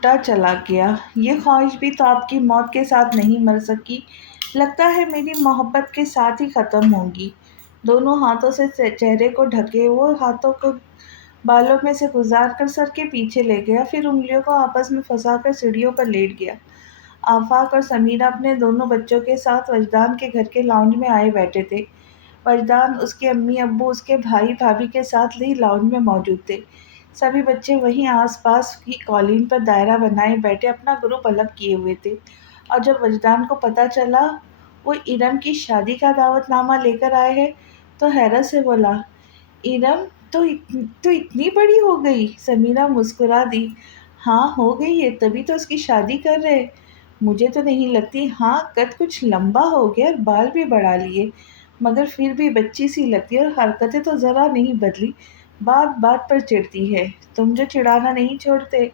چھٹا چلا گیا۔ یہ خواہش بھی تو آپ کی موت کے ساتھ نہیں مر سکی، لگتا ہے میری محبت کے ساتھ ہی ختم ہوگی۔ دونوں ہاتھوں سے چہرے کو ڈھکے وہ ہاتھوں کو بالوں میں سے گزار کر سر کے پیچھے لے گیا، پھر انگلیوں کو آپس میں پھنسا کر سیڑھیوں پر لیٹ گیا۔ آفاق اور سمیرہ اپنے دونوں بچوں کے ساتھ وجدان کے گھر کے لاؤنج میں آئے بیٹھے تھے۔ وجدان اس کے امی ابو، اس کے بھائی بھابھی کے ساتھ ہی لاؤنج میں موجود تھے۔ سبھی بچے وہیں آس پاس کی قالین پر دائرہ بنائے بیٹھے اپنا گروپ الگ کیے ہوئے تھے، اور جب وجدان کو پتہ چلا وہ ارم کی شادی کا دعوت نامہ لے کر آئے ہیں تو حیرت سے بولا، ارم تو اتنی بڑی ہو گئی؟ سمیرہ مسکرا دی، ہاں ہو گئی ہے، تبھی تو اس کی شادی کر رہے۔ مجھے تو نہیں لگتی، ہاں قد کچھ لمبا ہو گیا اور بال بھی بڑھا لیے، مگر پھر بھی بچی سی لگتی اور حرکتیں تو ذرا نہیں بدلی، بات بات پر چڑھتی ہے، تم جو چڑھانا نہیں چھوڑتے۔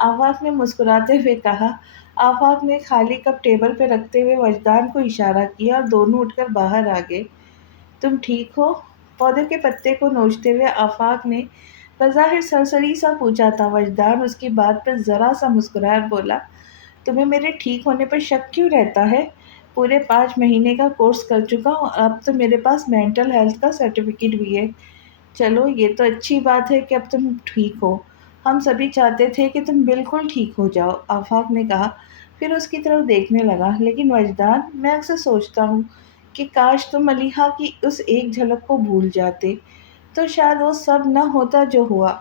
آفاق نے مسکراتے ہوئے کہا۔ آفاق نے خالی کپ ٹیبل پہ رکھتے ہوئے وجدان کو اشارہ کیا اور دونوں اٹھ کر باہر آ گئے۔ تم ٹھیک ہو؟ پودے کے پتے کو نوچتے ہوئے آفاق نے بظاہر سرسری سا پوچھا تھا۔ وجدان اس کی بات پر ذرا سا مسکرایا اور بولا، تمہیں میرے ٹھیک ہونے پر شک کیوں رہتا ہے؟ پورے 5 مہینے کا کورس کر چکا ہوں، اب تو میرے پاس مینٹل ہیلتھ کا سرٹیفکیٹ بھی ہے۔ چلو یہ تو اچھی بات ہے کہ اب تم ٹھیک ہو، ہم سبھی چاہتے تھے کہ تم بالکل ٹھیک ہو جاؤ، آفاق نے کہا، پھر اس کی طرف دیکھنے لگا۔ لیکن وجدان، میں اکثر سوچتا ہوں کہ کاش تم ملیحہ کی اس ایک جھلک کو بھول جاتے، تو شاید وہ سب نہ ہوتا جو ہوا۔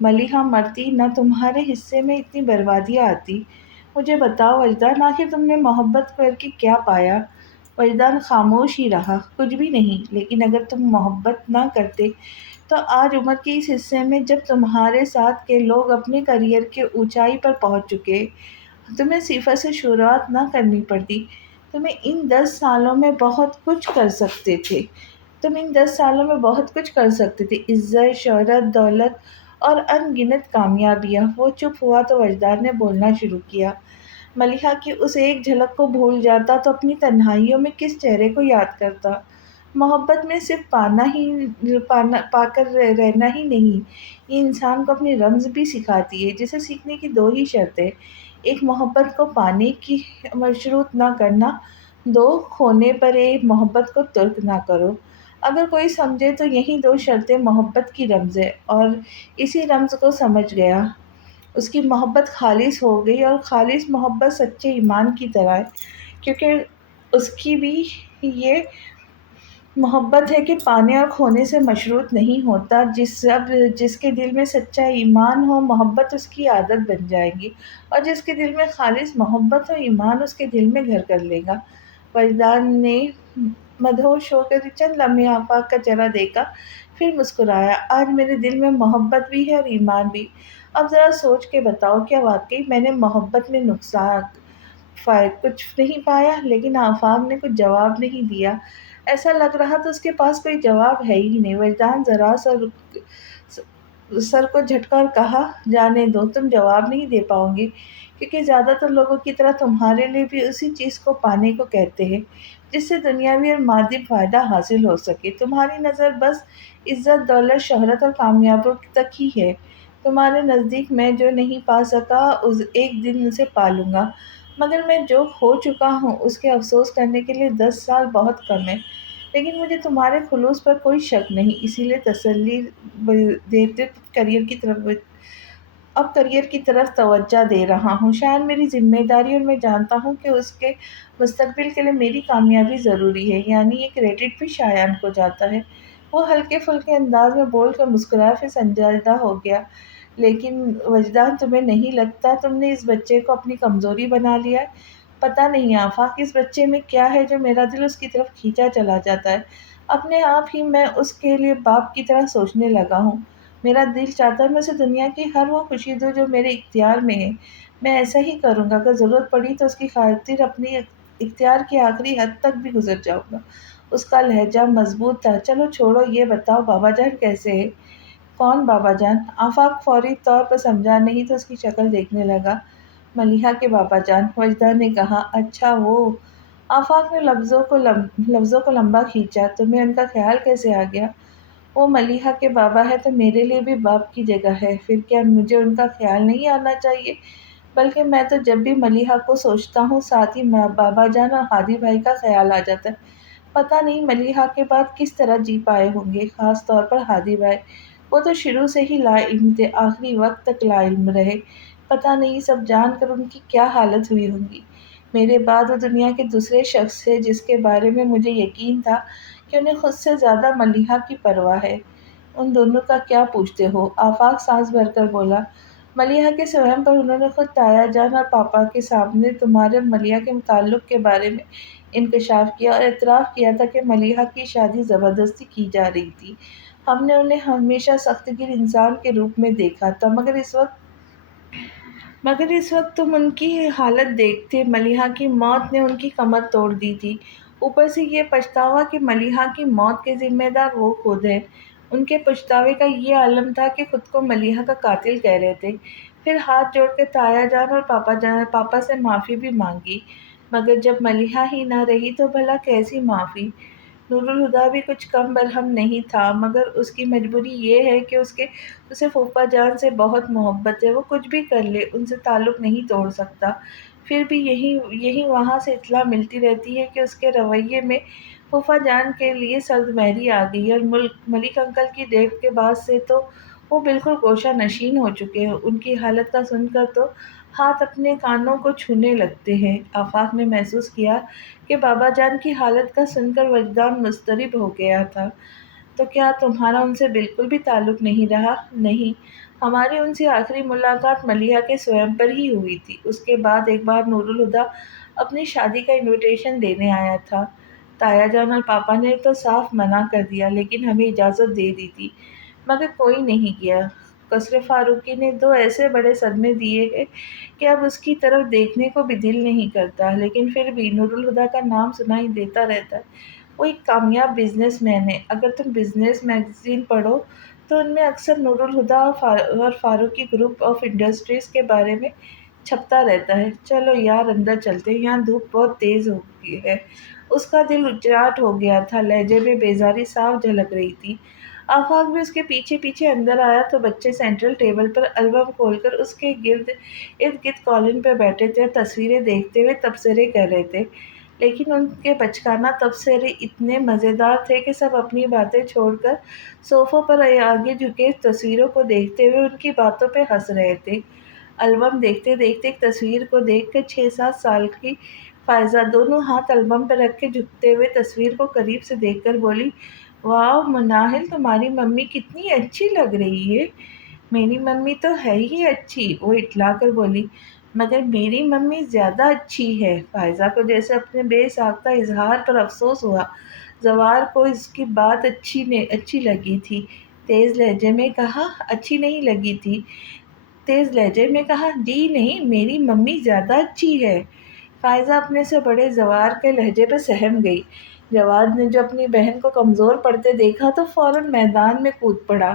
ملیحہ مرتی، نہ تمہارے حصے میں اتنی بربادیاں آتی۔ مجھے بتاؤ وجدان، آخر تم نے محبت کر کے کیا پایا؟ وجدان خاموش ہی رہا، کچھ بھی نہیں، لیکن اگر تم محبت نہ کرتے تو آج عمر کے اس حصے میں جب تمہارے ساتھ کے لوگ اپنے کیریئر کے اونچائی پر پہنچ چکے، تمہیں صفر سے شروعات نہ کرنی پڑتی۔ تمہیں ان 10 سالوں میں بہت کچھ کر سکتے تھے، تم ان 10 سالوں میں بہت کچھ کر سکتے تھے، عزت، شہرت، دولت اور ان گنت کامیابیاں۔ وہ چپ ہوا تو وجدان نے بولنا شروع کیا، ملیحہ کی اس ایک جھلک کو بھول جاتا تو اپنی تنہائیوں میں کس چہرے کو یاد کرتا؟ محبت میں صرف پا کر رہنا ہی نہیں، یہ انسان کو اپنی رمز بھی سکھاتی ہے، جسے سیکھنے کی 2 ہی شرطیں، ایک محبت کو پانے کی مشروط نہ کرنا، 2 کھونے پر ایک محبت کو ترک نہ کرو۔ اگر کوئی سمجھے تو یہی 2 شرطیں محبت کی رمز ہے، اور اسی رمز کو سمجھ گیا، اس کی محبت خالص ہو گئی، اور خالص محبت سچے ایمان کی طرح ہے، کیونکہ اس کی بھی یہ محبت ہے کہ پانے اور کھونے سے مشروط نہیں ہوتا۔ جس کے دل میں سچا ایمان ہو، محبت اس کی عادت بن جائے گی، اور جس کے دل میں خالص محبت ہو، ایمان اس کے دل میں گھر کر لے گا۔ وجدان نے مدہوش ہو کر چند لمحے آفاق کا چہرہ دیکھا، پھر مسکرایا، آج میرے دل میں محبت بھی ہے اور ایمان بھی۔ اب ذرا سوچ کے بتاؤ، کیا واقعی میں نے محبت میں نقصان کچھ نہیں پایا؟ لیکن آفاق نے کچھ جواب نہیں دیا، ایسا لگ رہا تھا اس کے پاس کوئی جواب ہے ہی نہیں۔ وجدان ذرا سر کو جھٹکا اور کہا، جانے دو، تم جواب نہیں دے پاؤ گے، کیونکہ زیادہ تر لوگوں کی طرح تمہارے لیے بھی اسی چیز کو پانے کو کہتے ہیں جس سے دنیاوی اور مادی فائدہ حاصل ہو سکے۔ تمہاری نظر بس عزت، دولت، شہرت اور کامیابیوں تک ہی ہے۔ تمہارے نزدیک میں جو نہیں پا سکا ایک دن اسے پا لوں گا، مگر میں جو کھو چکا ہوں اس کے افسوس کرنے کے لیے 10 سال بہت کم ہے۔ لیکن مجھے تمہارے خلوص پر کوئی شک نہیں، اسی لیے تسلی دیتے کریئر کی طرف توجہ دے رہا ہوں۔ شاید میری ذمہ داری، اور میں جانتا ہوں کہ اس کے مستقبل کے لیے میری کامیابی ضروری ہے، یعنی یہ کریڈٹ بھی شایان کو جاتا ہے۔ وہ ہلکے پھلکے انداز میں بول کر مسکرایا، پھر سنجیدہ ہو گیا، لیکن وجدان، تمہیں نہیں لگتا تم نے اس بچے کو اپنی کمزوری بنا لیا ہے؟ پتہ نہیں آفاق، اس بچے میں کیا ہے جو میرا دل اس کی طرف کھینچا چلا جاتا ہے۔ اپنے آپ ہی میں اس کے لیے باپ کی طرح سوچنے لگا ہوں۔ میرا دل چاہتا ہے میں اسے دنیا کی ہر وہ خوشی دوں جو میرے اختیار میں ہے۔ میں ایسا ہی کروں گا، اگر ضرورت پڑی تو اس کی خاطر اپنی اختیار کی آخری حد تک بھی گزر جاؤں گا۔ اس کا لہجہ مضبوط تھا۔ چلو چھوڑو، یہ بتاؤ بابا جان کیسے ہے؟ کون بابا جان؟ آفاق فوری طور پر سمجھا نہیں تو اس کی شکل دیکھنے لگا۔ ملیحہ کے بابا جان، وجدان نے کہا، اچھا وہ۔ آفاق نے لفظوں کو لمبا کھینچا، تمہیں ان کا خیال کیسے آ گیا؟ وہ ملیحہ کے بابا ہے تو میرے لیے بھی باپ کی جگہ ہے، پھر کیا مجھے ان کا خیال نہیں آنا چاہیے؟ بلکہ میں تو جب بھی ملیحہ کو سوچتا ہوں ساتھ ہی بابا جان اور ہادی بھائی کا خیال آ جاتا ہے۔ پتہ نہیں ملیحہ کے بعد کس طرح جی پائے ہوں گے، خاص طور پر ہادی بھائی۔ وہ تو شروع سے ہی لا علم تھے، آخری وقت تک لا علم رہے۔ پتہ نہیں سب جان کر ان کی کیا حالت ہوئی ہوگی۔ میرے بعد وہ دنیا کے دوسرے شخص تھے جس کے بارے میں مجھے یقین تھا کہ انہیں خود سے زیادہ ملیحہ کی پرواہ ہے۔ ان دونوں کا کیا پوچھتے ہو؟ آفاق سانس بھر کر بولا۔ ملیحہ کے صحم پر انہوں نے خود تایا جان اور پاپا کے سامنے تمہارے اور ملیحہ کے تعلق کے بارے میں انکشاف کیا اور اعتراف کیا تھا کہ ملیحہ کی شادی زبردستی کی جا رہی تھی۔ ہم نے انہیں ہمیشہ سخت گیر انسان کے روپ میں دیکھا تھا، مگر اس وقت تم ان کی حالت دیکھتے، ملیحہ کی موت نے ان کی کمر توڑ دی تھی۔ اوپر سے یہ پچھتاوا کہ ملیحہ کی موت کے ذمہ دار وہ خود ہیں۔ ان کے پچھتاوے کا یہ عالم تھا کہ خود کو ملیحہ کا قاتل کہہ رہے تھے۔ پھر ہاتھ جوڑ کے تایا جان اور پاپا سے معافی بھی مانگی، مگر جب ملیحہ ہی نہ رہی تو بھلا کیسی معافی؟ نور الہدیٰ بھی کچھ کم برہم نہیں تھا، مگر اس کی مجبوری یہ ہے کہ اسے پھوپھا جان سے بہت محبت ہے، وہ کچھ بھی کر لے ان سے تعلق نہیں توڑ سکتا۔ پھر بھی یہی وہاں سے اطلاع ملتی رہتی ہے کہ اس کے رویے میں پھوپھا جان کے لیے سرد مہری آ گئی ہے، اور ملک انکل کی ڈیتھ کے بعد سے تو وہ بالکل گوشہ نشین ہو چکے ہیں۔ ان کی حالت کا سن کر تو ہاتھ اپنے کانوں کو چھونے لگتے ہیں۔ آفاق نے محسوس کیا کہ بابا جان کی حالت کا سن کر وجدان مضطرب ہو گیا تھا۔ تو کیا تمہارا ان سے بالکل بھی تعلق نہیں رہا؟ نہیں، ہماری ان سے آخری ملاقات ملیحہ کے سوئم پر ہی ہوئی تھی۔ اس کے بعد ایک بار نور الہدیٰ اپنی شادی کا انویٹیشن دینے آیا تھا۔ تایا جان اور پاپا نے تو صاف منع کر دیا، لیکن ہمیں اجازت دے دی تھی، مگر کوئی نہیں گیا۔ قصر فاروقی نے 2 ایسے بڑے صدمے دیے ہیں کہ اب اس کی طرف دیکھنے کو بھی دل نہیں کرتا، لیکن پھر بھی نور الہدیٰ کا نام سنائی دیتا رہتا ہے۔ وہ ایک کامیاب بزنس مین ہے۔ اگر تم بزنس میگزین پڑھو تو ان میں اکثر نور الہدیٰ اور فاروقی گروپ آف انڈسٹریز کے بارے میں چھپتا رہتا ہے۔ چلو یار اندر چلتے ہیں، یہاں دھوپ بہت تیز ہو گئی ہے۔ اس کا دل اچراٹ ہو گیا تھا، لہجے میں بیزاری صاف جھلک رہی تھی۔ آفاق بھی اس کے پیچھے پیچھے اندر آیا تو بچے سینٹرل ٹیبل پر البم کھول کر اس کے ارد گرد کالم پہ بیٹھے تھے اور تصویریں دیکھتے ہوئے تبصرے کر رہے تھے، لیکن ان کے بچگانہ تبصرے اتنے مزیدار تھے کہ سب اپنی باتیں چھوڑ کر صوفوں پر آگے جھکے تصویروں کو دیکھتے ہوئے ان کی باتوں پہ ہنس رہے تھے۔ البم دیکھتے دیکھتے ایک تصویر کو دیکھ کر 6-7 سال کی فائزہ دونوں ہاتھ البم پہ رکھ کے جھکتے ہوئے تصویر کو قریب سے دیکھ کر بولی، واؤ مناہل، تمہاری ممی کتنی اچھی لگ رہی ہے۔ میری ممی تو ہے ہی اچھی، وہ اٹلا کر بولی، مگر میری ممی زیادہ اچھی ہے۔ فائزہ کو جیسے اپنے بے ساختہ اظہار پر افسوس ہوا۔ زوار کو اس کی بات اچھی لگی تھی، تیز لہجے میں کہا۔ اچھی نہیں لگی تھی، تیز لہجے میں کہا، جی نہیں، میری ممی زیادہ اچھی ہے۔ فائزہ اپنے سے بڑے زوار کے لہجے پہ سہم گئی۔ جواد نے جو اپنی بہن کو کمزور پڑتے دیکھا تو فوراً میدان میں کود پڑا۔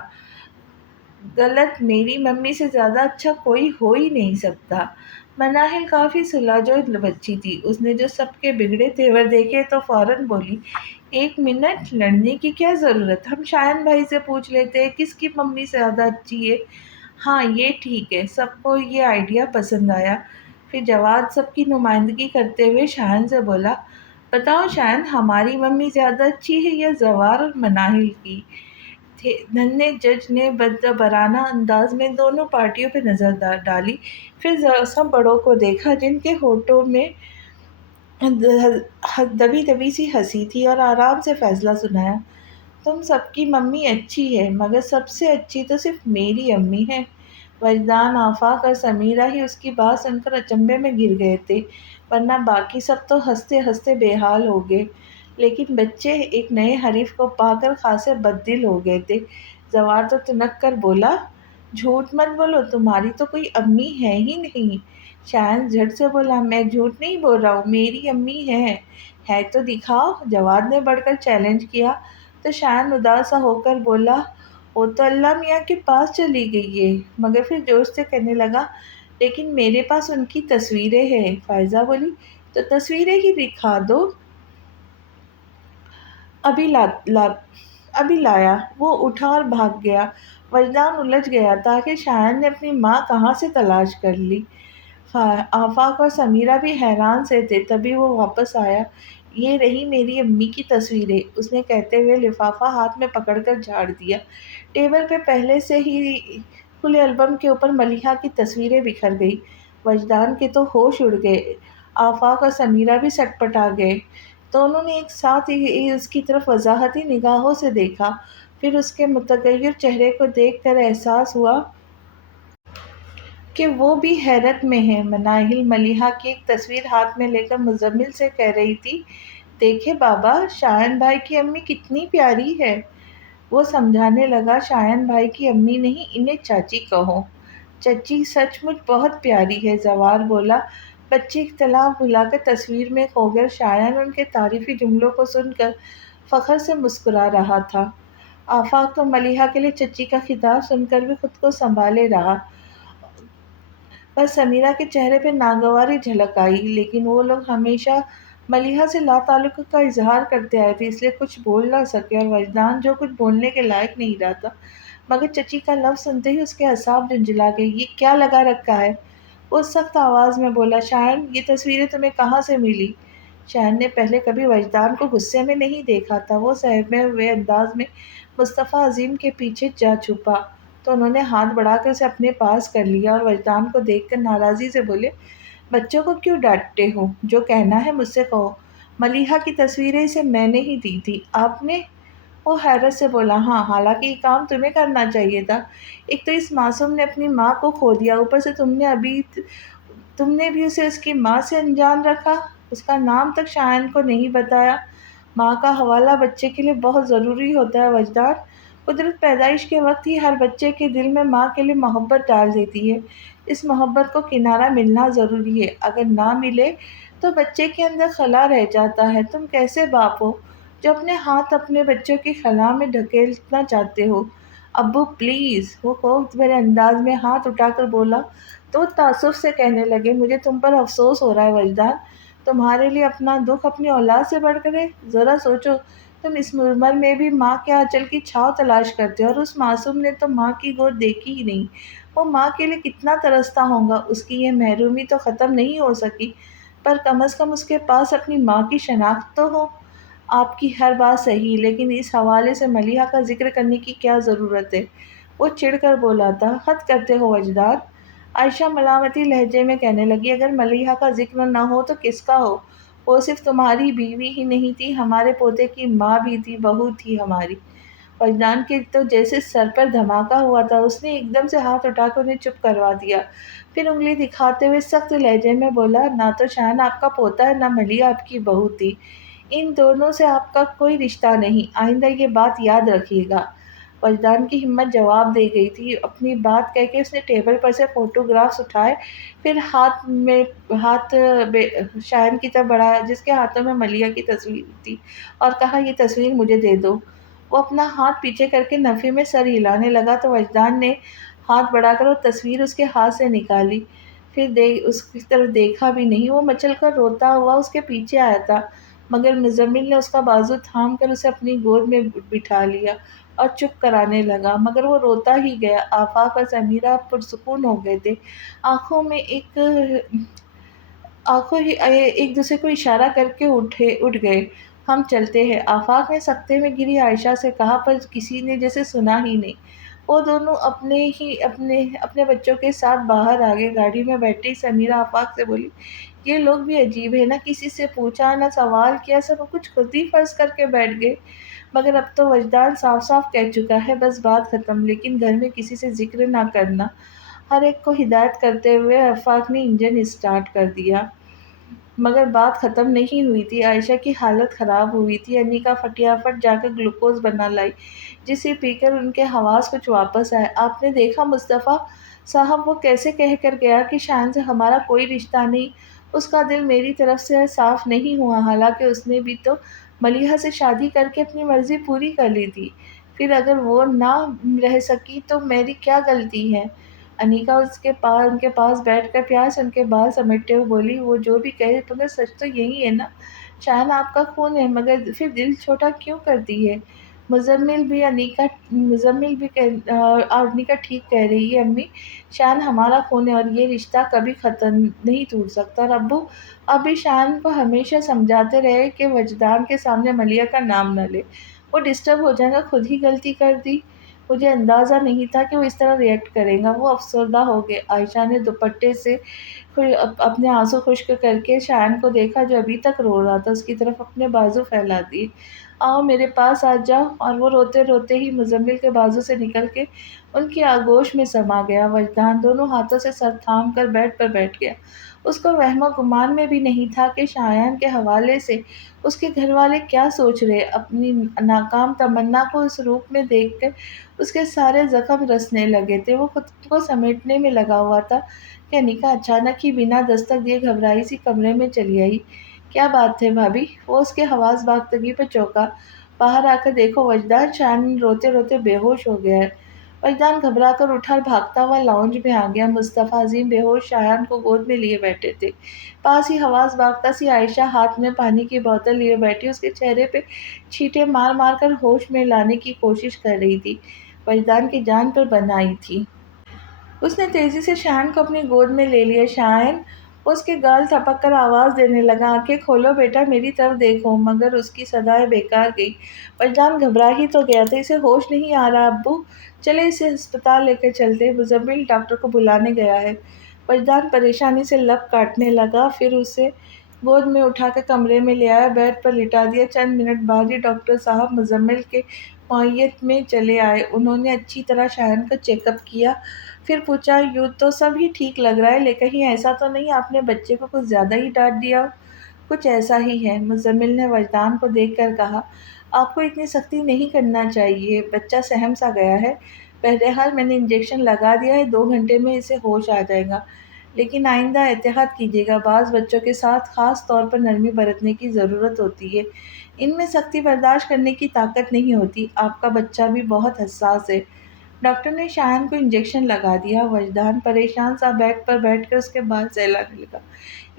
غلط، میری ممی سے زیادہ اچھا کوئی ہو ہی نہیں سکتا۔ مناہل کافی صلح جو بچی تھی، اس نے جو سب کے بگڑے تیور دیکھے تو فوراً بولی، ایک منٹ، لڑنے کی کیا ضرورت؟ ہم شایان بھائی سے پوچھ لیتے ہیں کس کی ممی سے زیادہ اچھی ہے۔ ہاں یہ ٹھیک ہے۔ سب کو یہ آئیڈیا پسند آیا۔ پھر جواد سب کی نمائندگی کرتے ہوئے شایان سے بولا، بتاؤ شایان، ہماری ممی زیادہ اچھی ہے یا زوار اور مناہل کی؟ ننھے جج نے بدبرانہ انداز میں دونوں پارٹیوں پہ نظر ڈالی، پھر سب بڑوں کو دیکھا جن کے ہونٹوں میں دبی دبی سی ہنسی تھی، اور آرام سے فیصلہ سنایا، تم سب کی ممی اچھی ہے، مگر سب سے اچھی تو صرف میری امی ہے۔ وجدان، آفاق اور سمیرہ ہی اس کی بات سن کر اچنبھے میں گر گئے تھے، ورنہ باقی سب تو ہنستے ہنستے بے حال ہو گئے، لیکن بچے ایک نئے حریف کو پا کر خاصے بددل ہو گئے تھے۔ زوار تو تنک کر بولا، جھوٹ مت بولو، تمہاری تو کوئی امی ہے ہی نہیں۔ شایان جھٹ سے بولا، میں جھوٹ نہیں بول رہا ہوں، میری امی ہے تو دکھاؤ۔ جواد نے بڑھ کر چیلنج کیا تو شایان اداس سا ہو کر بولا، وہ تو اللہ میاں کے پاس چلی گئی ہے، مگر پھر جوش سے کہنے لگا، لیکن میرے پاس ان کی تصویریں ہیں۔ فائزہ بولی، تو تصویریں ہی دکھا دو۔ ابھی لایا۔ وہ اٹھا اور بھاگ گیا۔ وجدان الجھ گیا تھا کہ شایان نے اپنی ماں کہاں سے تلاش کر لی۔ ہاں، آفاق اور سمیرہ بھی حیران سے تھے، تبھی وہ واپس آیا۔ یہ رہی میری امی کی تصویریں، اس نے کہتے ہوئے لفافہ ہاتھ میں پکڑ کر جھاڑ دیا۔ ٹیبل پہ پہلے سے ہی کھلے البم کے اوپر ملیحہ کی تصویریں بکھر گئی۔ وجدان کے تو ہوش اڑ گئے، آفاق اور سمیرہ بھی سٹ پٹا گئے۔ دونوں نے ایک ساتھ ہی اس کی طرف وضاحتی نگاہوں سے دیکھا، پھر اس کے متغیر چہرے کو دیکھ کر احساس ہوا کہ وہ بھی حیرت میں ہے۔ مناہل ملیحہ کی ایک تصویر ہاتھ میں لے کر مزمل سے کہہ رہی تھی، دیکھے بابا، شایان بھائی کی امی کتنی پیاری ہے۔ وہ سمجھانے لگا، شایان بھائی کی امی نہیں، انہیں چاچی کہو۔ چچی سچ مچ بہت پیاری ہے، زوار بولا۔ بچے اختلاف بھلا کر تصویر میں کھو گئے۔ شایان ان کے تعریفی جملوں کو سن کر فخر سے مسکرا رہا تھا۔ آفاق تو ملیحہ کے لیے چچی کا خطاب سن کر بھی خود کو سنبھالے رہا۔ بس سمیرہ کے چہرے پہ ناگواری جھلک آئی، لیکن وہ لوگ ہمیشہ ملیحہ سے لا تعلقی کا اظہار کرتے آئے تھے، اس لیے کچھ بول نہ سکے، اور وجدان جو کچھ بولنے کے لائق نہیں رہا تھا، مگر چچی کا لفظ سنتے ہی اس کے اعصاب جھنجھلا گئے۔ یہ کیا لگا رکھا ہے؟ وہ سخت آواز میں بولا۔ شایان، یہ تصویریں تمہیں کہاں سے ملی؟ شایان نے پہلے کبھی وجدان کو غصے میں نہیں دیکھا تھا۔ وہ سہمے ہوئے انداز میں مصطفیٰ عظیم کے پیچھے جا چھپا تو انہوں نے ہاتھ بڑھا کر اسے اپنے پاس کر لیا اور وجدان کو دیکھ کر ناراضی سے بولے، بچوں کو کیوں ڈانٹتے ہو؟ جو کہنا ہے مجھ سے کہو۔ ملیحہ کی تصویریں اسے میں نے ہی دی تھی۔ آپ نے؟ وہ حیرت سے بولا، ہاں، حالانکہ یہ کام تمہیں کرنا چاہیے تھا۔ ایک تو اس معصوم نے اپنی ماں کو کھو دیا، اوپر سے تم نے بھی اسے اس کی ماں سے انجان رکھا، اس کا نام تک شایان کو نہیں بتایا۔ ماں کا حوالہ بچے کے لیے بہت ضروری ہوتا ہے وجدان۔ قدرت پیدائش کے وقت ہی ہر بچے کے دل میں ماں کے لیے محبت ڈال دیتی ہے۔ اس محبت کو کنارہ ملنا ضروری ہے، اگر نہ ملے تو بچے کے اندر خلا رہ جاتا ہے۔ تم کیسے باپ ہو جو اپنے ہاتھ اپنے بچوں کی خلا میں ڈھکیلنا چاہتے ہو؟ ابو پلیز، وہ خوف بھرے انداز میں ہاتھ اٹھا کر بولا تو تعصب سے کہنے لگے، مجھے تم پر افسوس ہو رہا ہے وجدان، تمہارے لیے اپنا دکھ اپنی اولاد سے بڑھ کر ہے۔ ذرا سوچو، تم اس عمر میں بھی ماں کے آنچل کی چھاؤ تلاش کرتے ہو، اور اس معصوم نے تو ماں کی گود دیکھی ہی نہیں۔ وہ ماں کے لیے کتنا ترستا ہوگا، اس کی یہ محرومی تو ختم نہیں ہو سکی، پر کم از کم اس کے پاس اپنی ماں کی شناخت تو ہو۔ آپ کی ہر بات صحیح، لیکن اس حوالے سے ملیحہ کا ذکر کرنے کی کیا ضرورت ہے؟ وہ چڑ کر بولا تھا۔ حد کرتے ہو وجدان، عائشہ ملامتی لہجے میں کہنے لگی، اگر ملیحہ کا ذکر نہ ہو تو کس کا ہو؟ وہ صرف تمہاری بیوی ہی نہیں تھی، ہمارے پوتے کی ماں بھی تھی، بہو تھی ہماری۔ وجدان کے تو جیسے سر پر دھماکہ ہوا تھا، اس نے ایک دم سے ہاتھ اٹھا کر انہیں چپ کروا دیا، پھر انگلی دکھاتے ہوئے سخت لہجے میں بولا، نہ تو شایان آپ کا پوتا ہے، نہ ملیحہ آپ کی بہو تھی، ان دونوں سے آپ کا کوئی رشتہ نہیں، آئندہ یہ بات یاد رکھیے گا۔ وجدان کی ہمت جواب دے گئی تھی، اپنی بات کہہ کے اس نے ٹیبل پر سے فوٹوگرافز اٹھائے، پھر ہاتھ شایان کی طرف بڑھایا جس کے ہاتھوں میں ملیحہ کی تصویر تھی، اور کہا، یہ تصویر مجھے دے دو۔ وہ اپنا ہاتھ پیچھے کر کے نفی میں سر ہلانے لگا تو وجدان نے ہاتھ بڑھا کر وہ تصویر اس کے ہاتھ سے نکالی، پھر اس کی طرف دیکھا بھی نہیں۔ وہ مچل کر روتا ہوا اس کے پیچھے آیا تھا، مگر مزمل نے اس کا بازو تھام کر اسے اپنی گود میں بٹھا لیا اور چپ کرانے لگا، مگر وہ روتا ہی گیا۔ آفاق اور سمیرہ پرسکون ہو گئے تھے، آنکھوں ہی ایک دوسرے کو اشارہ کر کے اٹھ گئے۔ ہم چلتے ہیں، آفاق نے سکتے میں گری عائشہ سے کہا، پر کسی نے جیسے سنا ہی نہیں۔ وہ دونوں اپنے بچوں کے ساتھ باہر آ گئے۔ گاڑی میں بیٹھی سمیرہ آفاق سے بولی، یہ لوگ بھی عجیب ہے، نہ کسی سے پوچھا نہ سوال کیا، سب کچھ خود ہی فرض کر کے بیٹھ گئے۔ مگر اب تو وجدان صاف صاف کہہ چکا ہے، بس بات ختم، لیکن گھر میں کسی سے ذکر نہ کرنا۔ ہر ایک کو ہدایت کرتے ہوئے آفاق نے انجن اسٹارٹ کر دیا۔ مگر بات ختم نہیں ہوئی تھی، عائشہ کی حالت خراب ہوئی تھی۔ انیکا فٹافٹ جا کر گلوکوز بنا لائی، جسے پی کر ان کے حواس کچھ واپس آئے۔ آپ نے دیکھا مصطفیٰ صاحب، وہ کیسے کہہ کر گیا کہ شایان سے ہمارا کوئی رشتہ نہیں، اس کا دل میری طرف سے صاف نہیں ہوا، حالانکہ اس نے بھی تو ملیحہ سے شادی کر کے اپنی مرضی پوری کر لی تھی، پھر اگر وہ نہ رہ سکی تو میری کیا غلطی ہے؟ انیکا ان کے پاس بیٹھ کر پیار سے ان کے بال سمیٹتے ہوئے بولی، وہ جو بھی کہے، مگر سچ تو یہی ہے نا، شایان آپ کا خون ہے، مگر پھر دل چھوٹا کیوں کرتی ہے؟ مزمل بھی انیکا ٹھیک کہہ رہی ہے امی، شان ہمارا خون ہے اور یہ رشتہ کبھی ختم نہیں ٹوٹ سکتا۔ اور ابو اب بھی شان کو ہمیشہ سمجھاتے رہے کہ وجدان کے سامنے ملیحہ کا نام نہ لے، وہ ڈسٹرب ہو جائے گا، خود ہی غلطی کر دی۔ مجھے اندازہ نہیں تھا کہ وہ اس طرح ریئیکٹ کرے گا۔ وہ افسردہ ہو گئے۔ عائشہ نے دوپٹے سے اپنے آنسو خشک کر کے شایان کو دیکھا جو ابھی تک رو رہا تھا، اس کی طرف اپنے بازو پھیلا دیے۔ آؤ میرے پاس آ جاؤ۔ اور وہ روتے روتے ہی مزمل کے بازو سے نکل کے ان کی آغوش میں سما گیا۔ وجدان دونوں ہاتھوں سے سر تھام کر بیڈ پر بیٹھ گیا۔ اس کو وہم و گمان میں بھی نہیں تھا کہ شایان کے حوالے سے اس کے گھر والے کیا سوچ رہے۔ اپنی ناکام تمنا کو اس روپ میں دیکھ کر اس کے سارے زخم رسنے لگے تھے۔ وہ خود کو سمیٹنے میں لگا ہوا تھا کہ انیکا اچانک ہی بنا دستک دیے گھبرائی سی کمرے میں چلی آئی۔ کیا بات ہے بھابھی؟ وہ اس کے حواس باختگی پر چونکا۔ باہر آ کر دیکھو وجدان، شایان روتے روتے بے ہوش ہو گیا ہے۔ وجدان گھبرا کر اٹھا اور بھاگتا ہوا لاؤنج میں آ گیا۔ مصطفیٰ عظیم بے ہوش شایان کو گود میں لیے بیٹھے تھے۔ پاس ہی حواس باختہ سی عائشہ ہاتھ میں پانی کی بوتل لیے بیٹھی اس کے چہرے پہ چھینٹے مار مار کر ہوش میں لانے کی کوشش کر رہی تھی۔ وجدان کی جان پر بن آئی تھی۔ اس نے تیزی سے شایان کو اپنی گود میں لے لیا۔ شایان اس کے گال تھپک کر آواز دینے لگا، آنکھیں کھولو بیٹا، میری طرف دیکھو، مگر اس کی صدائیں بیکار گئی۔ وجدان گھبرا ہی تو گیا تھا۔ اسے ہوش نہیں آ رہا ابو، چلے اسے ہسپتال لے کر چلتے، مزمل ڈاکٹر کو بلانے گیا ہے۔ وجدان پریشانی سے لب کاٹنے لگا، پھر اسے گود میں اٹھا کر کمرے میں لے آیا، بیڈ پر لٹا دیا۔ چند منٹ بعد ہی ڈاکٹر صاحب مزمل کے معیت میں چلے آئے۔ انہوں نے اچھی طرح شایان کا چیک اپ کیا، پھر پوچھا، یوں تو سب ہی ٹھیک لگ رہا ہے، لیکن کہیں ایسا تو نہیں آپ نے بچے کو کچھ زیادہ ہی ڈانٹ دیا ہو؟ کچھ ایسا ہی ہے، مزمل نے وجدان کو دیکھ کر کہا۔ آپ کو اتنی سختی نہیں کرنا چاہیے، بچہ سہم سا گیا ہے۔ بہرحال میں نے انجیکشن لگا دیا ہے، 2 گھنٹے میں اسے ہوش آ جائے گا، لیکن آئندہ احتیاط کیجیے گا، بعض بچوں کے ساتھ خاص طور پر نرمی برتنے کی ضرورت ہوتی ہے، ان میں سختی برداشت کرنے کی طاقت نہیں ہوتی، آپ کا بچہ بھی بہت حساس ہے۔ ڈاکٹر نے شایان کو انجیکشن لگا دیا۔ وجدان پریشان سا بیڈ پر بیٹھ کر اس کے بال سہلانے لگا۔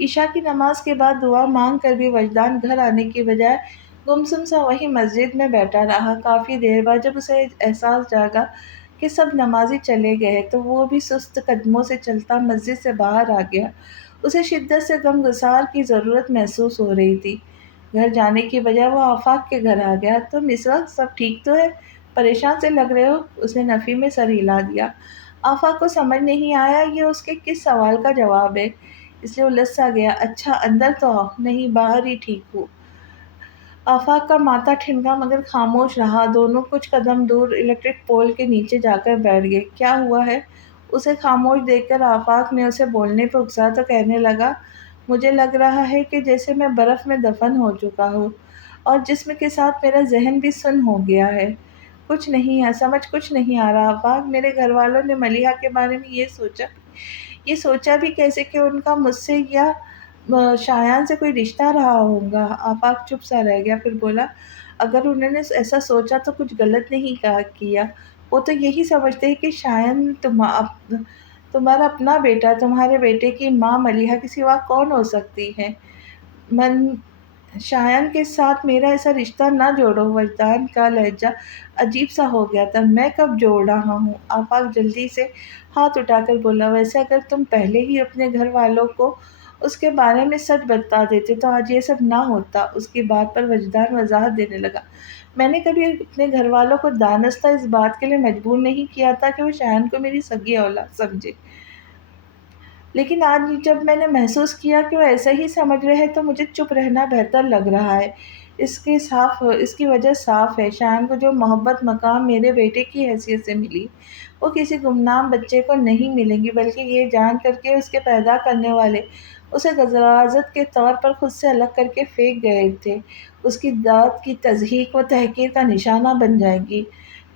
عشاء کی نماز کے بعد دعا مانگ کر بھی وجدان گھر آنے کی بجائے گمسم سا وہیں مسجد میں بیٹھا رہا۔ کافی دیر بعد جب اسے احساس جاگا کہ سب نمازی چلے گئے تو وہ بھی سست قدموں سے چلتا مسجد سے باہر آ گیا۔ اسے شدت سے غم گسار کی ضرورت محسوس ہو رہی تھی۔ گھر جانے کی بجائے وہ آفاق کے گھر آ گیا۔ تم اس وقت سب ٹھیک تو ہے؟ پریشان سے لگ رہے ہو؟ اس نے نفی میں سر ہلا دیا۔ آفاق کو سمجھ نہیں آیا یہ اس کے کس سوال کا جواب ہے، اس لیے الجھ سا گیا۔ اچھا اندر تو آؤ۔ نہیں، باہر ہی ٹھیک ہوں۔ آفاق کا ماتھا ٹھنکا مگر خاموش رہا۔ دونوں کچھ قدم دور الیکٹرک پول کے نیچے جا کر بیٹھ گئے۔ کیا ہوا ہے؟ اسے خاموش دیکھ کر آفاق نے اسے بولنے پہ اکسا تو کہنے لگا، مجھے لگ رہا ہے کہ جیسے میں برف میں دفن ہو چکا ہوں اور جسم کے ساتھ میرا ذہن بھی سن ہو گیا ہے۔ کچھ نہیں ہے، سمجھ کچھ نہیں آ رہا آفاق۔ میرے گھر والوں نے ملیحہ کے بارے میں یہ سوچا بھی کیسے کہ ان کا مجھ سے یا شایان سے کوئی رشتہ رہا ہوگا؟ آفاق چپ سا رہ گیا، پھر بولا، اگر انہوں نے ایسا سوچا تو کچھ غلط نہیں کیا، وہ تو یہی سمجھتے ہیں کہ شایان تمہارا اپنا بیٹا، تمہارے بیٹے کی ماں ملیحہ کے سوا کون ہو سکتی ہے؟ شایان کے ساتھ میرا ایسا رشتہ نہ جوڑو۔ وجدان کا لہجہ عجیب سا ہو گیا تھا۔ میں کب جوڑ رہا ہوں؟ آفاق جلدی سے ہاتھ اٹھا کر بولا، ویسے اگر تم پہلے ہی اپنے گھر والوں کو اس کے بارے میں سچ بتا دیتے تو آج یہ سب نہ ہوتا۔ اس کی بات پر وجدان وضاحت دینے لگا، میں نے کبھی اپنے گھر والوں کو دانستہ اس بات کے لیے مجبور نہیں کیا تھا کہ وہ شایان کو میری سگی اولاد سمجھے، لیکن آج جب میں نے محسوس کیا کہ وہ ایسا ہی سمجھ رہے ہیں تو مجھے چپ رہنا بہتر لگ رہا ہے۔ اس کی وجہ صاف ہے، شایان کو جو محبت مقام میرے بیٹے کی حیثیت سے ملی وہ کسی گمنام بچے کو نہیں ملیں گی، بلکہ یہ جان کر کہ اس کے پیدا کرنے والے اسے غراضت کے طور پر خود سے الگ کر کے پھینک گئے تھے، اس کی ذات کی تضحیک و تحقیر کا نشانہ بن جائے گی۔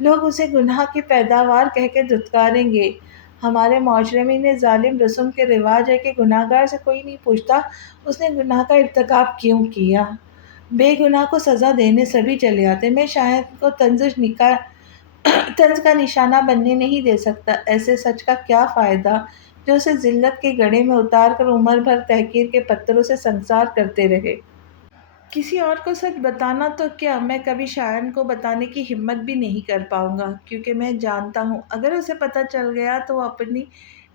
لوگ اسے گناہ کی پیداوار کہہ کے دھتکاریں گے۔ ہمارے معاشرے میں انہیں ظالم رسم کے رواج ہے کہ گناہگار سے کوئی نہیں پوچھتا اس نے گناہ کا ارتکاب کیوں کیا، بے گناہ کو سزا دینے سبھی چلے آتے۔ میں شایان کو طنز کا نشانہ بننے نہیں دے سکتا۔ ایسے سچ کا کیا فائدہ جو اسے ذلت کے گڑھے میں اتار کر عمر بھر تحقیر کے پتھروں سے سنسار کرتے رہے۔ کسی اور کو سچ بتانا تو کیا، میں کبھی شایان کو بتانے کی ہمت بھی نہیں کر پاؤں گا، کیونکہ میں جانتا ہوں اگر اسے پتہ چل گیا تو وہ اپنی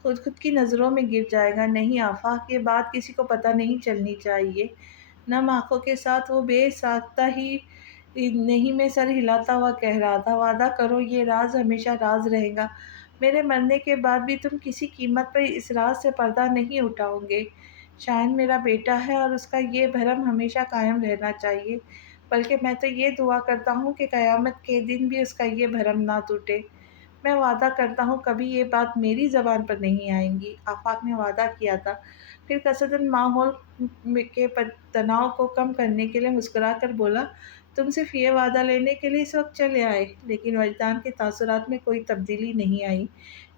خود کی نظروں میں گر جائے گا۔ نہیں آفاق، یہ بات کسی کو پتہ نہیں چلنی چاہیے۔ نم آنکھوں کے ساتھ وہ بے ساختہ ہی نہیں میں سر ہلاتا ہوا کہہ رہا تھا، وعدہ کرو یہ راز ہمیشہ راز رہے گا، میرے مرنے کے بعد بھی تم کسی قیمت پر اس راز سے پردہ نہیں اٹھاؤ گے۔ شایان میرا بیٹا ہے اور اس کا یہ بھرم ہمیشہ قائم رہنا چاہیے، بلکہ میں تو یہ دعا کرتا ہوں کہ قیامت کے دن بھی اس کا یہ بھرم نہ ٹوٹے۔ میں وعدہ کرتا ہوں کبھی یہ بات میری زبان پر نہیں آئیں گی۔ آفاق نے وعدہ کیا تھا، پھر قصداً ماحول کے تناؤ کو کم کرنے کے لیے مسکرا کر بولا، تم صرف یہ وعدہ لینے کے لیے اس وقت چلے آئے؟ لیکن وجدان کے تاثرات میں کوئی تبدیلی نہیں آئی۔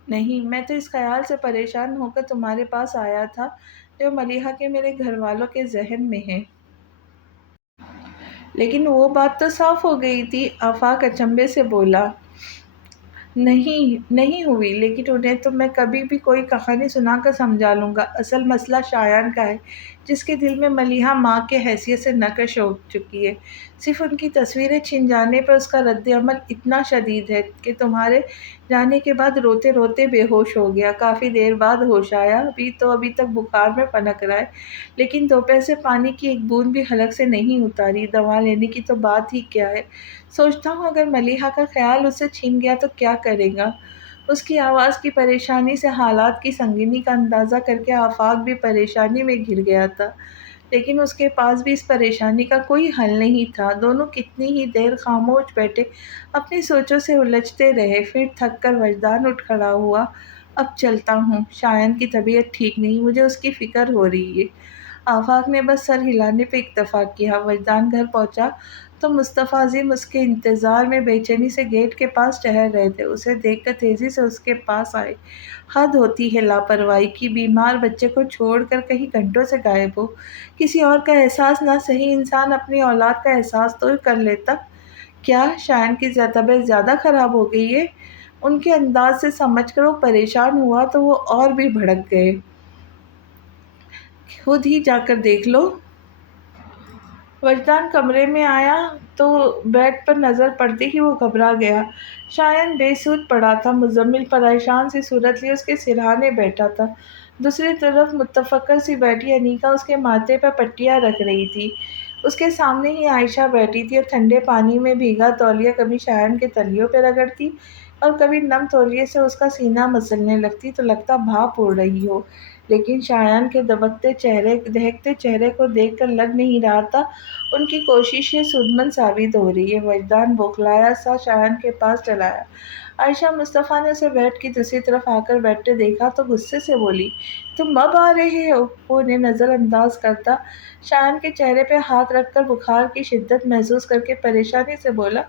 نہیں، میں تو اس خیال سے پریشان ہو کر تمہارے پاس آیا تھا جو ملیحہ کے میرے گھر والوں کے ذہن میں ہے۔ لیکن وہ بات تو صاف ہو گئی تھی، آفاق اچنبھے سے بولا۔ نہیں ہوئی، لیکن انہیں تو میں کبھی بھی کوئی کہانی سنا کر سمجھا لوں گا۔ اصل مسئلہ شایان کا ہے، جس کے دل میں ملیحہ ماں کے حیثیت سے نقش ہو چکی ہے۔ صرف ان کی تصویریں چھن جانے پر اس کا رد عمل اتنا شدید ہے کہ تمہارے جانے کے بعد روتے روتے بے ہوش ہو گیا۔ کافی دیر بعد ہوش آیا، ابھی تک بخار میں پنک رہا ہے، لیکن دوپہر سے پانی کی ایک بوند بھی حلق سے نہیں اتاری۔ دوا لینے کی تو بات ہی کیا ہے۔ سوچتا ہوں اگر ملیحہ کا خیال اس سے چھین گیا تو کیا کرے گا۔ اس کی آواز کی پریشانی سے حالات کی سنگینی کا اندازہ کر کے آفاق بھی پریشانی میں گھر گیا تھا، لیکن اس کے پاس بھی اس پریشانی کا کوئی حل نہیں تھا۔ دونوں کتنی ہی دیر خاموش بیٹھے اپنی سوچوں سے الجھتے رہے، پھر تھک کر وجدان اٹھ کھڑا ہوا۔ اب چلتا ہوں، شایان کی طبیعت ٹھیک نہیں، مجھے اس کی فکر ہو رہی ہے۔ آفاق نے بس سر ہلانے پہ اکتفا کیا۔ وجدان گھر پہنچا تو مصطفیٰ عظیم اس کے انتظار میں بے چینی سے گیٹ کے پاس ٹہل رہے تھے۔ اسے دیکھ کر تیزی سے اس کے پاس آئے۔ حد ہوتی ہے لاپرواہی کی، بیمار بچے کو چھوڑ کر کہیں گھنٹوں سے غائب ہو۔ کسی اور کا احساس نہ سہی، انسان اپنی اولاد کا احساس تو کر لیتا۔ کیا شایان کی طبیعت زیادہ خراب ہو گئی ہے؟ ان کے انداز سے سمجھ کر وہ پریشان ہوا تو وہ اور بھی بھڑک گئے۔ خود ہی جا کر دیکھ لو۔ وجدان کمرے میں آیا تو بیڈ پر نظر پڑتے ہی وہ گھبرا گیا۔ شایان بے سود پڑا تھا، مزمل پریشان سی صورت لیے اس کے سرہانے بیٹھا تھا۔ دوسری طرف متفکر سی بیٹھی انیکا اس کے ماتھے پر پٹیاں رکھ رہی تھی۔ اس کے سامنے ہی عائشہ بیٹھی تھی اور ٹھنڈے پانی میں بھیگا تولیہ کبھی شایان کے تلیوں پہ رگڑتی اور کبھی نم تولیے سے اس کا سینہ مسلنے لگتی تو لگتا بھاپ اڑ رہی ہو۔ لیکن شایان کے دہکتے چہرے کو دیکھ کر لگ نہیں رہا تھا ان کی کوششیں سودمند ثابت ہو رہی ہے۔ وجدان بوکھلایا سا شایان کے پاس چلا آیا۔ عائشہ مصطفیٰ نے اسے بیڈ کی دوسری طرف آ کر بیٹھتے دیکھا تو غصے سے بولی، تم اب آ رہے ہو؟ وہ انہیں نظر انداز کرتا شایان کے چہرے پہ ہاتھ رکھ کر بخار کی شدت محسوس کر کے پریشانی سے بولا،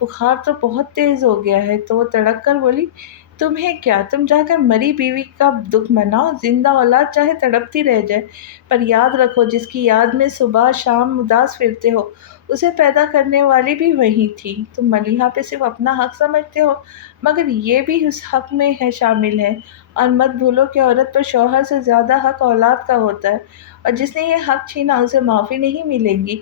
بخار تو بہت تیز ہو گیا ہے۔ تو وہ تڑک کر بولی، تمہیں کیا، تم جا کر مری بیوی کا دکھ مناؤ، زندہ اولاد چاہے تڑپتی رہ جائے، پر یاد رکھو جس کی یاد میں صبح شام اداس پھرتے ہو اسے پیدا کرنے والی بھی وہی تھی۔ تم ملیحہ پہ صرف اپنا حق سمجھتے ہو، مگر یہ بھی اس حق میں شامل ہے، اور مت بھولو کہ عورت پر شوہر سے زیادہ حق اولاد کا ہوتا ہے، اور جس نے یہ حق چھینا اسے معافی نہیں ملے گی۔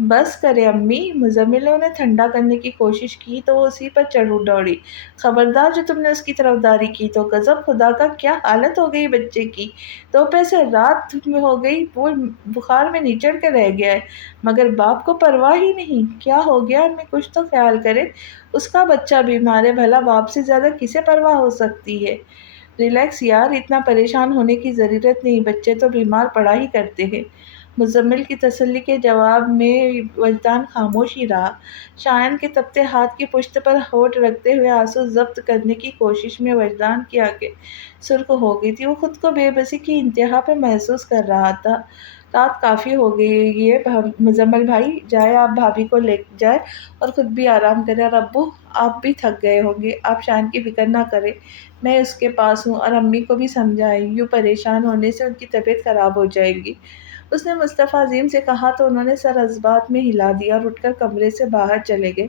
بس کرے امی، مزمل نے انہیں ٹھنڈا کرنے کی کوشش کی تو وہ اسی پر چڑھ دوڑی، خبردار جو تم نے اس کی طرفداری کی تو غضب خدا کا کیا حالت ہو گئی بچے کی، دوپہر سے رات میں ہو گئی، وہ بخار میں نچڑ کے رہ گیا ہے، مگر باپ کو پرواہ ہی نہیں۔ کیا ہو گیا امی، کچھ تو خیال کرے، اس کا بچہ بیمار ہے، بھلا باپ سے زیادہ کسے پرواہ ہو سکتی ہے۔ ریلیکس یار، اتنا پریشان ہونے کی ضرورت نہیں، بچے تو بیمار پڑا ہی کرتے ہیں۔ مزمل کی تسلی کے جواب میں وجدان خاموش ہی رہا۔ شایان کے تپتے ہاتھ کی پشت پر ہونٹ رکھتے ہوئے آنسو ضبط کرنے کی کوشش میں وجدان کی آنکھیں سرخ ہو گئی تھی۔ وہ خود کو بے بسی کی انتہا پہ محسوس کر رہا تھا۔ رات کافی ہو گئی ہے مزمل بھائی، جائے آپ بھابھی کو لے جائے اور خود بھی آرام کرے، اور ابو آپ بھی تھک گئے ہوں گے، آپ شایان کی فکر نہ کریں، میں اس کے پاس ہوں، اور امی کو بھی سمجھائیں، یوں پریشان ہونے سے ان کی طبیعت خراب ہو جائے گی۔ اس نے مصطفیٰ عظیم سے کہا تو انہوں نے سر ازبات میں ہلا دیا اور اٹھ کر کمرے سے باہر چلے گئے۔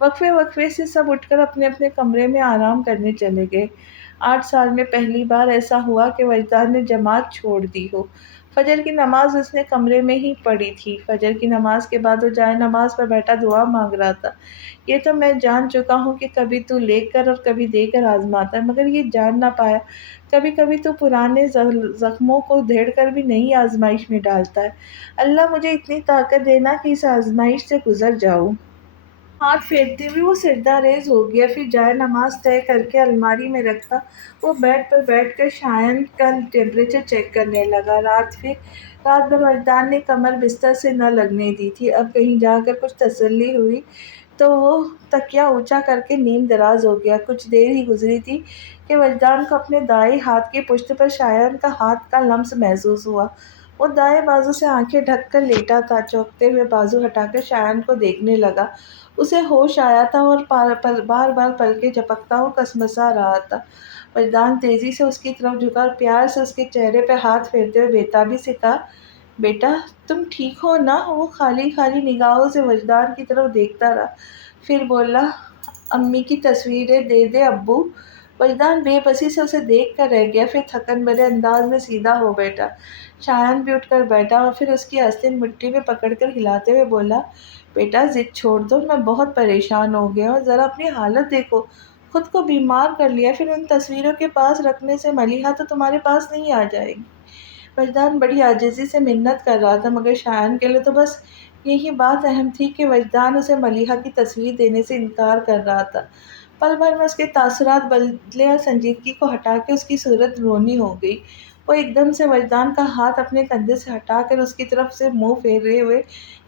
وقفے سے سب اٹھ کر اپنے اپنے کمرے میں آرام کرنے چلے گئے۔ 8 سال میں پہلی بار ایسا ہوا کہ وجدان نے جماعت چھوڑ دی ہو۔ فجر کی نماز اس نے کمرے میں ہی پڑھی تھی۔ فجر کی نماز کے بعد وہ جائے نماز پر بیٹھا دعا مانگ رہا تھا۔ یہ تو میں جان چکا ہوں کہ کبھی تو لے کر اور کبھی دے کر آزماتا ہے، مگر یہ جان نہ پایا کبھی کبھی تو پرانے زخموں کو دھیڑ کر بھی نئی آزمائش میں ڈالتا ہے۔ اللہ مجھے اتنی طاقت دینا کہ اس آزمائش سے گزر جاؤں۔ ہاتھ پھیرتے ہوئے وہ سجدہ ریز ہو گیا، پھر جائے نماز طے کر کے الماری میں رکھتا وہ بیڈ پر بیٹھ کر شایان کا ٹیمپریچر چیک کرنے لگا۔ رات بھر وجدان نے کمر بستر سے نہ لگنے دی تھی۔ اب کہیں جا کر کچھ تسلی ہوئی تو وہ تکیہ اونچا کر کے نیم دراز ہو گیا۔ کچھ دیر ہی گزری تھی کہ وجدان کو اپنے دائیں ہاتھ کی پشت پر شایان کا ہاتھ کا لمس محسوس ہوا۔ وہ دائیں بازو سے آنکھیں ڈھک کر لیٹا تھا، چونکتے ہوئے بازو ہٹا کر شایان کو دیکھنے لگا۔ اسے ہوش آیا تھا اور بار بار پلکیں جھپکتا ہوا کسمسا رہا تھا۔ وجدان تیزی سے اس کی طرف جھکا اور پیار سے اس کے چہرے پہ ہاتھ پھیرتے ہوئے بےتابی سے کہا، بیٹا تم ٹھیک ہو نا؟ وہ خالی خالی نگاہوں سے وجدان کی طرف دیکھتا رہا، پھر بولا، امی کی تصویریں دے دے ابو۔ وجدان بے بسی سے اسے دیکھ کر رہ گیا، پھر تھکن بھرے انداز میں سیدھا ہو بیٹھا۔ شایان بھی اٹھ کر بیٹھا اور پھر اس کی آستین مٹھی میں پکڑ کر ہلاتے ہوئے بولا، بیٹا ضد چھوڑ دو، میں بہت پریشان ہو گیا ہوں، ذرا اپنی حالت دیکھو، خود کو بیمار کر لیا، پھر ان تصویروں کے پاس رکھنے سے ملیحہ تو تمہارے پاس نہیں آ جائے گی۔ وجدان بڑی عاجزی سے منت کر رہا تھا، مگر شایان کے لیے تو بس یہی بات اہم تھی کہ وجدان اسے ملیحہ کی تصویر دینے سے انکار کر رہا تھا۔ پل بھر میں اس کے تاثرات بدلے اور سنجیدگی کو ہٹا کے اس کی صورت رونی ہو گئی۔ وہ ایک دم سے وجدان کا ہاتھ اپنے کندھے سے ہٹا کر اس کی طرف سے منہ پھیرے ہوئے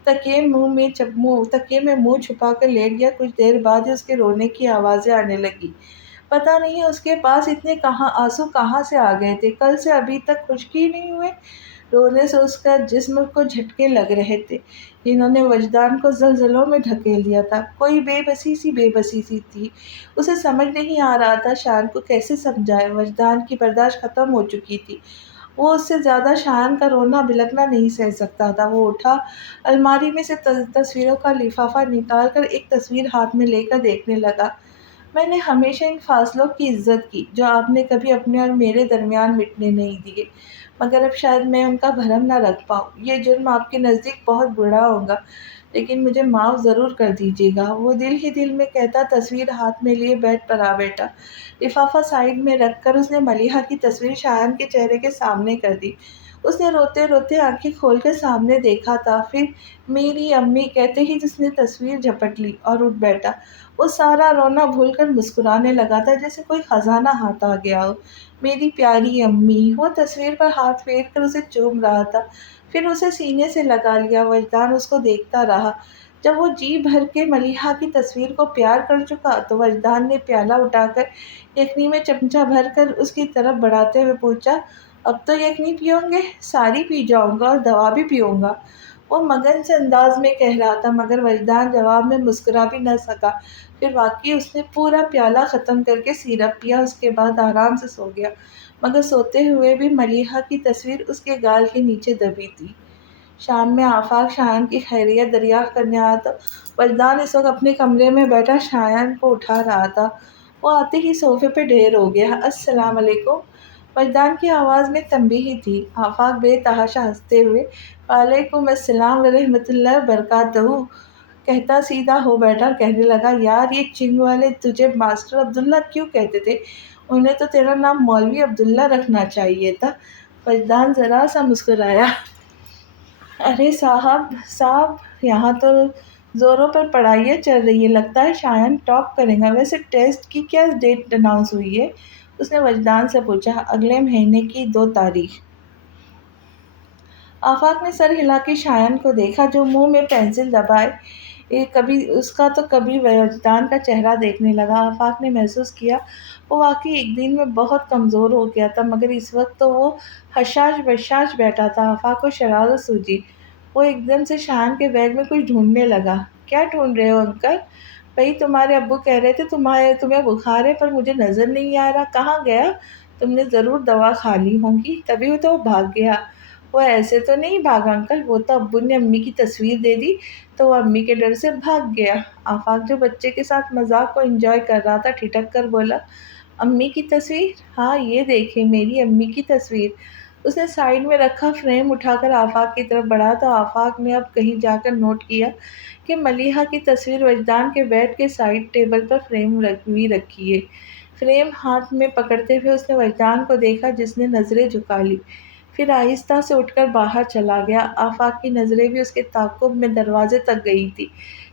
تکیے میں منہ چھپا کر لیٹ گیا۔ کچھ دیر بعد ہی اس کے رونے کی آوازیں آنے لگی۔ پتہ نہیں اس کے پاس اتنے آنسو کہاں سے آ گئے تھے، کل سے ابھی تک خشک ہی نہیں ہوئے۔ رونے سے اس کا جسم کو جھٹکے لگ رہے تھے، جنہوں نے وجدان کو زلزلوں میں دھکیل دیا تھا۔ کوئی بے بسی سی تھی، اسے سمجھ نہیں آ رہا تھا شایان کو کیسے سمجھائے۔ وجدان کی برداشت ختم ہو چکی تھی، وہ اس سے زیادہ شایان کا رونا بلکنا نہیں سہ سکتا تھا۔ وہ اٹھا، الماری میں سے تصویروں کا لفافہ نکال کر ایک تصویر ہاتھ میں لے کر دیکھنے لگا۔ میں نے ہمیشہ ان فاصلوں کی عزت کی جو آپ نے کبھی اپنے اور میرے درمیان مٹنے نہیں دیے، مگر اب شاید میں ان کا بھرم نہ رکھ پاؤں۔ یہ جرم آپ کے نزدیک بہت بڑا ہوگا، لیکن مجھے معاف ضرور کر دیجیے گا۔ وہ دل ہی دل میں کہتا تصویر ہاتھ میں لیے بیڈ پر آ بیٹھا۔ لفافہ سائیڈ میں رکھ کر اس نے ملیحہ کی تصویر شایان کے چہرے کے سامنے کر دی۔ اس نے روتے روتے آنکھیں کھول کر سامنے دیکھا تھا، پھر میری امی کہتے ہی اس نے تصویر جھپٹ لی اور اٹھ بیٹھا۔ وہ سارا رونا بھول کر مسکرانے لگا تھا جیسے کوئی خزانہ ہاتھ آ گیا ہو۔ میری پیاری امی۔ وہ تصویر پر ہاتھ پھیر کر اسے چوم رہا تھا، پھر اسے سینے سے لگا لیا۔ وجدان اس کو دیکھتا رہا۔ جب وہ جی بھر کے ملیحہ کی تصویر کو پیار کر چکا تو وجدان نے پیالہ اٹھا کر یخنی میں چمچہ بھر کر اس کی طرف بڑھاتے ہوئے پوچھا، اب تو یخنی پیوں گے؟ ساری پی جاؤں گا اور دوا بھی پیوں گا۔ وہ مگن سے انداز میں کہہ رہا تھا، مگر وجدان جواب میں مسکرا بھی نہ سکا۔ پھر واقعی اس نے پورا پیالہ ختم کر کے سیرپ پیا، اس کے بعد آرام سے سو گیا، مگر سوتے ہوئے بھی ملیحہ کی تصویر اس کے گال کے نیچے دبی تھی۔ شام میں آفاق شایان کی خیریت دریافت کرنے آیا تو وجدان اس وقت اپنے کمرے میں بیٹھا شایان کو اٹھا رہا تھا۔ وہ آتے ہی صوفے پہ ڈھیر ہو گیا۔ السلام علیکم۔ وجدان کی آواز میں تنبیہی تھی۔ آفاق بے تحاشا ہنستے ہوئے، وعلیکم السلام ورحمۃ اللہ وبرکاتہ کہتا سیدھا ہو بیٹھا اور کہنے لگا، یار یہ چنگ والے تجھے ماسٹر عبداللہ کیوں کہتے تھے؟ انہیں تو تیرا نام مولوی عبداللہ رکھنا چاہیے تھا۔ وجدان ذرا سا مسکرایا، ارے صاحب یہاں تو زوروں پر پڑھائیاں چل رہی ہیں، لگتا ہے شایان ٹاپ کرے گا۔ ویسے ٹیسٹ کی کیا ڈیٹ اناؤنس ہوئی ہے؟ اس نے وجدان سے پوچھا۔ اگلے مہینے کی 2 تاریخ۔ آفاق نے سر ہلا کے شایان کو دیکھا جو منہ میں پنسل دبائے کبھی اس کا تو کبھی وجدان کا چہرہ دیکھنے لگا۔ آفاق نے محسوس کیا وہ واقعی ایک دن میں بہت کمزور ہو گیا تھا، مگر اس وقت تو وہ حشاش بشاش بیٹھا تھا۔ آفاق کو شرارت سوجی، وہ ایک دم سے شایان کے بیگ میں کچھ ڈھونڈنے لگا۔ کیا ڈھونڈ رہے ہو انکل؟ بھئی تمہارے ابو کہہ رہے تھے تمہیں بخار ہے، پر مجھے نظر نہیں آ رہا، کہاں گیا؟ تم نے ضرور دوا کھا لی ہوگی، تبھی تو وہ بھاگ گیا۔ وہ ایسے تو نہیں بھاگا انکل، وہ تو ابو نے امی کی تصویر دے دی تو وہ امی کے ڈر سے بھاگ گیا۔ آفاق جو بچے کے ساتھ مذاق کو انجوائے کر رہا تھا ٹھٹک کر بولا، امی کی تصویر؟ ہاں یہ دیکھیں میری امی کی تصویر۔ اس نے سائیڈ میں رکھا فریم اٹھا کر آفاق کی طرف بڑھا تو آفاق نے اب کہیں جا کر نوٹ کیا کہ ملیحہ کی تصویر وجدان کے بیڈ کے سائیڈ ٹیبل پر فریم ہوئی رکھی ہے۔ فریم ہاتھ میں پکڑتے ہوئے اس نے وجدان کو دیکھا جس نے نظریں جھکا لی، پھر آہستہ سے اٹھ کر باہر چلا گیا۔ آفاق کی نظریں بھی اس کے تعاقب میں دروازے تک گئی تھی،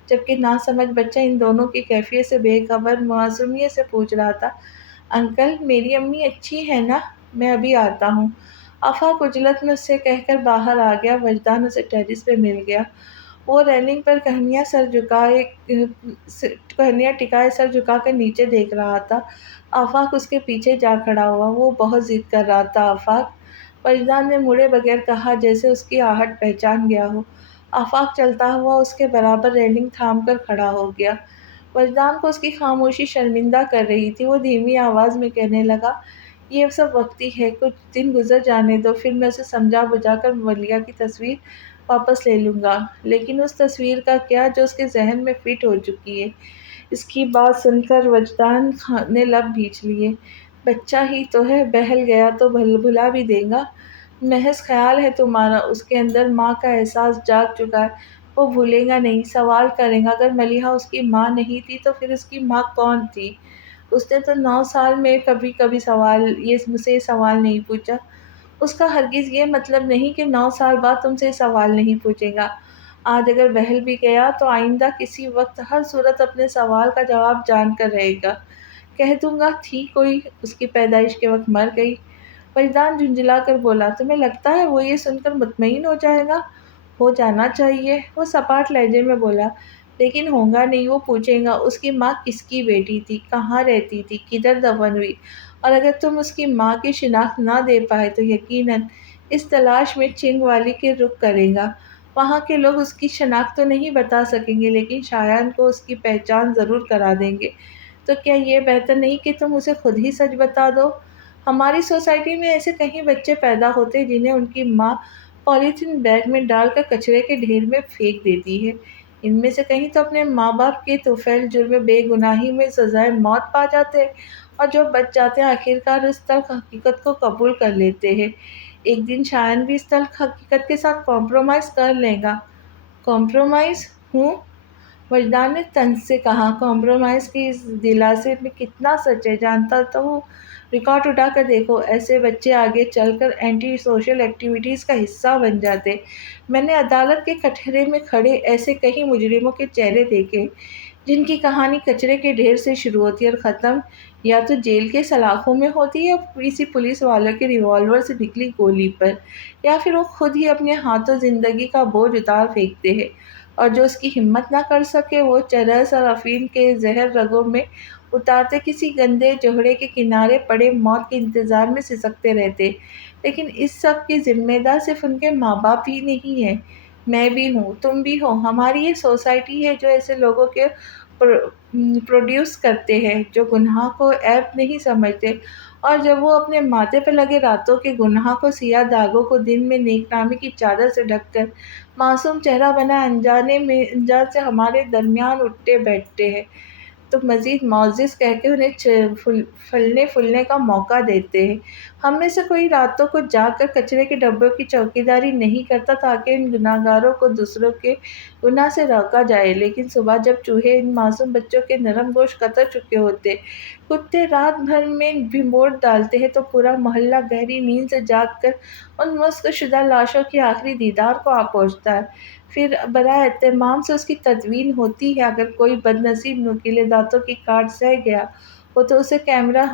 جبکہ ناسمجھ بچہ ان دونوں کی کیفیت سے بے خبر معصومیت سے پوچھ رہا تھا، انکل میری امی اچھی ہے نا؟ میں ابھی آتا ہوں۔ آفاق عجلت میں اس سے کہہ کر باہر آ گیا۔ وجدان اسے ٹیرس پہ مل گیا۔ وہ ریلنگ پر کہنیاں ٹکائے سر جھکا کر نیچے دیکھ رہا تھا۔ آفاق اس کے پیچھے جا کھڑا ہوا۔ وہ بہت ضد کر رہا تھا آفاق، وجدان نے مڑے بغیر کہا جیسے اس کی آہٹ پہچان گیا ہو۔ آفاق چلتا ہوا اس کے برابر ریلنگ تھام کر کھڑا ہو گیا۔ وجدان کو اس کی خاموشی شرمندہ کر رہی تھی۔ وہ دھیمی آواز میں کہنے لگا، یہ سب وقتی ہے، کچھ دن گزر جانے دو، پھر میں اسے سمجھا بجھا کر ملیحہ کی تصویر واپس لے لوں گا۔ لیکن اس تصویر کا کیا جو اس کے ذہن میں فٹ ہو چکی ہے؟ اس کی بات سن کر وجدان نے لب بھینچ لیے۔ بچہ ہی تو ہے، بہل گیا تو بھلا بھی دے گا۔ محض خیال ہے تمہارا، اس کے اندر ماں کا احساس جاگ چکا ہے، وہ بھولے گا نہیں، سوال کرے گا۔ اگر ملیحہ اس کی ماں نہیں تھی تو پھر اس کی ماں کون تھی؟ اس نے تو 9 سال میں کبھی مجھ سے یہ سوال نہیں پوچھا۔ اس کا ہرگز یہ مطلب نہیں کہ 9 سال بعد تم سے یہ سوال نہیں پوچھے گا۔ آج اگر بہل بھی گیا تو آئندہ کسی وقت ہر صورت اپنے سوال کا جواب جان کر رہے گا۔ کہہ دوں گا تھی کوئی، اس کی پیدائش کے وقت مر گئی۔ وجدان جھنجھلا کر بولا، تمہیں لگتا ہے وہ یہ سن کر مطمئن ہو جائے گا؟ ہو جانا چاہیے، وہ سپاٹ لہجے میں بولا، لیکن ہوگا نہیں۔ وہ پوچھے گا اس کی ماں کس کی بیٹی تھی، کہاں رہتی تھی، کدھر دفن ہوئی، اور اگر تم اس کی ماں کی شناخت نہ دے پائے تو یقیناً اس تلاش میں چنگ والی کے رخ کرے گا۔ وہاں کے لوگ اس کی شناخت تو نہیں بتا سکیں گے لیکن شایان کو اس کی پہچان ضرور کرا دیں گے۔ تو کیا یہ بہتر نہیں کہ تم اسے خود ہی سچ بتا دو؟ ہماری سوسائٹی میں ایسے کئی بچے پیدا ہوتے ہیں جنہیں ان کی ماں پولیتھین بیگ میں ڈال کر کچرے کے ڈھیر میں پھینک دیتی ہے۔ ان میں سے کئی تو اپنے ماں باپ کے طفیل جرم بے گناہی میں سزائے موت پا جاتے ہیں، اور جو بچ جاتے ہیں آخرکار اس تلخ حقیقت کو قبول کر لیتے ہیں۔ ایک دن شایان بھی اس تلخ حقیقت کے ساتھ کمپرومائز کر لے گا۔ کمپرومائز؟ ہوں؟ وجدان نے طنز سے کہا، کمپرومائز کی اس دلاسے میں کتنا سچ ہے جانتا تو ہوں۔ ریکارڈ اٹھا کر دیکھو، ایسے بچے آگے چل کر اینٹی سوشل ایکٹیویٹیز کا حصہ بن جاتے۔ میں نے عدالت کے کٹہرے میں کھڑے ایسے کئی مجرموں کے چہرے دیکھے جن کی کہانی کچرے کے ڈھیر سے شروع ہوتی ہے اور ختم یا تو جیل کے سلاخوں میں ہوتی ہے یا کسی پولیس والوں کے ریوالور سے نکلی گولی پر، یا پھر وہ خود ہی اپنے ہاتھوں زندگی کا بوجھ اتار پھینکتے ہیں، اور جو اس کی ہمت نہ کر سکے وہ چرس اور افیم کے زہر رگوں میں اتارتے کسی گندے جوہڑے کے کنارے پڑے موت کے انتظار میں سسکتے رہتے۔ لیکن اس سب کی ذمہ دار صرف ان کے ماں باپ ہی نہیں ہیں، میں بھی ہوں، تم بھی ہو۔ ہماری یہ سوسائٹی ہے جو ایسے لوگوں کے پروڈیوس کرتے ہیں جو گناہ کو عیب نہیں سمجھتے، اور جب وہ اپنے ماتھے پر لگے راتوں کے گناہ کو، سیاہ داغوں کو دن میں نیک نامی کی چادر سے ڈھک کر معصوم چہرہ بنائے انجان سے ہمارے درمیان اٹھتے بیٹھتے ہیں تو مزید معزز کہہ کے انہیں پھلنے پھولنے کا موقع دیتے ہیں۔ ہم میں سے کوئی راتوں کو جاگ کر کچرے کے ڈبوں کی چوکیداری نہیں کرتا تاکہ ان گناہگاروں کو دوسروں کے گناہ سے روکا جائے، لیکن صبح جب چوہے ان معصوم بچوں کے نرم گوشت قتل چکے ہوتے، کتے رات بھر میں بھموڑ ڈالتے ہیں تو پورا محلہ گہری نیند سے جاگ کر ان مسخ شدہ لاشوں کے آخری دیدار کو آ پہنچتا ہے، پھر برائے اہتمام سے اس کی تدفین ہوتی ہے۔ اگر کوئی بد نصیب نوکیلے دانتوں کی کاٹ سہ گیا ہو تو اسے کیمرہ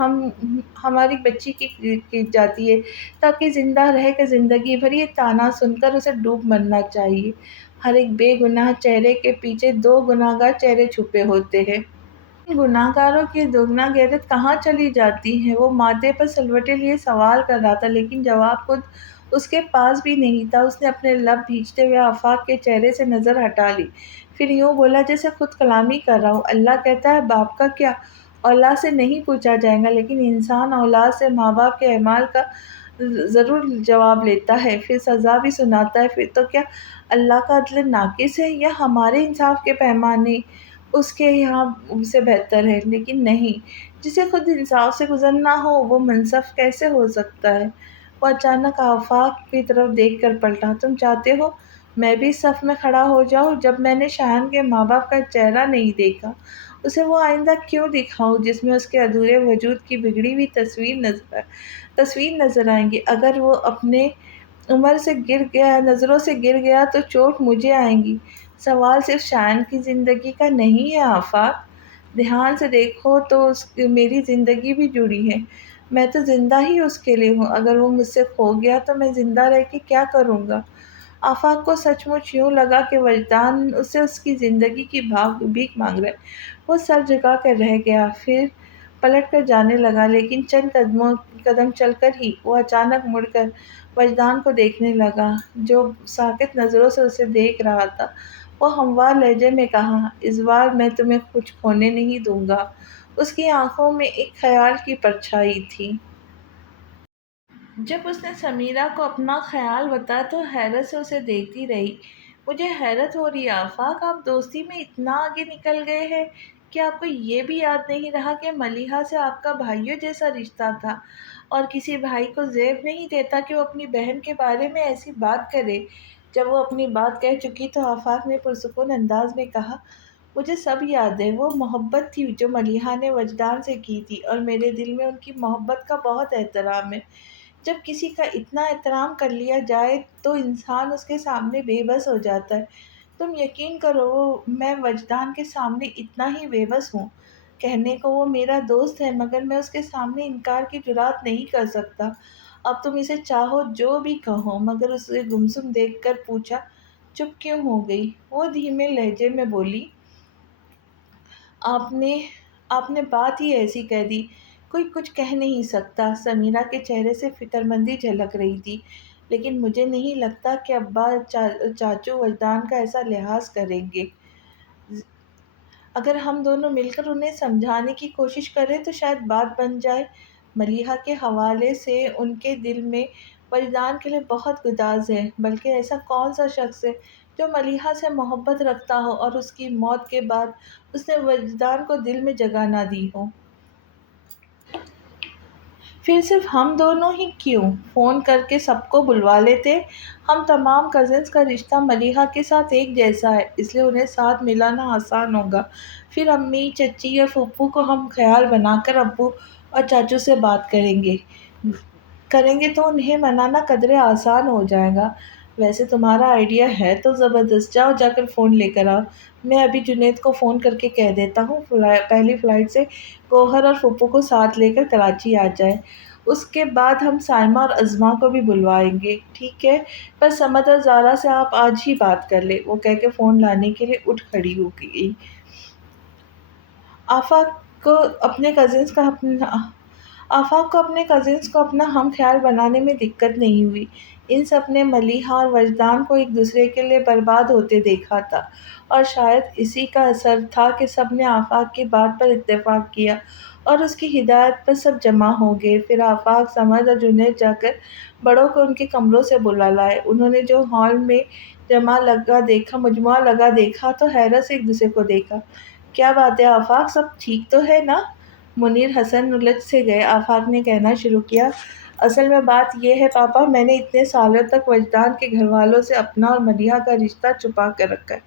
ہماری بچی کی جاتی ہے تاکہ زندہ رہ کر زندگی بھر یہ طعنہ سن کر اسے ڈوب مرنا چاہیے۔ ہر ایک بے گناہ چہرے کے پیچھے 2 گناہگار چہرے چھپے ہوتے ہیں۔ ان گناہگاروں کی دوگنا غیرت کہاں چلی جاتی ہے؟ وہ ماتھے پر سلوٹے لیے سوال کر رہا تھا لیکن جواب خود اس کے پاس بھی نہیں تھا۔ اس نے اپنے لب بھینچتے ہوئے آفاق کے چہرے سے نظر ہٹا لی، پھر یوں بولا جیسے خود کلامی کر رہا ہو، اللہ کہتا ہے باپ کا کیا اولاد سے نہیں پوچھا جائے گا، لیکن انسان اولاد سے ماں باپ کے اعمال کا ضرور جواب لیتا ہے، پھر سزا بھی سناتا ہے۔ پھر تو کیا اللہ کا عدل ناقص ہے یا ہمارے انصاف کے پیمانے اس کے یہاں سے بہتر ہے، لیکن نہیں، جسے خود انصاف سے گزرنا ہو وہ منصف کیسے ہو سکتا ہے؟ وہ اچانک آفاق کی طرف دیکھ کر پلٹا۔ تم چاہتے ہو میں بھی صف میں کھڑا ہو جاؤں؟ جب میں نے شایان کے ماں باپ کا چہرہ نہیں دیکھا، اسے وہ آئندہ کیوں دکھاؤں جس میں اس کے ادھورے وجود کی بگڑی ہوئی تصویر نظر آئیں گی؟ اگر وہ اپنے عمر سے گر گیا، نظروں سے گر گیا تو چوٹ مجھے آئیں گی۔ سوال صرف شایان کی زندگی کا نہیں ہے آفاق، دھیان سے دیکھو تو میری زندگی بھی جڑی ہے۔ میں تو زندہ ہی اس کے لیے ہوں، اگر وہ مجھ سے کھو گیا تو میں زندہ رہ کے کیا کروں گا؟ آفاق کو سچ مچ یوں لگا کہ وجدان اسے اس کی زندگی کی بھیک مانگ رہا ہے۔ وہ سر جھکا کر رہ گیا، پھر پلٹ کر جانے لگا، لیکن چند قدم چل کر ہی وہ اچانک مڑ کر وجدان کو دیکھنے لگا، جو ساکت نظروں سے اسے دیکھ رہا تھا۔ وہ ہموار لہجے میں کہا، اس بار میں تمہیں کچھ کھونے نہیں دوں گا۔ اس کی آنکھوں میں ایک خیال کی پرچھائی تھی۔ جب اس نے سمیرہ کو اپنا خیال بتایا تو حیرت سے اسے دیکھتی رہی۔ مجھے حیرت ہو رہی ہے آفاق، آپ دوستی میں اتنا آگے نکل گئے ہیں کہ آپ کو یہ بھی یاد نہیں رہا کہ ملیحہ سے آپ کا بھائیوں جیسا رشتہ تھا، اور کسی بھائی کو زیب نہیں دیتا کہ وہ اپنی بہن کے بارے میں ایسی بات کرے۔ جب وہ اپنی بات کہہ چکی تو آفاق نے پرسکون انداز میں کہا، مجھے سب یاد ہے، وہ محبت تھی جو ملیحہ نے وجدان سے کی تھی، اور میرے دل میں ان کی محبت کا بہت احترام ہے۔ جب کسی کا اتنا احترام کر لیا جائے تو انسان اس کے سامنے بے بس ہو جاتا ہے۔ تم یقین کرو میں وجدان کے سامنے اتنا ہی بے بس ہوں۔ کہنے کو وہ میرا دوست ہے، مگر میں اس کے سامنے انکار کی جرات نہیں کر سکتا۔ اب تم اسے چاہو جو بھی کہو۔ مگر اسے گمسم دیکھ کر پوچھا، چپ کیوں ہو گئی؟ وہ دھیمے لہجے میں بولی، آپ نے بات ہی ایسی کہہ دی، کوئی کچھ کہہ نہیں سکتا۔ سمیرہ کے چہرے سے فکرمندی جھلک رہی تھی، لیکن مجھے نہیں لگتا کہ ابا چاچو وجدان کا ایسا لحاظ کریں گے۔ اگر ہم دونوں مل کر انہیں سمجھانے کی کوشش کریں تو شاید بات بن جائے۔ ملیحہ کے حوالے سے ان کے دل میں وجدان کے لیے بہت گداز ہے، بلکہ ایسا کون سا شخص ہے جو ملیحہ سے محبت رکھتا ہو اور اس کی موت کے بعد اس نے وجدان کو دل میں جگہ نہ دی ہو؟ پھر صرف ہم دونوں ہی کیوں؟ فون کر کے سب کو بلوا لیتے۔ ہم تمام کزنز کا رشتہ ملیحہ کے ساتھ ایک جیسا ہے، اس لیے انہیں ساتھ ملانا آسان ہوگا۔ پھر امی، چچی اور پھپھو کو ہم خیال بنا کر ابو اور چاچو سے بات کریں گے تو انہیں منانا قدرے آسان ہو جائے گا۔ ویسے تمہارا آئیڈیا ہے تو زبردست، جاؤ جا کر فون لے کر آؤ۔ میں ابھی جنید کو فون کر کے کہہ دیتا ہوں پہلی فلائٹ سے گوہر اور پھپھو کو ساتھ لے کر کراچی آ جائے۔ اس کے بعد ہم سائمہ اور عظمیٰ کو بھی بلوائیں گے، ٹھیک ہے؟ بس سمد اور زارا سے آپ آج ہی بات کر لیں۔ وہ کہہ کے فون لانے کے لیے اٹھ کھڑی ہو گئی۔ آفاق کو اپنے کزنز کو اپنا ہم خیال بنانے میں دقت نہیں ہوئی۔ ان سب نے ملیحہ اور وجدان کو ایک دوسرے کے لیے برباد ہوتے دیکھا تھا، اور شاید اسی کا اثر تھا کہ سب نے آفاق کی بات پر اتفاق کیا اور اس کی ہدایت پر سب جمع ہو گئے۔ پھر آفاق، سمد اور جنید جا کر بڑوں کو ان کے کمروں سے بلا لائے۔ انہوں نے جو ہال میں مجموعہ لگا دیکھا تو حیرت سے ایک دوسرے کو دیکھا۔ کیا بات ہے آفاق، سب ٹھیک تو ہے نا؟ منیر حسن الجھ سے گئے۔ آفاق نے کہنا شروع کیا، اصل میں بات یہ ہے پاپا، میں نے اتنے سالوں تک وجدان کے گھر والوں سے اپنا اور ملیحہ کا رشتہ چھپا کر رکھا ہے،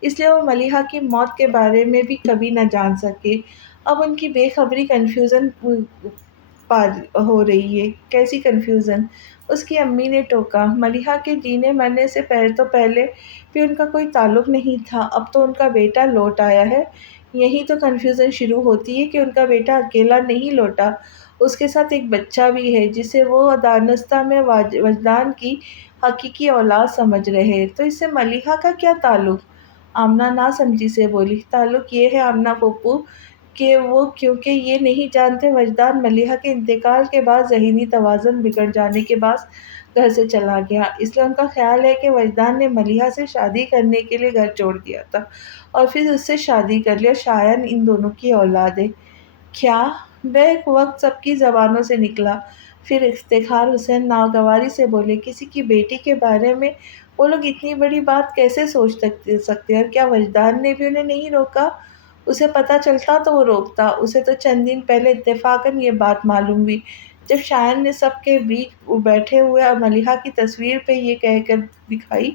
اس لیے وہ ملیحہ کی موت کے بارے میں بھی کبھی نہ جان سکے۔ اب ان کی بے خبری کنفیوژن ہو رہی ہے۔ کیسی کنفیوژن؟ اس کی امی نے ٹوکا۔ ملیحہ کے جینے مرنے سے پہلے بھی ان کا کوئی تعلق نہیں تھا، اب تو ان کا بیٹا لوٹ آیا ہے۔ یہی تو کنفیوژن شروع ہوتی ہے کہ ان کا بیٹا اکیلا نہیں لوٹا، اس کے ساتھ ایک بچہ بھی ہے جسے وہ دانستہ میں وجدان کی حقیقی اولاد سمجھ رہے۔ تو اس سے ملیحہ کا کیا تعلق؟ آمنہ نہ سمجھی سے بولی، تعلق یہ ہے آمنہ پھوپھو کہ وہ کیونکہ یہ نہیں جانتے وجدان ملیحہ کے انتقال کے بعد ذہنی توازن بگڑ جانے کے باعث گھر سے چلا گیا، اس لیے ان کا خیال ہے کہ وجدان نے ملیحہ سے شادی کرنے کے لیے گھر چھوڑ دیا تھا اور پھر اس سے شادی کر لی، اور شایان ان دونوں کی اولاد ہے۔ کیا؟ بیک وقت سب کی زبانوں سے نکلا۔ پھر افتخار حسین ناگواری سے بولے، کسی کی بیٹی کے بارے میں وہ لوگ اتنی بڑی بات کیسے سوچ سکتے ہیں؟ اور کیا وجدان نے بھی انہیں نہیں روکا؟ اسے پتہ چلتا تو وہ روکتا۔ اسے تو چند دن پہلے اتفاقاً یہ بات معلوم ہوئی جب شایان نے سب کے بیچ بیٹھے ہوئے ملیحہ کی تصویر پہ یہ کہہ کر دکھائی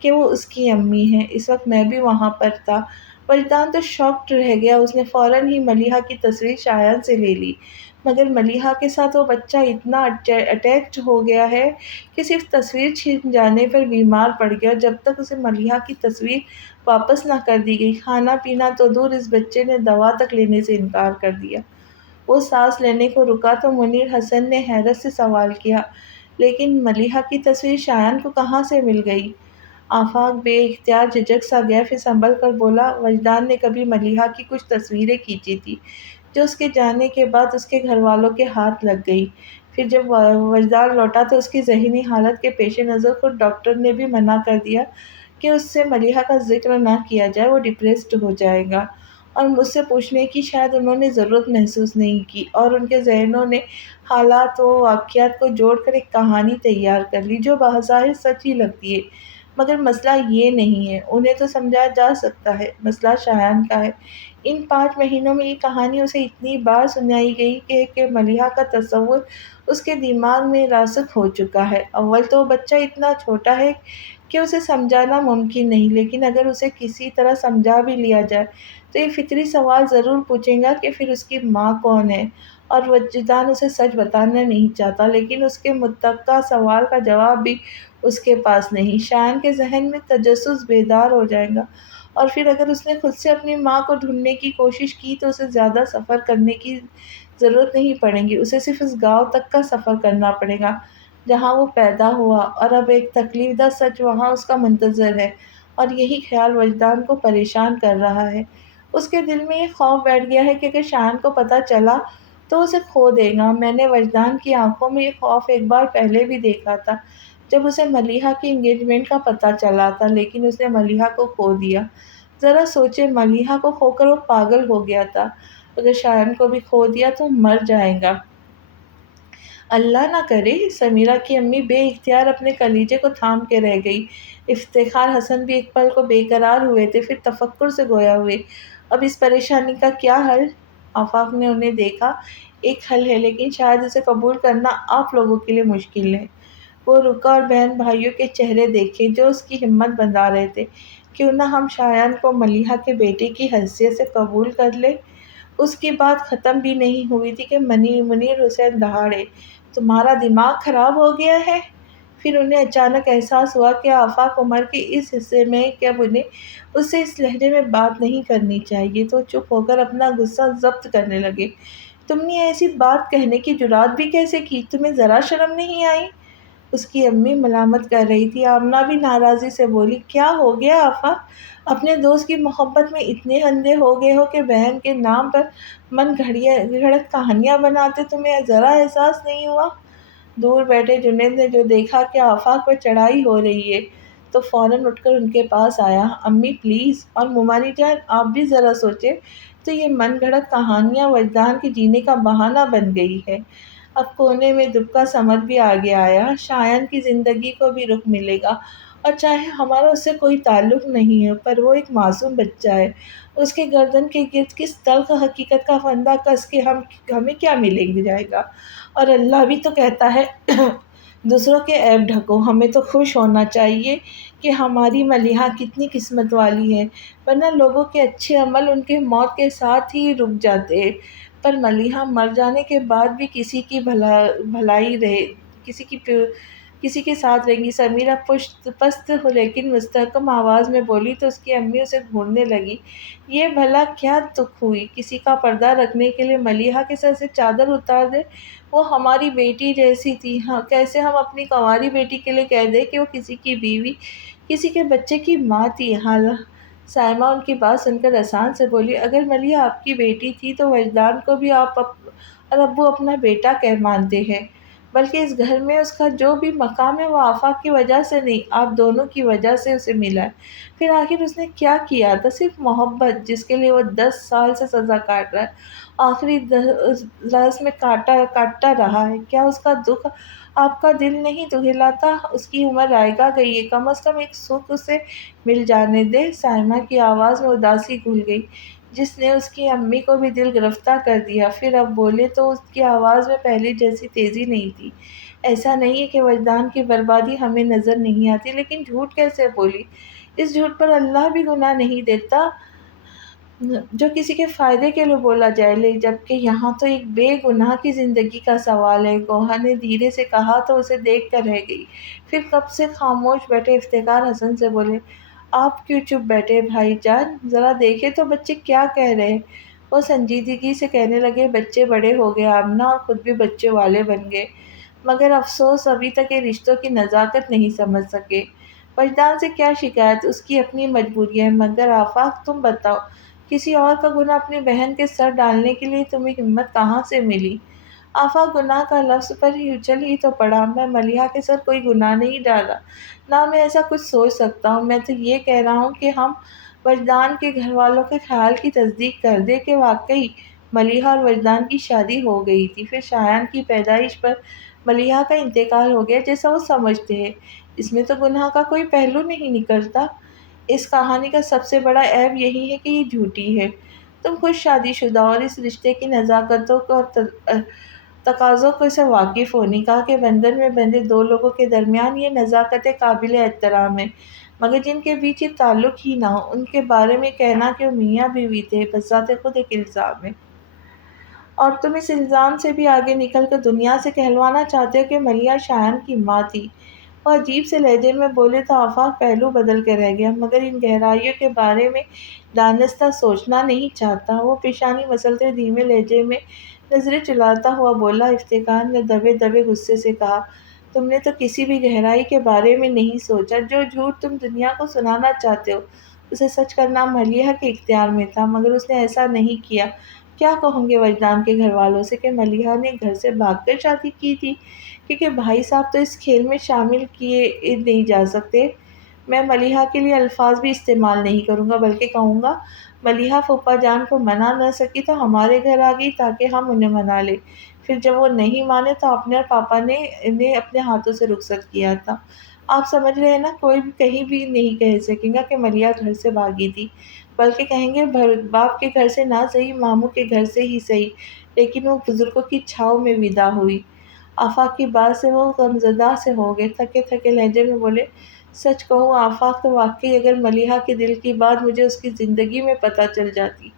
کہ وہ اس کی امی ہے۔ اس وقت میں بھی وہاں پر تھا۔ وجدان تو شاکڈ رہ گیا۔ اس نے فوراً ہی ملیحہ کی تصویر شایان سے لے لی، مگر ملیحہ کے ساتھ وہ بچہ اتنا اٹیچڈ ہو گیا ہے کہ صرف تصویر چھن جانے پر بیمار پڑ گیا، اور جب تک اسے ملیحہ کی تصویر واپس نہ کر دی گئی، کھانا پینا تو دور، اس بچے نے دوا تک لینے سے انکار کر دیا۔ وہ سانس لینے کو رکا تو منیر حسن نے حیرت سے سوال کیا، لیکن ملیحہ کی تصویر شایان کو کہاں سے مل گئی؟ آفاق بے اختیار جھجک سا گیا، پھر سنبھل کر بولا، وجدان نے کبھی ملیحہ کی کچھ تصویریں کھینچی تھی جو اس کے جانے کے بعد اس کے گھر والوں کے ہاتھ لگ گئی۔ پھر جب وجدان لوٹا تو اس کی ذہنی حالت کے پیش نظر خود ڈاکٹر نے بھی منع کر دیا کہ اس سے ملیحہ کا ذکر نہ کیا جائے، وہ ڈپریسڈ ہو جائے گا، اور مجھ سے پوچھنے کی شاید انہوں نے ضرورت محسوس نہیں کی، اور ان کے ذہنوں نے حالات و واقعات کو جوڑ کر ایک کہانی تیار کر لی جو بظاہر سچ ہی لگتی ہے۔ مگر مسئلہ یہ نہیں ہے، انہیں تو سمجھایا جا سکتا ہے، مسئلہ شایان کا ہے۔ ان 5 مہینوں میں یہ کہانی اسے اتنی بار سنائی گئی کہ ملیحہ کا تصور اس کے دماغ میں راسخ ہو چکا ہے۔ اول تو وہ بچہ اتنا چھوٹا ہے کہ اسے سمجھانا ممکن نہیں، لیکن اگر اسے کسی طرح سمجھا بھی لیا جائے تو یہ فطری سوال ضرور پوچھے گا کہ پھر اس کی ماں کون ہے، اور وجدان اسے سچ بتانا نہیں چاہتا، لیکن اس کے متوقع سوال کا جواب بھی اس کے پاس نہیں۔ شایان کے ذہن میں تجسس بیدار ہو جائے گا، اور پھر اگر اس نے خود سے اپنی ماں کو ڈھونڈنے کی کوشش کی تو اسے زیادہ سفر کرنے کی ضرورت نہیں پڑے گی، اسے صرف اس گاؤں تک کا سفر کرنا پڑے گا جہاں وہ پیدا ہوا، اور اب ایک تکلیف دہ سچ وہاں اس کا منتظر ہے، اور یہی خیال وجدان کو پریشان کر رہا ہے۔ اس کے دل میں یہ خوف بیٹھ گیا ہے کہ اگر شایان کو پتہ چلا تو اسے کھو دے گا۔ میں نے وجدان کی آنکھوں میں یہ خوف ایک بار پہلے بھی دیکھا تھا جب اسے ملیحہ کی انگیجمنٹ کا پتہ چلا تھا، لیکن اس نے ملیحہ کو کھو دیا۔ ذرا سوچے، ملیحہ کو کھو کر وہ پاگل ہو گیا تھا، اگر شایان کو بھی کھو دیا تو مر جائے گا۔ اللہ نہ کرے۔ سمیرہ کی امی بے اختیار اپنے کلیجے کو تھام کے رہ گئی۔ افتخار حسن بھی ایک پل کو بے قرار ہوئے تھے، پھر تفکر سے گویا ہوئے۔ اب اس پریشانی کا کیا حل؟ آفاق نے انہیں دیکھا۔ ایک حل ہے، لیکن شاید اسے قبول کرنا آپ لوگوں کے لیے مشکل ہے۔ وہ رکا اور بہن بھائیوں کے چہرے دیکھے جو اس کی ہمت بندھا رہے تھے۔ کیوں نہ ہم شایان کو ملیحہ کے بیٹے کی حیثیت سے قبول کر لیں؟ اس کی بات ختم بھی نہیں ہوئی تھی کہ منیر حسین دہاڑے، تمہارا دماغ خراب ہو گیا ہے؟ پھر انہیں اچانک احساس ہوا کہ آفاق عمر کے اس حصے میں کہ اب انہیں اس سے اس لہجے میں بات نہیں کرنی چاہیے، تو چپ ہو کر اپنا غصہ ضبط کرنے لگے۔ تم نے ایسی بات کہنے کی جرات بھی کیسے کی؟ تمہیں ذرا شرم نہیں آئی؟ اس کی امی ملامت کر رہی تھی۔ آمنہ بھی ناراضی سے بولی، کیا ہو گیا آفاق؟ اپنے دوست کی محبت میں اتنے اندھے ہو گئے ہو کہ بہن کے نام پر من گھڑت کہانیاں بناتے، تمہیں ذرا احساس نہیں ہوا؟ دور بیٹھے جنید نے جو دیکھا کہ آفاق پر چڑھائی ہو رہی ہے تو فوراً اٹھ کر ان کے پاس آیا۔ امی پلیز، اور ممانی جان آپ بھی ذرا سوچیں تو یہ من گھڑت کہانیاں وجدان کے جینے کا بہانہ بن گئی ہے۔ اب کونے میں دبکا سمجھ بھی آگے آیا، شایان کی زندگی کو بھی رخ ملے گا، اور چاہے ہمارا اس سے کوئی تعلق نہیں ہے، پر وہ ایک معصوم بچہ ہے، اس کے گردن کے گرد کس تلخ حقیقت کا پھندا کس کے ہمیں کیا ملے جائے گا؟ اور اللہ بھی تو کہتا ہے دوسروں کے عیب ڈھکو۔ ہمیں تو خوش ہونا چاہیے کہ ہماری ملیحہ کتنی قسمت والی ہے، ورنہ لوگوں کے اچھے عمل ان کے موت کے ساتھ ہی رک جاتے ہیں، پر ملیحہ مر جانے کے بعد بھی کسی کی بھلائی رہے، کسی کے ساتھ رہیں گی۔ سمیرہ پست لیکن مستحکم آواز میں بولی تو اس کی امی اسے گھورنے لگی۔ یہ بھلا کیا تک ہوئی؟ کسی کا پردہ رکھنے کے لیے ملیحہ کے سر سے چادر اتار دے؟ وہ ہماری بیٹی جیسی تھی، کیسے ہم اپنی کنواری بیٹی کے لیے کہہ دیں کہ وہ کسی کی بیوی، کسی کے بچے کی ماں تھی؟ سائمہ ان کی بات سن کر احسان سے بولی، اگر ملیحہ آپ کی بیٹی تھی تو وجدان کو بھی آپ اور ابو اپنا بیٹا مانتے ہیں، بلکہ اس گھر میں اس کا جو بھی مقام ہے وہ آفاق کی وجہ سے نہیں، آپ دونوں کی وجہ سے اسے ملا ہے۔ پھر آخر اس نے کیا کیا تھا؟ صرف محبت، جس کے لیے وہ 10 سال سے سزا کاٹ رہا ہے، آخری لحظ میں کاٹتا رہا ہے۔ کیا اس کا دکھ آپ کا دل نہیں دہلاتا؟ اس کی عمر رائگاں گئی ہے، کم از کم ایک سکھ اسے مل جانے دے۔ سائمہ کی آواز میں اداسی گھل گئی۔ جس نے اس کی امی کو بھی دل گرفتہ کر دیا۔ پھر اب بولے تو اس کی آواز میں پہلے جیسی تیزی نہیں تھی۔ ایسا نہیں ہے کہ وجدان کی بربادی ہمیں نظر نہیں آتی، لیکن جھوٹ کیسے بولی؟ اس جھوٹ پر اللہ بھی گناہ نہیں دیتا جو کسی کے فائدے کے لیے بولا جائے، جبکہ یہاں تو ایک بے گناہ کی زندگی کا سوال ہے۔ گوہر نے دھیرے سے کہا تو اسے دیکھ کر رہ گئی۔ پھر کب سے خاموش بیٹھے افتخار حسن سے بولے، آپ کیوں چپ بیٹھے بھائی جان؟ ذرا دیکھیں تو بچے کیا کہہ رہے ہیں۔ وہ سنجیدگی سے کہنے لگے، بچے بڑے ہو گئے آمنہ، اور خود بھی بچے والے بن گئے، مگر افسوس ابھی تک یہ رشتوں کی نزاکت نہیں سمجھ سکے۔ وجدان سے کیا شکایت، اس کی اپنی مجبوری ہے، مگر آفاق تم بتاؤ، کسی اور کا گناہ اپنی بہن کے سر ڈالنے کے لیے تمہیں ہمت کہاں سے ملی؟ آفاق گناہ کا لفظ پر ہی اچھل ہی تو پڑا۔ میں ملیحہ کے سر کوئی گناہ نہیں ڈالا، نہ میں ایسا کچھ سوچ سکتا ہوں۔ میں تو یہ کہہ رہا ہوں کہ ہم وجدان کے گھر والوں کے خیال کی تصدیق کر دیں کہ واقعی ملیحہ اور وجدان کی شادی ہو گئی تھی، پھر شایان کی پیدائش پر ملیحہ کا انتقال ہو گیا جیسا وہ سمجھتے ہیں۔ اس میں تو گناہ کا کوئی پہلو نہیں نکلتا۔ اس کہانی کا سب سے بڑا عیب یہی ہے کہ یہ جھوٹی ہے۔ تم خود شادی شدہ اور اس رشتے کی نزاکتوں اور تقاضوں کو سے واقف ہو۔ نکاح کے بندھن میں بندھے دو لوگوں کے درمیان یہ نزاکتیں قابل احترام ہیں، مگر جن کے بیچ یہ تعلق ہی نہ ہو، ان کے بارے میں کہنا کہ وہ میاں بیوی تھے، بذات خود ایک الزام ہے۔ اور تم اس الزام سے بھی آگے نکل کر دنیا سے کہلوانا چاہتے ہو کہ ملیحہ شایان کی ماں تھی۔ وہ عجیب سے لہجے میں بولے تو آفاق پہلو بدل کے رہ گیا، مگر ان گہرائیوں کے بارے میں دانستہ سوچنا نہیں چاہتا۔ وہ پیشانی مسلتے ہوئے دھیمے لہجے میں نظریں چلاتا ہوا بولا۔ افتخار نے دبے دبے غصے سے کہا، تم نے تو کسی بھی گہرائی کے بارے میں نہیں سوچا۔ جو جھوٹ تم دنیا کو سنانا چاہتے ہو اسے سچ کرنا ملیحہ کے اختیار میں تھا، مگر اس نے ایسا نہیں کیا۔ کیا کہوں گے وجدان کے گھر والوں سے کہ ملیحہ نے گھر سے بھاگ کر شادی کی تھی؟ کیونکہ بھائی صاحب تو اس کھیل میں شامل کیے نہیں جا سکتے۔ میں ملیحہ کے لیے الفاظ بھی استعمال نہیں کروں گا، بلکہ کہوں گا، ملیحہ پھوپھا جان کو منا نہ سکی تو ہمارے گھر آ گئی تاکہ ہم انہیں منا لیں۔ پھر جب وہ نہیں مانے تو آپ نے اور پاپا نے انہیں اپنے ہاتھوں سے رخصت کیا تھا۔ آپ سمجھ رہے ہیں نا، کوئی بھی کہیں بھی نہیں کہہ سکے گا کہ ملیحہ گھر سے بھاگی تھی، بلکہ کہیں گے باپ کے گھر سے نہ صحیح، ماموں کے گھر سے ہی صحیح، لیکن وہ بزرگوں کی چھاؤں میں ودا ہوئی۔ آفاق کی بات سے وہ غمزدہ سے ہو گئے، تھکے تھکے لہجے میں بولے، سچ کہوں آفاق، تو واقعی اگر ملیحہ کے دل کی بات مجھے اس کی زندگی میں پتہ چل جاتی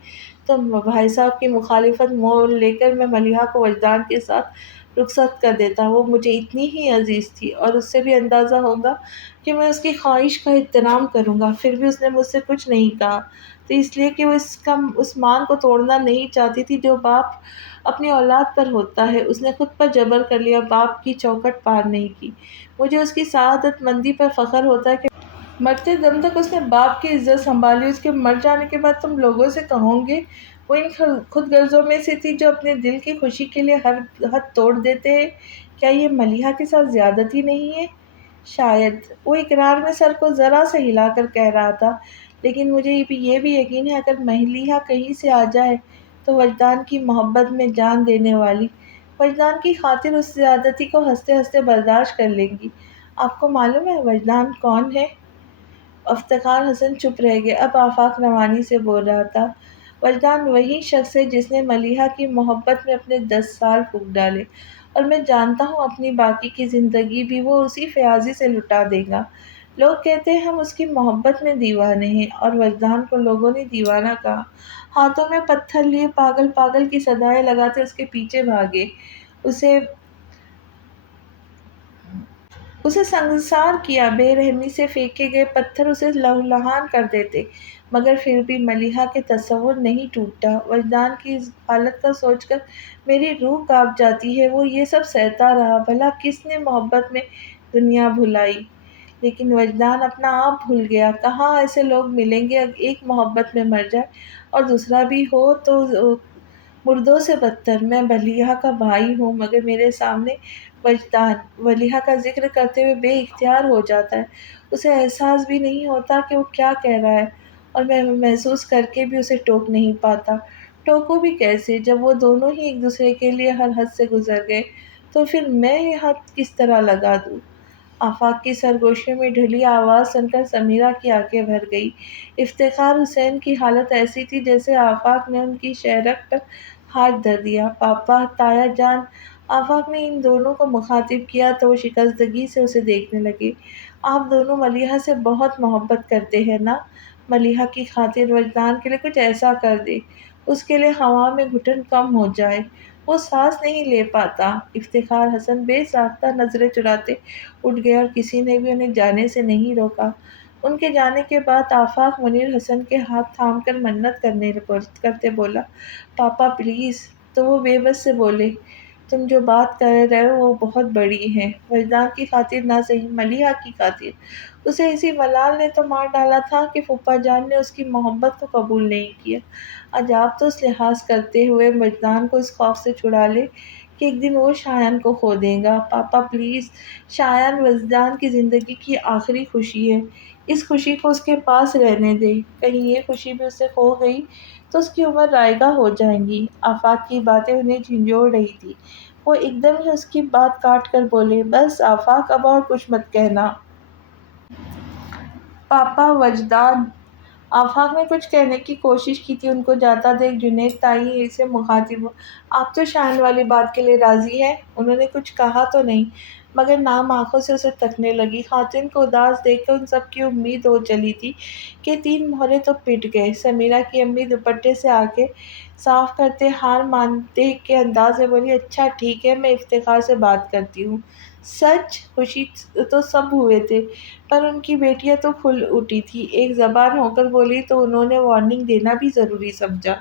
تو بھائی صاحب کی مخالفت مول لے کر میں ملیحہ کو وجدان کے ساتھ رخصت کر دیتا۔ وہ مجھے اتنی ہی عزیز تھی، اور اس سے بھی اندازہ ہوگا کہ میں اس کی خواہش کا احترام کروں گا۔ پھر بھی اس نے مجھ سے کچھ نہیں کہا، تو اس لیے کہ وہ اس مان کو توڑنا نہیں چاہتی تھی جو باپ اپنی اولاد پر ہوتا ہے۔ اس نے خود پر جبر کر لیا، باپ کی چوکھٹ پار نہیں کی۔ مجھے اس کی سعادت مندی پر فخر ہوتا ہے کہ مرتے دم تک اس نے باپ کی عزت سنبھالی۔ اس کے مر جانے کے بعد تم لوگوں سے کہو گے وہ ان خود غرضوں میں سے تھی جو اپنے دل کی خوشی کے لیے ہر حد توڑ دیتے ہیں۔ کیا یہ ملیحہ کے ساتھ زیادتی نہیں ہے؟ شاید۔ وہ اقرار میں سر کو ذرا سا ہلا کر کہہ رہا تھا، لیکن مجھے یہ بھی یقین ہے اگر ملیحہ کہیں سے آ جائے تو وجدان کی محبت میں جان دینے والی وجدان کی خاطر اس زیادتی کو ہنستے ہنستے برداشت کر لیں گی۔ آپ کو معلوم ہے وجدان کون ہے؟ افتخار حسن چپ رہ گئے۔ اب آفاق روانی سے بول رہا تھا، وجدان وہی شخص ہے جس نے ملیحہ کی محبت میں اپنے 10 سال پھونک ڈالے، اور میں جانتا ہوں اپنی باقی کی زندگی بھی وہ اسی فیاضی سے لٹا دے گا۔ لوگ کہتے ہیں ہم اس کی محبت میں دیوانے ہیں، اور وجدان کو لوگوں نے دیوانہ کہا۔ ہاتھوں میں پتھر لیے پاگل پاگل کی صدائیں لگاتے اس کے پیچھے بھاگے، اسے سنگسار کیا۔ بے رحمی سے پھینکے گئے پتھر اسے لہولہان کر دیتے، مگر پھر بھی ملیحہ کے تصور نہیں ٹوٹا۔ وجدان کی اس حالت کا سوچ کر میری روح کانپ جاتی ہے۔ وہ یہ سب سہتا رہا، بھلا کس نے محبت میں دنیا بھلائی؟ لیکن وجدان اپنا آپ بھول گیا۔ کہاں ایسے لوگ ملیں گے، ایک محبت میں مر جائے اور دوسرا بھی ہو تو مردوں سے بدتر۔ میں ملیحہ کا بھائی ہوں، مگر میرے سامنے وجدان ملیحہ کا ذکر کرتے ہوئے بے اختیار ہو جاتا ہے۔ اسے احساس بھی نہیں ہوتا کہ وہ کیا کہہ رہا ہے، اور میں محسوس کر کے بھی اسے ٹوک نہیں پاتا۔ ٹوکوں بھی کیسے، جب وہ دونوں ہی ایک دوسرے کے لیے ہر حد سے گزر گئے؟ تو پھر میں یہ حد کس طرح لگا دوں؟ آفاق کی سرگوشیوں میں ڈھلی آواز سن کر سمیرہ کی آنکھیں بھر گئی۔ افتخار حسین کی حالت ایسی تھی جیسے آفاق نے ان کی شہرک پر ہاتھ دھر دیا۔ پاپا، تایا جان! آفاق نے ان دونوں کو مخاطب کیا تو وہ شکستگی سے اسے دیکھنے لگے۔ آپ دونوں ملیحہ سے بہت محبت کرتے ہیں نا؟ ملیحہ کی خاطر وجدان کے لیے کچھ ایسا کر دے، اس کے لیے ہوا میں گھٹن کم ہو جائے، وہ سانس نہیں لے پاتا۔ افتخار حسن بے ساختہ نظریں چراتے اٹھ گئے اور کسی نے بھی انہیں جانے سے نہیں روکا۔ ان کے جانے کے بعد آفاق منیر حسن کے ہاتھ تھام کر منت کرتے بولا، پاپا پلیز۔ تو وہ بے بس سے بولے، تم جو بات کر رہے ہو وہ بہت بڑی ہے، وجدان کی خاطر نہ صحیح، ملیحہ کی خاطر۔ اسے اسی ملال نے تو مار ڈالا تھا کہ پھوپھا جان نے اس کی محبت کو قبول نہیں کیا۔ آج آپ تو اس لحاظ کرتے ہوئے وجدان کو اس خوف سے چھڑا لے کہ ایک دن وہ شایان کو کھو دے گا۔ پاپا پلیز، شایان وجدان کی زندگی کی آخری خوشی ہے، اس خوشی کو اس کے پاس رہنے دے، کہیں یہ خوشی بھی اس سے کھو گئی تو اس کی عمر رائگاں ہو جائے گی۔ آفاق کی باتیں انہیں جھنجھوڑ رہی تھی۔ وہ ایک دم ہی اس کی بات کاٹ کر بولے، بس آفاق، اب اور کچھ مت کہنا۔ پاپا، وجدان! آفاق نے کچھ کہنے کی کوشش کی تھی، ان کو جاتا دیکھ جنید تائی سے مخاطب ہوا، آپ تو شایان والی بات کے لیے راضی ہیں؟ انہوں نے کچھ کہا تو نہیں، مگر نام آنکھوں سے اسے تکنے لگی۔ خواتین کو اداس دیکھ کر ان سب کی امید ہو چلی تھی کہ 3 مہرے تو پٹ گئے۔ سمیرہ کی امی دوپٹے سے آنکھیں صاف کرتے ہار مانتے کے انداز میں بولی، اچھا ٹھیک ہے، میں افتخار سے بات کرتی ہوں۔ سچ؟ خوشی تو سب ہوئے تھے، پر ان کی بیٹیاں تو کھل اٹھی تھیں، ایک زبان ہو کر بولی تو انہوں نے وارننگ دینا بھی ضروری سمجھا۔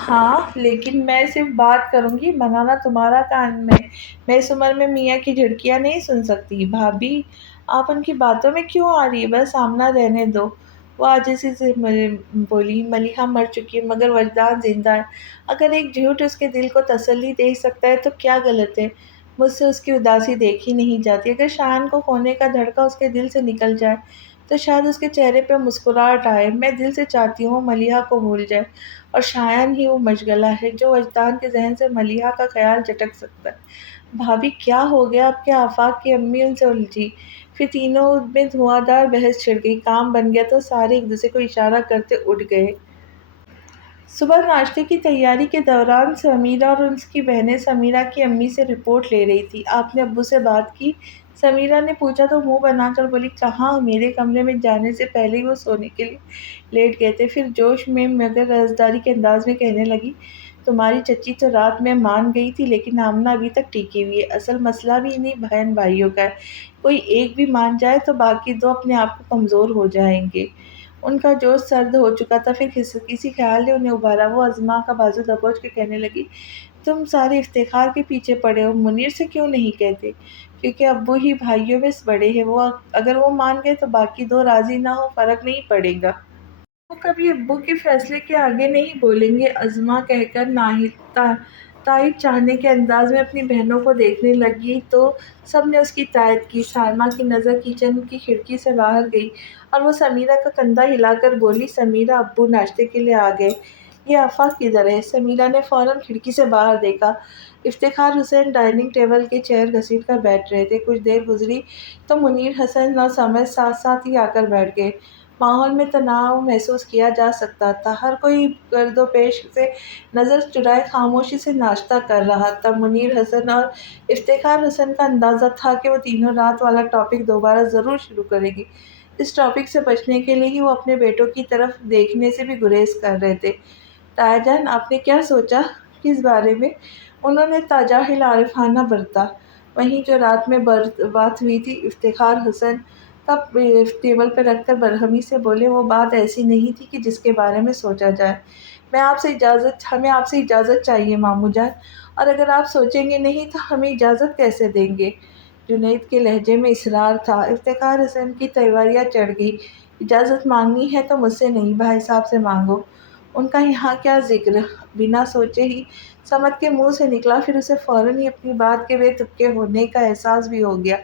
ہاں، لیکن میں صرف بات کروں گی، منانا تمہارا کام ہے، میں اس عمر میں میاں کی جھڑکیاں نہیں سن سکتی۔ بھابھی، آپ ان کی باتوں میں کیوں آ رہی ہیں؟ بس آمنہ رہنے دو۔ وہ عاجزی سے بولی، ملیحہ مر چکی ہے مگر وجدان زندہ ہے، اگر ایک جھوٹ اس کے دل کو تسلی دے سکتا ہے تو کیا غلط ہے؟ مجھ سے اس کی اداسی دیکھی نہیں جاتی، اگر شایان کو کھونے کا دھڑکا اس کے دل سے نکل جائے تو شاید اس کے چہرے پہ مسکراہٹ آئے۔ میں دل سے چاہتی ہوں ملیحہ کو بھول جائے، اور شایان ہی وہ مشغلہ ہے جو وجدان کے ذہن سے ملیحہ کا خیال جھٹک سکتا ہے۔ بھابھی، کیا ہو گیا اب کہ آفاق کی امی ان سے الجھی؟ پھر تینوں میں دھواں دھار بحث چھڑ گئی۔ کام بن گیا تو سارے ایک دوسرے کو اشارہ کرتے اٹھ گئے۔ صبح ناشتے کی تیاری کے دوران سمیرہ اور اس کی بہنیں سمیرہ کی امی سے رپورٹ لے رہی تھیں۔ آپ نے ابو سے بات کی؟ سمیرہ نے پوچھا تو منہ بنا کر بولی، کہاں، میرے کمرے میں جانے سے پہلے ہی وہ سونے کے لیے لیٹ گئے تھے۔ پھر جوش میں مگر رازداری کے انداز میں کہنے لگی، تمہاری چچی تو رات میں مان گئی تھی لیکن آمنہ ابھی تک ٹکی ہوئی ہے، اصل مسئلہ بھی انہی بہن بھائیوں کا ہے، کوئی ایک بھی مان جائے تو باقی 2 اپنے آپ کو کمزور ہو جائیں گے۔ ان کا جوش سرد ہو چکا تھا، پھر کسی خیال نے انہیں ابھارا۔ وہ ازما کا بازو دبوچ کے کہنے لگی، تم سارے افتخار کے پیچھے پڑے ہو، منیر سے کیوں نہیں کہتے؟ کیونکہ ابو ہی بھائیوں میں بڑے ہیں، اگر وہ مان گئے تو باقی 2 راضی نہ ہو، فرق نہیں پڑے گا۔ وہ کبھی ابو کے فیصلے کے آگے نہیں بولیں گے، ازما کہہ کر تائید چاہنے کے انداز میں اپنی بہنوں کو دیکھنے لگی تو سب نے اس کی تائید کی۔ سائمہ کی نظر کچن کی کھڑکی سے باہر گئی اور وہ سمیرہ کا کندھا ہلا کر بولی، سمیرہ، ابو ناشتے کے لیے آ گئے، یہ آفاق کدھر ہے؟ سمیرہ نے فوراً کھڑکی سے باہر دیکھا۔ افتخار حسین ڈائننگ ٹیبل کے چیئر گھسیٹ کر بیٹھ رہے تھے۔ کچھ دیر گزری تو منیر حسن اور سمر ساتھ ساتھ ہی آ کر بیٹھ گئے۔ ماحول میں تناؤ محسوس کیا جا سکتا تھا، ہر کوئی گرد و پیش سے نظر چرائے خاموشی سے ناشتہ کر رہا تھا۔ منیر حسن اور افتخار حسن کا اندازہ تھا کہ وہ تینوں رات والا ٹاپک دوبارہ ضرور شروع کریں گے۔ اس ٹاپک سے بچنے کے لیے ہی وہ اپنے بیٹوں کی طرف دیکھنے سے بھی گریز کر رہے تھے۔ تایا جان، آپ نے کیا سوچا؟ کس بارے میں؟ انہوں نے تجاہل عارفانہ برتا۔ وہیں جو رات میں بات ہوئی تھی، افتخار حسن کپ ٹیبل پر رکھ کر برہمی سے بولے، وہ بات ایسی نہیں تھی کہ جس کے بارے میں سوچا جائے۔ ہمیں آپ سے اجازت چاہیے ماموں جان، اور اگر آپ سوچیں گے نہیں تو ہمیں اجازت کیسے دیں گے؟ جنید کے لہجے میں اصرار تھا۔ افتخار حسن کی تیوریاں چڑھ گئی، اجازت مانگنی ہے تو مجھ سے نہیں، بھائی صاحب سے مانگو، ان کا یہاں کیا ذکر؟ بنا سوچے ہی صمد کے منہ سے نکلا، پھر اسے فوراً ہی اپنی بات کے بے تکے ہونے کا احساس بھی ہو گیا۔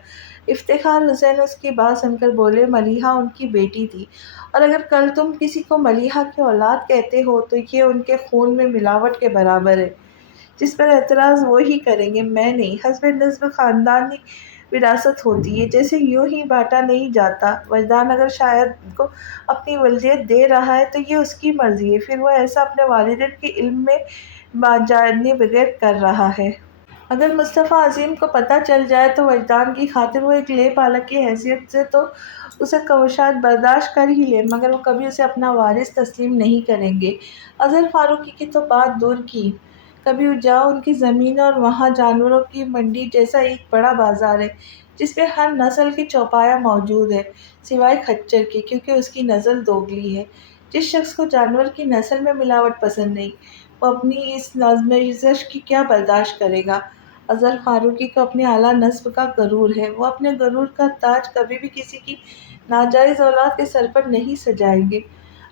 افتخار حسین اس کی بات سن کر بولے، ملیحہ ان کی بیٹی تھی، اور اگر کل تم کسی کو ملیحہ کی اولاد کہتے ہو تو یہ ان کے خون میں ملاوٹ کے برابر ہے۔ جس پر اعتراض وہ ہی کریں گے، میں نہیں۔ حسب نسب خاندانی وراثت ہوتی ہے، جیسے یوں ہی بانٹا نہیں جاتا۔ وجدان اگر شاید کو اپنی ولدیت دے رہا ہے تو یہ اس کی مرضی ہے، پھر وہ ایسا اپنے والدین کے علم میں جانے بغیر کر رہا ہے۔ اگر مصطفیٰ عظیم کو پتہ چل جائے تو وجدان کی خاطر وہ ایک لے پالک کی حیثیت سے تو اسے شاید برداشت کر ہی لے، مگر وہ کبھی اسے اپنا وارث تسلیم نہیں کریں گے۔ اظہر فاروقی کی تو بات دور کی، کبھی جاؤ ان کی زمین اور وہاں جانوروں کی منڈی جیسا ایک بڑا بازار ہے جس میں ہر نسل کی چوپایہ موجود ہے سوائے کھچر کے، کیونکہ اس کی نسل دوگلی ہے۔ جس شخص کو جانور کی نسل میں ملاوٹ پسند نہیں، وہ اپنی اس آزمائش کی کیا برداشت کرے گا؟ اظہر فاروقی کو اپنے اعلیٰ نسب کا غرور ہے، وہ اپنے غرور کا تاج کبھی بھی کسی کی ناجائز اولاد کے سر پر نہیں سجائیں گے۔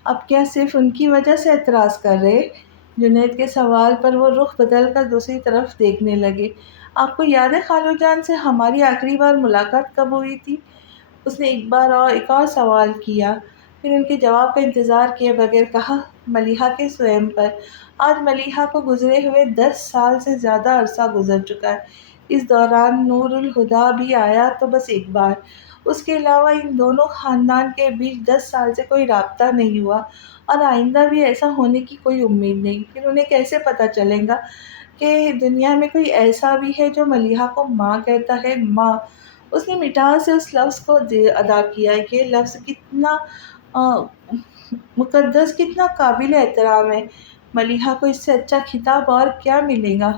اب کیا صرف ان کی وجہ سے اعتراض کر رہے؟ جنید کے سوال پر وہ رخ بدل کر دوسری طرف دیکھنے لگے۔ آپ کو یاد ہے خالو جان سے ہماری آخری بار ملاقات کب ہوئی تھی؟ اس نے ایک اور سوال کیا، پھر ان کے جواب کا انتظار کیے بغیر کہا، ملیحہ کے سوئم پر۔ آج ملیحہ کو گزرے ہوئے 10 سال سے زیادہ عرصہ گزر چکا ہے۔ اس دوران نور الہدیٰ بھی آیا تو بس ایک بار۔ اس کے علاوہ ان دونوں خاندان کے بیچ 10 سال سے کوئی رابطہ نہیں ہوا، اور آئندہ بھی ایسا ہونے کی کوئی امید نہیں۔ پھر انہیں کیسے پتہ چلے گا کہ دنیا میں کوئی ایسا بھی ہے جو ملیحہ کو ماں کہتا ہے؟ ماں! اس نے مٹاس سے اس لفظ کو ادا کیا۔ یہ لفظ کتنا مقدس، کتنا قابل احترام ہے۔ ملیحہ کو اس سے اچھا خطاب اور کیا ملے گا؟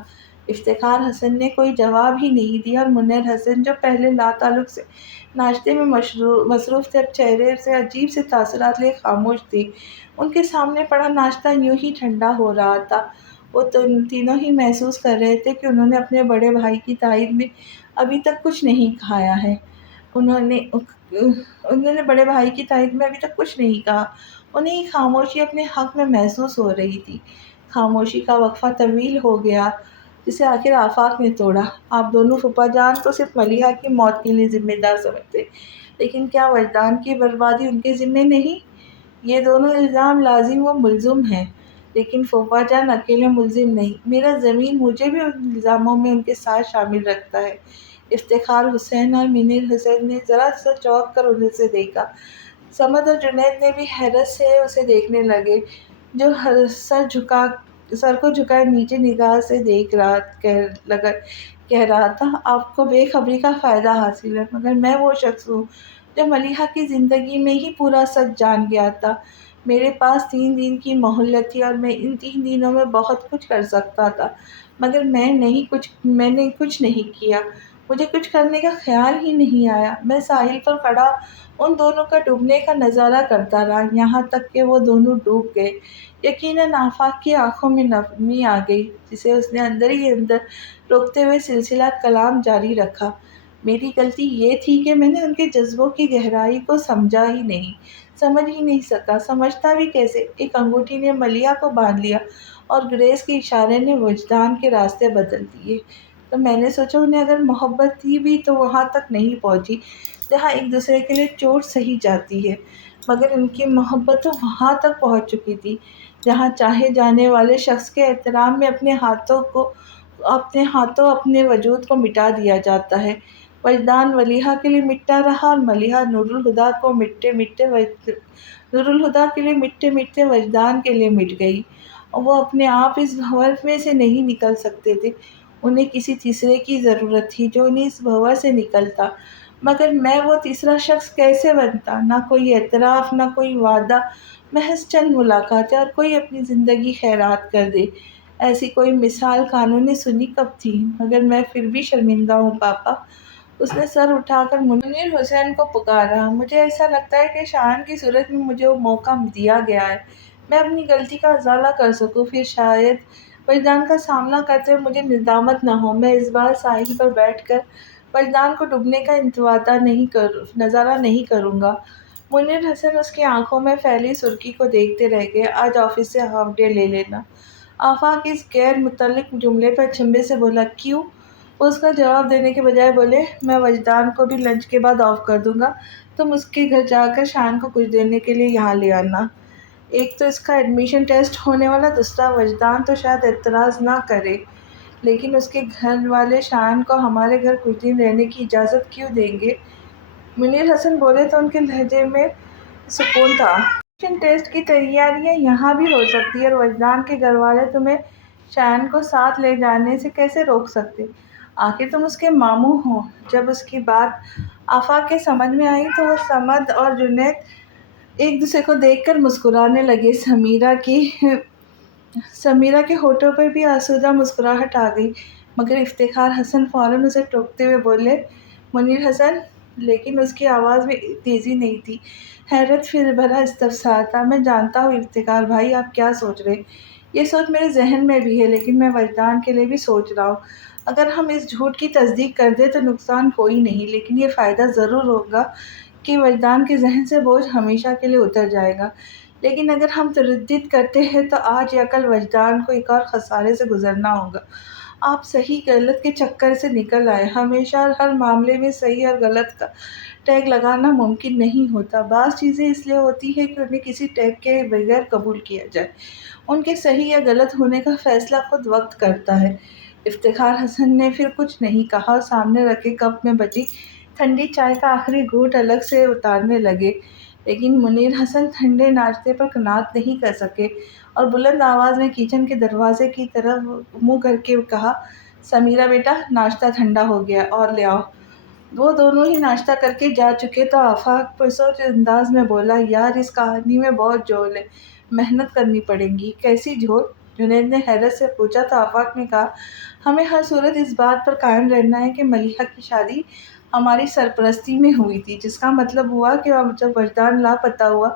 افتخار حسن نے کوئی جواب ہی نہیں دیا، اور منیر حسن جو پہلے لا تعلق سے ناشتے میں مصروف تھے، اب چہرے سے عجیب سے تاثرات لیے خاموش تھے۔ ان کے سامنے پڑا ناشتہ یوں ہی ٹھنڈا ہو رہا تھا۔ وہ تینوں ہی محسوس کر رہے تھے کہ انہوں نے اپنے بڑے بھائی کی تائید میں ابھی تک کچھ نہیں کھایا ہے۔ انہوں نے بڑے بھائی کی تائید میں ابھی تک کچھ نہیں کہا۔ انہیں یہ خاموشی اپنے حق میں محسوس ہو رہی تھی۔ خاموشی کا وقفہ طویل ہو گیا، جسے آخر آفاق نے توڑا۔ آپ دونوں پھوپھا جان کو صرف ملیحہ کی موت کے لیے ذمہ دار سمجھتے، لیکن کیا وجدان کی بربادی ان کے ذمہ نہیں؟ یہ دونوں الزام لازم و ملزم ہیں، لیکن پھوپھا جان اکیلے ملزم نہیں۔ میرا ضمیر مجھے بھی ان الزاموں میں ان کے ساتھ شامل رکھتا ہے۔ افتخار حسین اور منیر حسن نے ذرا سا چونک کر انہیں سے دیکھا۔ صمد اور جنید نے بھی حیرت سے اسے دیکھنے لگے، جو سر کو جھکائے نیچے نگاہ سے دیکھ رہا، کہہ رہا تھا، آپ کو بے خبری کا فائدہ حاصل ہے، مگر میں وہ شخص ہوں جو ملیحہ کی زندگی میں ہی پورا سچ جان گیا تھا۔ میرے پاس 3 دن کی مہلت تھی اور میں ان 3 دنوں میں بہت کچھ کر سکتا تھا، مگر میں نے کچھ نہیں کیا۔ مجھے کچھ کرنے کا خیال ہی نہیں آیا۔ میں ساحل پر کھڑا ان دونوں کا ڈوبنے کا نظارہ کرتا رہا، یہاں تک کہ وہ دونوں ڈوب گئے۔ یقیناً آفاق کی آنکھوں میں نمی آ گئی، جسے اس نے اندر ہی اندر روکتے ہوئے سلسلہ کلام جاری رکھا، میری غلطی یہ تھی کہ میں نے ان کے جذبوں کی گہرائی کو سمجھ ہی نہیں سکا۔ سمجھتا بھی کیسے؟ ایک انگوٹھی نے ملیحہ کو باندھ لیا اور گریز کے اشارے نے وجدان کے راستے بدل دیے۔ تو میں نے سوچا انہیں اگر محبت تھی بھی تو وہاں تک نہیں پہنچی جہاں ایک دوسرے کے لیے چوٹ سہی جاتی ہے، مگر ان کی محبت تو وہاں تک پہنچ چکی تھی جہاں چاہے جانے والے شخص کے احترام میں اپنے ہاتھوں اپنے وجود کو مٹا دیا جاتا ہے۔ وجدان ملیحہ کے لیے مٹتا رہا اور ملیحہ نور الہدیٰ کے لیے مٹتے مٹتے وجدان کے لیے مٹ گئی۔ وہ اپنے آپ اس بھنور میں سے نہیں نکل سکتے تھے، انہیں کسی تیسرے کی ضرورت تھی جو انہیں اس بھنور سے نکلتا۔ مگر میں وہ تیسرا شخص کیسے بنتا؟ نہ کوئی اعتراف، نہ کوئی وعدہ، محض چند ملاقاتیں اور کوئی اپنی زندگی خیرات کر دے۔ ایسی کوئی مثال کانوں نے سنی کب تھی؟ مگر میں پھر بھی شرمندہ ہوں پاپا۔ اس نے سر اٹھا کر منیر حسین کو پکارا۔ مجھے ایسا لگتا ہے کہ شان کی صورت میں مجھے وہ موقع دیا گیا ہے، میں اپنی غلطی کا ازالہ کر سکوں، پھر شاید وجدان کا سامنا کرتے ہوئے مجھے ندامت نہ ہو۔ میں اس بار ساحل پر بیٹھ کر وجدان کو ڈوبنے کا نظارہ نہیں کروں گا۔ منیر حسن اس کی آنکھوں میں پھیلی سرخی کو دیکھتے رہ گئے۔ آج آفس سے ہاف ڈے لے لینا۔ آفاق اس غیر متعلق جملے پر اچنبھے سے بولا، کیوں؟ وہ اس کا جواب دینے کے بجائے بولے، میں وجدان کو بھی لنچ کے بعد آف کر دوں گا، تم اس کے گھر جا کر شان کو کچھ دینے کے لیے یہاں لے آنا۔ ایک تو اس کا ایڈمیشن ٹیسٹ ہونے والا، دوسرا وجدان تو شاید اعتراض نہ کرے۔ لیکن اس کے گھر والے شایان کو ہمارے گھر کچھ دن رہنے کی اجازت کیوں دیں گے؟ منیر حسن بولے تو ان کے لہجے میں سکون تھا۔ ایڈمیشن ٹیسٹ کی تیاریاں یہاں بھی ہو سکتی ہے اور وجدان کے گھر والے تمہیں شایان کو ساتھ لے جانے سے کیسے روک سکتے؟ آخر تم اس کے ماموں ہو۔ جب اس کی بات آفاق کے سمجھ میں آئی تو وہ سمد اور جنید ایک دوسرے کو دیکھ کر مسکرانے لگے۔ سمیرہ کے ہونٹوں پر بھی آسودہ مسکراہٹ آ گئی، مگر افتخار حسن فوراً اسے ٹوکتے ہوئے بولے، منیر حسن، لیکن اس کی آواز میں تیزی نہیں تھی، حیرت پھر بھرا استفسار تھا۔ میں جانتا ہوں افتخار بھائی آپ کیا سوچ رہے، یہ سوچ میرے ذہن میں بھی ہے، لیکن میں وجدان کے لیے بھی سوچ رہا ہوں۔ اگر ہم اس جھوٹ کی تصدیق کر دیں تو نقصان کوئی نہیں، لیکن یہ فائدہ ضرور ہوگا کہ وجدان کے ذہن سے بوجھ ہمیشہ کے لیے اتر جائے گا۔ لیکن اگر ہم تردد کرتے ہیں تو آج یا کل وجدان کو ایک اور خسارے سے گزرنا ہوگا۔ آپ صحیح غلط کے چکر سے نکل آئے۔ ہمیشہ اور ہر معاملے میں صحیح اور غلط کا ٹیگ لگانا ممکن نہیں ہوتا۔ بعض چیزیں اس لیے ہوتی ہیں کہ انہیں کسی ٹیگ کے بغیر قبول کیا جائے۔ ان کے صحیح یا غلط ہونے کا فیصلہ خود وقت کرتا ہے۔ افتخار حسن نے پھر کچھ نہیں کہا اور سامنے رکھے کپ میں بچی ٹھنڈی چائے کا آخری گھونٹ الگ سے اتارنے لگے، لیکن منیر حسن ٹھنڈے ناشتے پر قناعت نہیں کر سکے اور بلند آواز میں کچن کے دروازے کی طرف منہ کر کے کہا، سمیرہ بیٹا، ناشتہ ٹھنڈا ہو گیا اور لے آؤ۔ وہ دونوں ہی ناشتہ کر کے جا چکے تو آفاق پرسوچ انداز میں بولا، یار اس کہانی میں بہت جھول ہے، محنت کرنی پڑے گی۔ کیسی جھول؟ جنید نے حیرت سے پوچھا تو آفاق نے کہا، ہمیں ہر صورت اس بات پر قائم رہنا ہے کہ ملیحہ کی شادی ہماری سرپرستی میں ہوئی تھی، جس کا مطلب ہوا کہ جب وجدان لاپتہ ہوا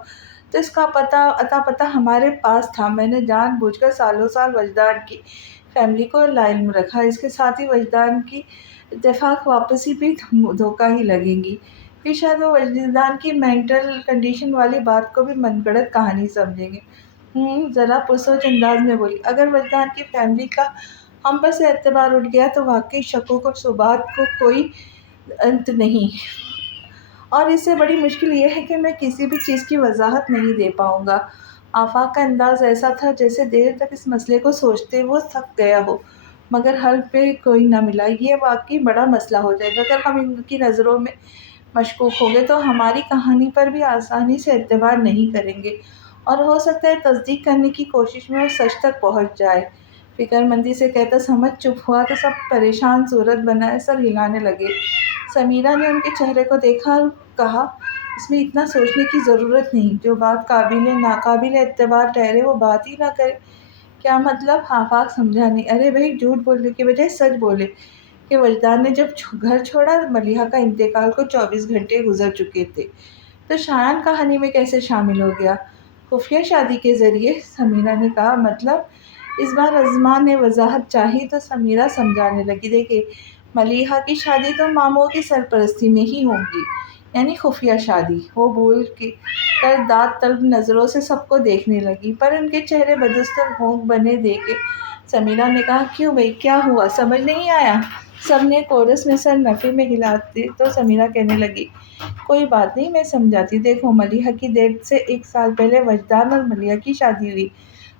تو اس کا اتا پتہ ہمارے پاس تھا۔ میں نے جان بوجھ کر سالوں سال وجدان کی فیملی کو لاعلم رکھا، اس کے ساتھ ہی وجدان کی اتفاق واپسی بھی دھوکہ ہی لگے گی، پھر شاید وہ وجدان کی مینٹل کنڈیشن والی بات کو بھی من گھڑت کہانی سمجھیں گے۔ ذرا پرسوچ انداز میں بولی، اگر وجدان کی فیملی کا ہم پر سے اعتبار اٹھ گیا تو واقعی شکوک اور شبہات کو کوئی انت نہیں، اور اس سے بڑی مشکل یہ ہے کہ میں کسی بھی چیز کی وضاحت نہیں دے پاؤں گا۔ آفاق کا انداز ایسا تھا جیسے دیر تک اس مسئلے کو سوچتے وہ تھک گیا ہو، مگر حل پہ کوئی نہ ملا۔ یہ واقعی بڑا مسئلہ ہو جائے گا، اگر ہم ان کی نظروں میں مشکوک ہو گئے تو ہماری کہانی پر بھی آسانی سے اعتبار نہیں کریں گے، اور ہو سکتا ہے تصدیق کرنے کی کوشش میں وہ سچ تک پہنچ جائے۔ فکر مندی سے کہتا سمجھ چپ ہوا تو سب پریشان صورت بنائے سر ہلانے لگے۔ سمیرہ نے ان کے چہرے کو دیکھا اور کہا، اس میں اتنا سوچنے کی ضرورت نہیں، جو بات ناقابل اعتبار ٹھہرے وہ بات ہی نہ کرے۔ کیا مطلب؟ آفاق سمجھا نہیں۔ ارے بھائی، جھوٹ بولنے کے بجائے سچ بولے کہ وجدان نے جب گھر چھوڑا ملیحہ کا انتقال کو 24 گھنٹے گزر چکے تھے، تو شایان کہانی میں کیسے شامل ہو گیا؟ خفیہ شادی کے ذریعے؟ سمیرہ نے کہا، مطلب؟ اس بار ازما نے وضاحت چاہی تو سمیرہ سمجھانے لگی، دیکھیں ملیحہ کی شادی تو ماموں کی سرپرستی میں ہی ہوگی، یعنی خفیہ شادی۔ وہ بول کر داد طلب نظروں سے سب کو دیکھنے لگی، پر ان کے چہرے بدستور بھونک بنے دیکھے سمیرہ نے کہا، کیوں بھائی، کیا ہوا، سمجھ نہیں آیا؟ سب نے کورس میں سر نفی میں ہلاتے تو سمیرہ کہنے لگی، کوئی بات نہیں، میں سمجھاتی ہوں۔ دیکھو، ملیحہ کی ڈیتھ سے 1 سال پہلے وجدان اور ملیحہ کی شادی ہوئی،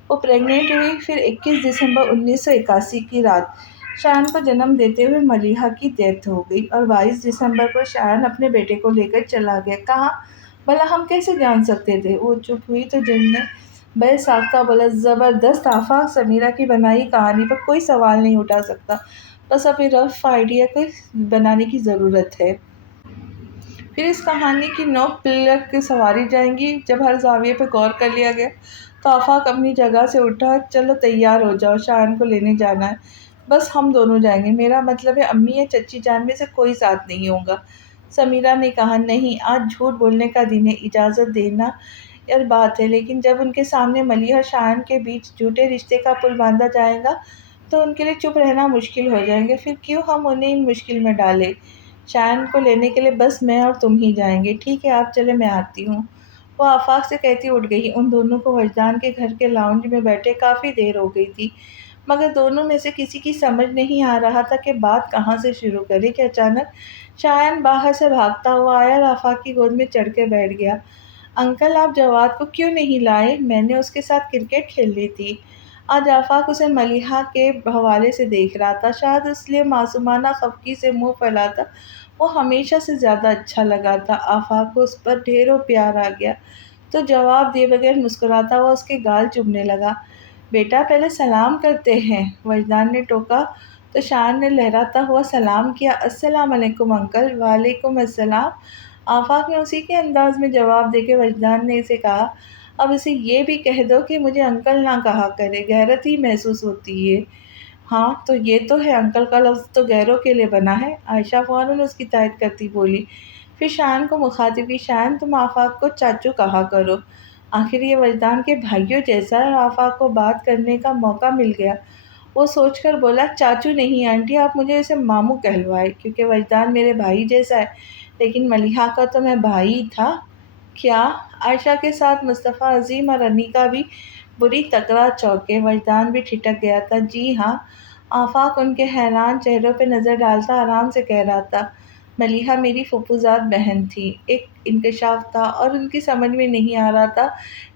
وہ پریگننٹ ہوئی، پھر 21 دسمبر 1981 کی رات شایان کو جنم دیتے ہوئے ملیحہ کی ڈیتھ ہو گئی، اور 22 دسمبر کو شایان اپنے بیٹے کو لے کر چلا گیا۔ کہاں؟ بھلا ہم کیسے جان سکتے تھے؟ وہ چپ ہوئی تو جنید بے ساختہ بولا، زبردست آفاق، سمیرہ کی بنائی کہانی پر کوئی سوال نہیں اٹھا سکتا، بس ابھی رف آئیڈیا کو بنانے کی ضرورت ہے۔ پھر اس کہانی کی نوک پلک سنواری جائیں گی۔ جب ہر زاویے پہ غور کر لیا گیا تو آفاق اپنی جگہ سے اٹھا، چلو تیار ہو جاؤ، شایان کو لینے جانا ہے، بس ہم دونوں جائیں گے، میرا مطلب ہے امی یا چچی جان میں سے کوئی ساتھ نہیں ہوگا۔ سمیرہ نے کہا، نہیں، آج جھوٹ بولنے کا دن ہے، اجازت دینا اور بات ہے، لیکن جب ان کے سامنے ملیحہ اور شایان کے بیچ جھوٹے رشتے کا پل باندھا جائے گا تو ان کے لیے چپ رہنا مشکل ہو جائے گا، پھر کیوں ہم انہیں ان مشکل میں ڈالیں؟ شایان کو لینے کے لیے بس میں اور تم ہی جائیں گے، ٹھیک ہے، آپ چلیں، میں آتی ہوں۔ وہ آفاق سے کہتی اٹھ گئی۔ ان دونوں کو وجدان کے گھر کے لاؤنج میں بیٹھے کافی دیر ہو گئی تھی، مگر دونوں میں سے کسی کی سمجھ نہیں آ رہا تھا کہ بات کہاں سے شروع کرے کہ اچانک شایان باہر سے بھاگتا ہوا آیا اور آفاق کی گود میں چڑھ کے بیٹھ گیا۔ انکل، آپ جواد کو کیوں نہیں لائے؟ میں نے اس کے ساتھ کرکٹ کھیلنی تھی۔ آج آفاق اسے ملیحہ کے حوالے سے دیکھ رہا تھا، شاید اس لیے معصومانہ خفگی سے منہ پھیلاتا وہ ہمیشہ سے زیادہ اچھا لگا تھا۔ آفاق کو اس پر ڈھیروں پیار آ گیا تو جواب دیے بغیر مسکراتا ہوا اس کے گال چومنے لگا۔ بیٹا پہلے سلام کرتے ہیں، وجدان نے ٹوکا تو شان نے لہراتا ہوا سلام کیا۔ السلام علیکم انکل۔ وعلیکم السلام، آفاق نے اسی کے انداز میں جواب دے کے وجدان نے اسے کہا۔ اب اسے یہ بھی کہہ دو کہ مجھے انکل نہ کہا کرے، غیرت ہی محسوس ہوتی ہے۔ ہاں تو یہ تو ہے، انکل کا لفظ تو غیروں کے لیے بنا ہے، عائشہ فوراً اس کی تائید کرتی بولی۔ پھر شان کو مخاطب کی، شان تم آفاق کو چاچو کہا کرو، آخر یہ وجدان کے بھائیوں جیسا ہے۔ آفاق کو بات کرنے کا موقع مل گیا، وہ سوچ کر بولا چاچو نہیں آنٹی، آپ مجھے اسے ماموں کہلوائے، کیونکہ وجدان میرے بھائی جیسا ہے، لیکن ملیحہ کا تو میں بھائی تھا۔ کیا؟ عائشہ کے ساتھ مصطفیٰ عظیم اور انیکا بھی بری طرح چونکے، وجدان بھی ٹھٹک گیا تھا۔ جی ہاں، آفاق ان کے حیران چہروں پہ نظر ڈالتا آرام سے کہہ رہا تھا، ملیحہ میری پھوپھوزاد بہن تھی۔ ایک انکشاف تھا اور ان کی سمجھ میں نہیں آ رہا تھا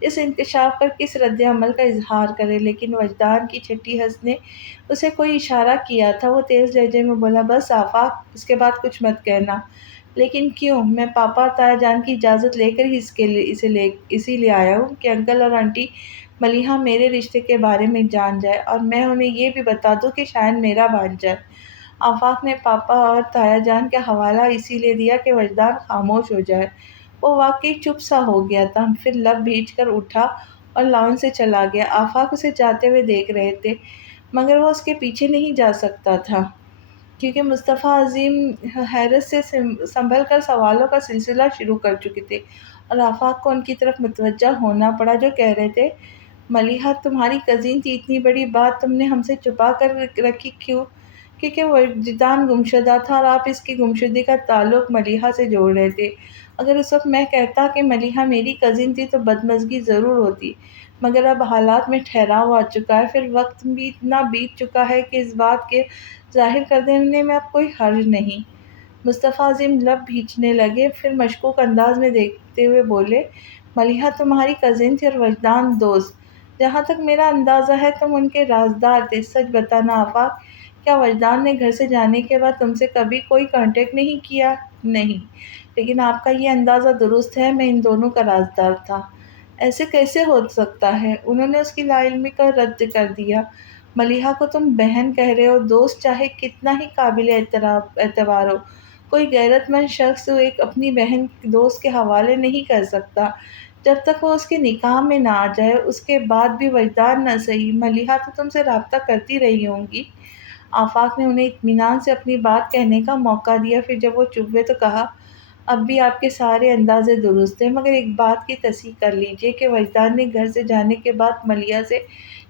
اس انکشاف پر کس رد عمل کا اظہار کرے، لیکن وجدان کی چھٹی حس نے اسے کوئی اشارہ کیا تھا۔ وہ تیز لہجے میں بولا، بس آفاق، اس کے بعد کچھ مت کہنا۔ لیکن کیوں؟ میں پاپا اور تایا جان کی اجازت لے کر ہی اسی لیے آیا ہوں کہ انکل اور آنٹی ملیحہ میرے رشتے کے بارے میں جان جائے اور میں انہیں یہ بھی بتا دوں کہ شاید میرا بھانجا ہے۔ آفاق نے پاپا اور تایا جان کا حوالہ اسی لیے دیا کہ وجدان خاموش ہو جائے۔ وہ واقعی چپ سا ہو گیا تھا، پھر لب بھیج کر اٹھا اور لاؤنج سے چلا گیا۔ آفاق اسے جاتے ہوئے دیکھ رہے تھے، مگر وہ اس کے پیچھے نہیں جا سکتا تھا کیونکہ مصطفیٰ عظیم حیرت سے سنبھل کر سوالوں کا سلسلہ شروع کر چکے تھے اور آفاق کو ان کی طرف متوجہ ہونا پڑا، جو کہہ رہے تھے، ملیحہ تمہاری کزن تھی، اتنی بڑی بات تم نے ہم سے چھپا کر رکھی کیوں؟ کیونکہ وجدان گمشدہ تھا اور آپ اس کی گمشدگی کا تعلق ملیحہ سے جوڑ رہے تھے۔ اگر اس وقت میں کہتا کہ ملیحہ میری کزن تھی تو بدمزگی ضرور ہوتی، مگر اب حالات میں ٹھہراؤ آ چکا ہے، پھر وقت بھی اتنا بیت چکا ہے کہ اس بات کے ظاہر کر دینے میں اب کوئی حرج نہیں۔ مصطفیٰ عظیم لب بھیجنے لگے، پھر مشکوک انداز میں دیکھتے ہوئے بولے، ملیحہ تمہاری کزن تھی اور وجدان دوست، جہاں تک میرا اندازہ ہے تم ان کے رازدار تھے۔ سچ بتانا آفاق، کیا وجدان نے گھر سے جانے کے بعد تم سے کبھی کوئی کانٹیکٹ نہیں کیا؟ نہیں، لیکن آپ کا یہ اندازہ درست ہے، میں ان دونوں کا رازدار تھا۔ ایسے کیسے ہو سکتا ہے؟ انہوں نے اس کی لا علمی کا رد کر دیا۔ ملیحہ کو تم بہن کہہ رہے ہو، دوست چاہے کتنا ہی قابل اعتبار ہو، کوئی غیرت مند شخص ایک اپنی بہن دوست کے حوالے نہیں کر سکتا جب تک وہ اس کے نکاح میں نہ آ جائے۔ اس کے بعد بھی وجدان نہ صحیح، ملیحہ تو تم سے رابطہ کرتی رہی ہوں گی۔ آفاق نے انہیں اطمینان سے اپنی بات کہنے کا موقع دیا، پھر جب وہ چپ ہوئے تو کہا، اب بھی آپ کے سارے اندازے درست ہیں، مگر ایک بات کی تصحیح کر لیجیے کہ وجدان نے گھر سے جانے کے بعد ملیحہ سے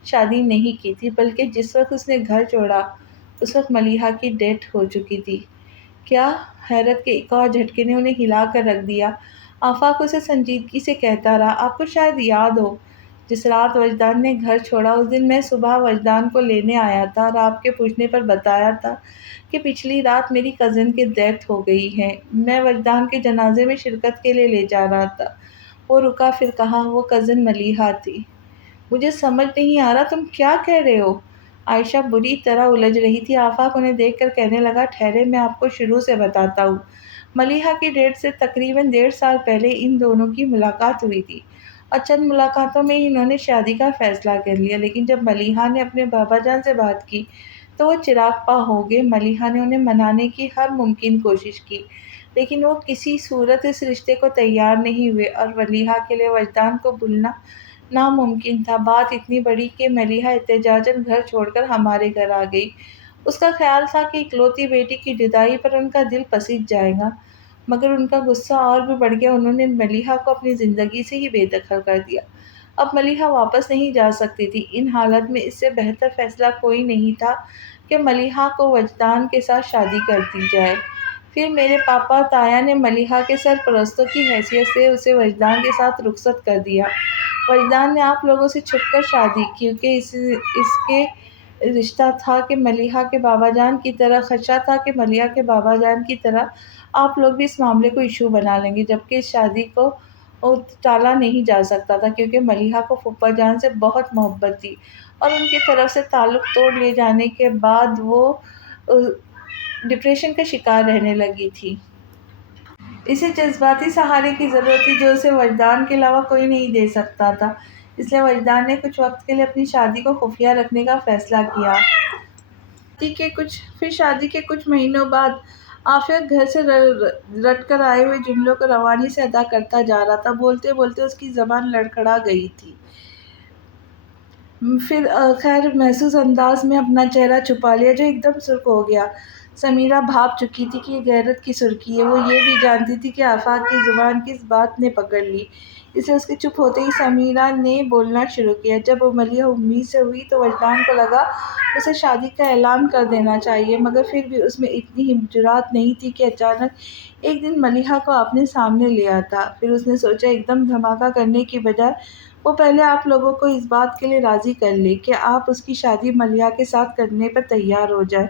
شادی نہیں کی تھی، بلکہ جس وقت اس نے گھر چھوڑا اس وقت ملیحہ کی ڈیتھ ہو چکی تھی۔ کیا؟ حیرت کے ایک اور جھٹکے نے انہیں ہلا کر رکھ دیا۔ آفاق اسے سنجیدگی سے کہتا رہا، آپ کو شاید یاد ہو، جس رات وجدان نے گھر چھوڑا اس دن میں صبح وجدان کو لینے آیا تھا اور آپ کے پوچھنے پر بتایا تھا کہ پچھلی رات میری کزن کی ڈیتھ ہو گئی ہے، میں وجدان کے جنازے میں شرکت کے لیے لے جا رہا تھا۔ وہ رکا، پھر کہا، وہ کزن ملیحہ تھی۔ مجھے سمجھ نہیں آ رہا تم کیا کہہ رہے ہو؟ عائشہ بری طرح الجھ رہی تھی۔ آفاق انہیں دیکھ کر کہنے لگا، ٹھہرے، میں آپ کو شروع سے بتاتا ہوں۔ ملیحہ کی ڈیتھ سے تقریباً 1.5 سال پہلے ان دونوں کی ملاقات ہوئی تھی اور چند ملاقاتوں میں ہی انہوں نے شادی کا فیصلہ کر لیا، لیکن جب ملیحہ نے اپنے بابا جان سے بات کی تو وہ چراغ پا ہو گئے۔ ملیحہ نے انہیں منانے کی ہر ممکن کوشش کی، لیکن وہ کسی صورت اس رشتے کو تیار نہیں ہوئے اور ملیحہ کے لیے وجدان کو بھولنا ناممکن تھا۔ بات اتنی بڑھی کہ ملیحہ احتجاجاً گھر چھوڑ کر ہمارے گھر آ گئی۔ اس کا خیال تھا کہ اکلوتی بیٹی کی جدائی پر ان کا دل پسٹ جائے گا، مگر ان کا غصہ اور بھی بڑھ گیا۔ انہوں نے ملیحہ کو اپنی زندگی سے ہی بے دخل کر دیا۔ اب ملیحہ واپس نہیں جا سکتی تھی۔ ان حالات میں اس سے بہتر فیصلہ کوئی نہیں تھا کہ ملیحہ کو وجدان کے ساتھ شادی کر دی جائے۔ پھر میرے پاپا اور تایا نے ملیحہ کے سرپرستوں کی حیثیت سے اسے وجدان کے ساتھ رخصت کر دیا۔ وجدان نے آپ لوگوں سے چھپ کر شادی کی کیونکہ اس کے رشتہ تھا کہ ملیحہ کے بابا جان کی طرح، خدشہ تھا کہ ملیحہ کے بابا جان کی طرح آپ لوگ بھی اس معاملے کو ایشو بنا لیں گے، جبکہ اس شادی کو ٹالا نہیں جا سکتا تھا کیونکہ ملیحہ کو پھوپھا جان سے بہت محبت تھی اور ان کی طرف سے تعلق توڑ لیے جانے کے بعد وہ ڈپریشن کا شکار رہنے لگی تھی۔ اسے جذباتی سہارے کی ضرورت تھی جو اسے وجدان کے علاوہ کوئی نہیں دے سکتا تھا، اس لیے وجدان نے کچھ وقت کے لیے اپنی شادی کو خفیہ رکھنے کا فیصلہ کیا۔ پھر شادی کے کچھ مہینوں بعد عافیت گھر سے رٹ کر آئے ہوئے جملوں کو روانی سے ادا کرتا جا رہا تھا۔ بولتے بولتے اس کی زبان لڑکھڑا گئی تھی۔ پھر خیر محسوس انداز میں اپنا چہرہ چھپا لیا جو ایک دم سرخ ہو گیا۔ سمیرہ بھاپ چکی تھی کہ یہ غیرت کی سرخی ہے۔ وہ یہ بھی جانتی تھی کہ آفاق کی زبان کس بات نے پکڑ لی، اس لیے اس کے چپ ہوتے ہی سمیرہ نے بولنا شروع کیا۔ جب ملیحہ امید سے ہوئی تو وجدان کو لگا اسے شادی کا اعلان کر دینا چاہیے، مگر پھر بھی اس میں اتنی جرأت نہیں تھی کہ اچانک ایک دن ملیحہ کو اپنے سامنے لے آتا۔ پھر اس نے سوچا ایک دم دھماکہ کرنے کی بجائے وہ پہلے آپ لوگوں کو اس بات کے لیے راضی کر لے کہ آپ اس کی شادی ملیحہ کے ساتھ کرنے پر تیار ہو جائیں،